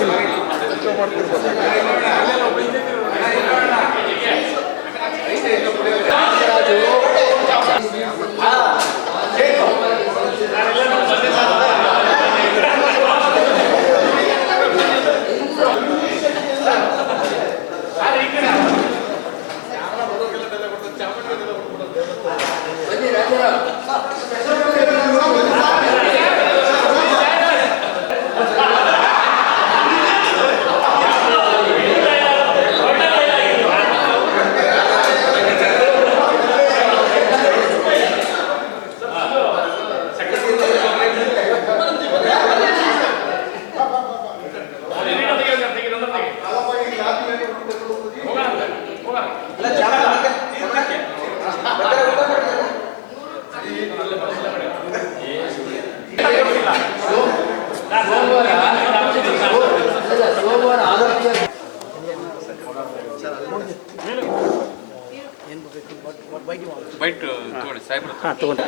ಹಾಂ ತಗೊಂಡು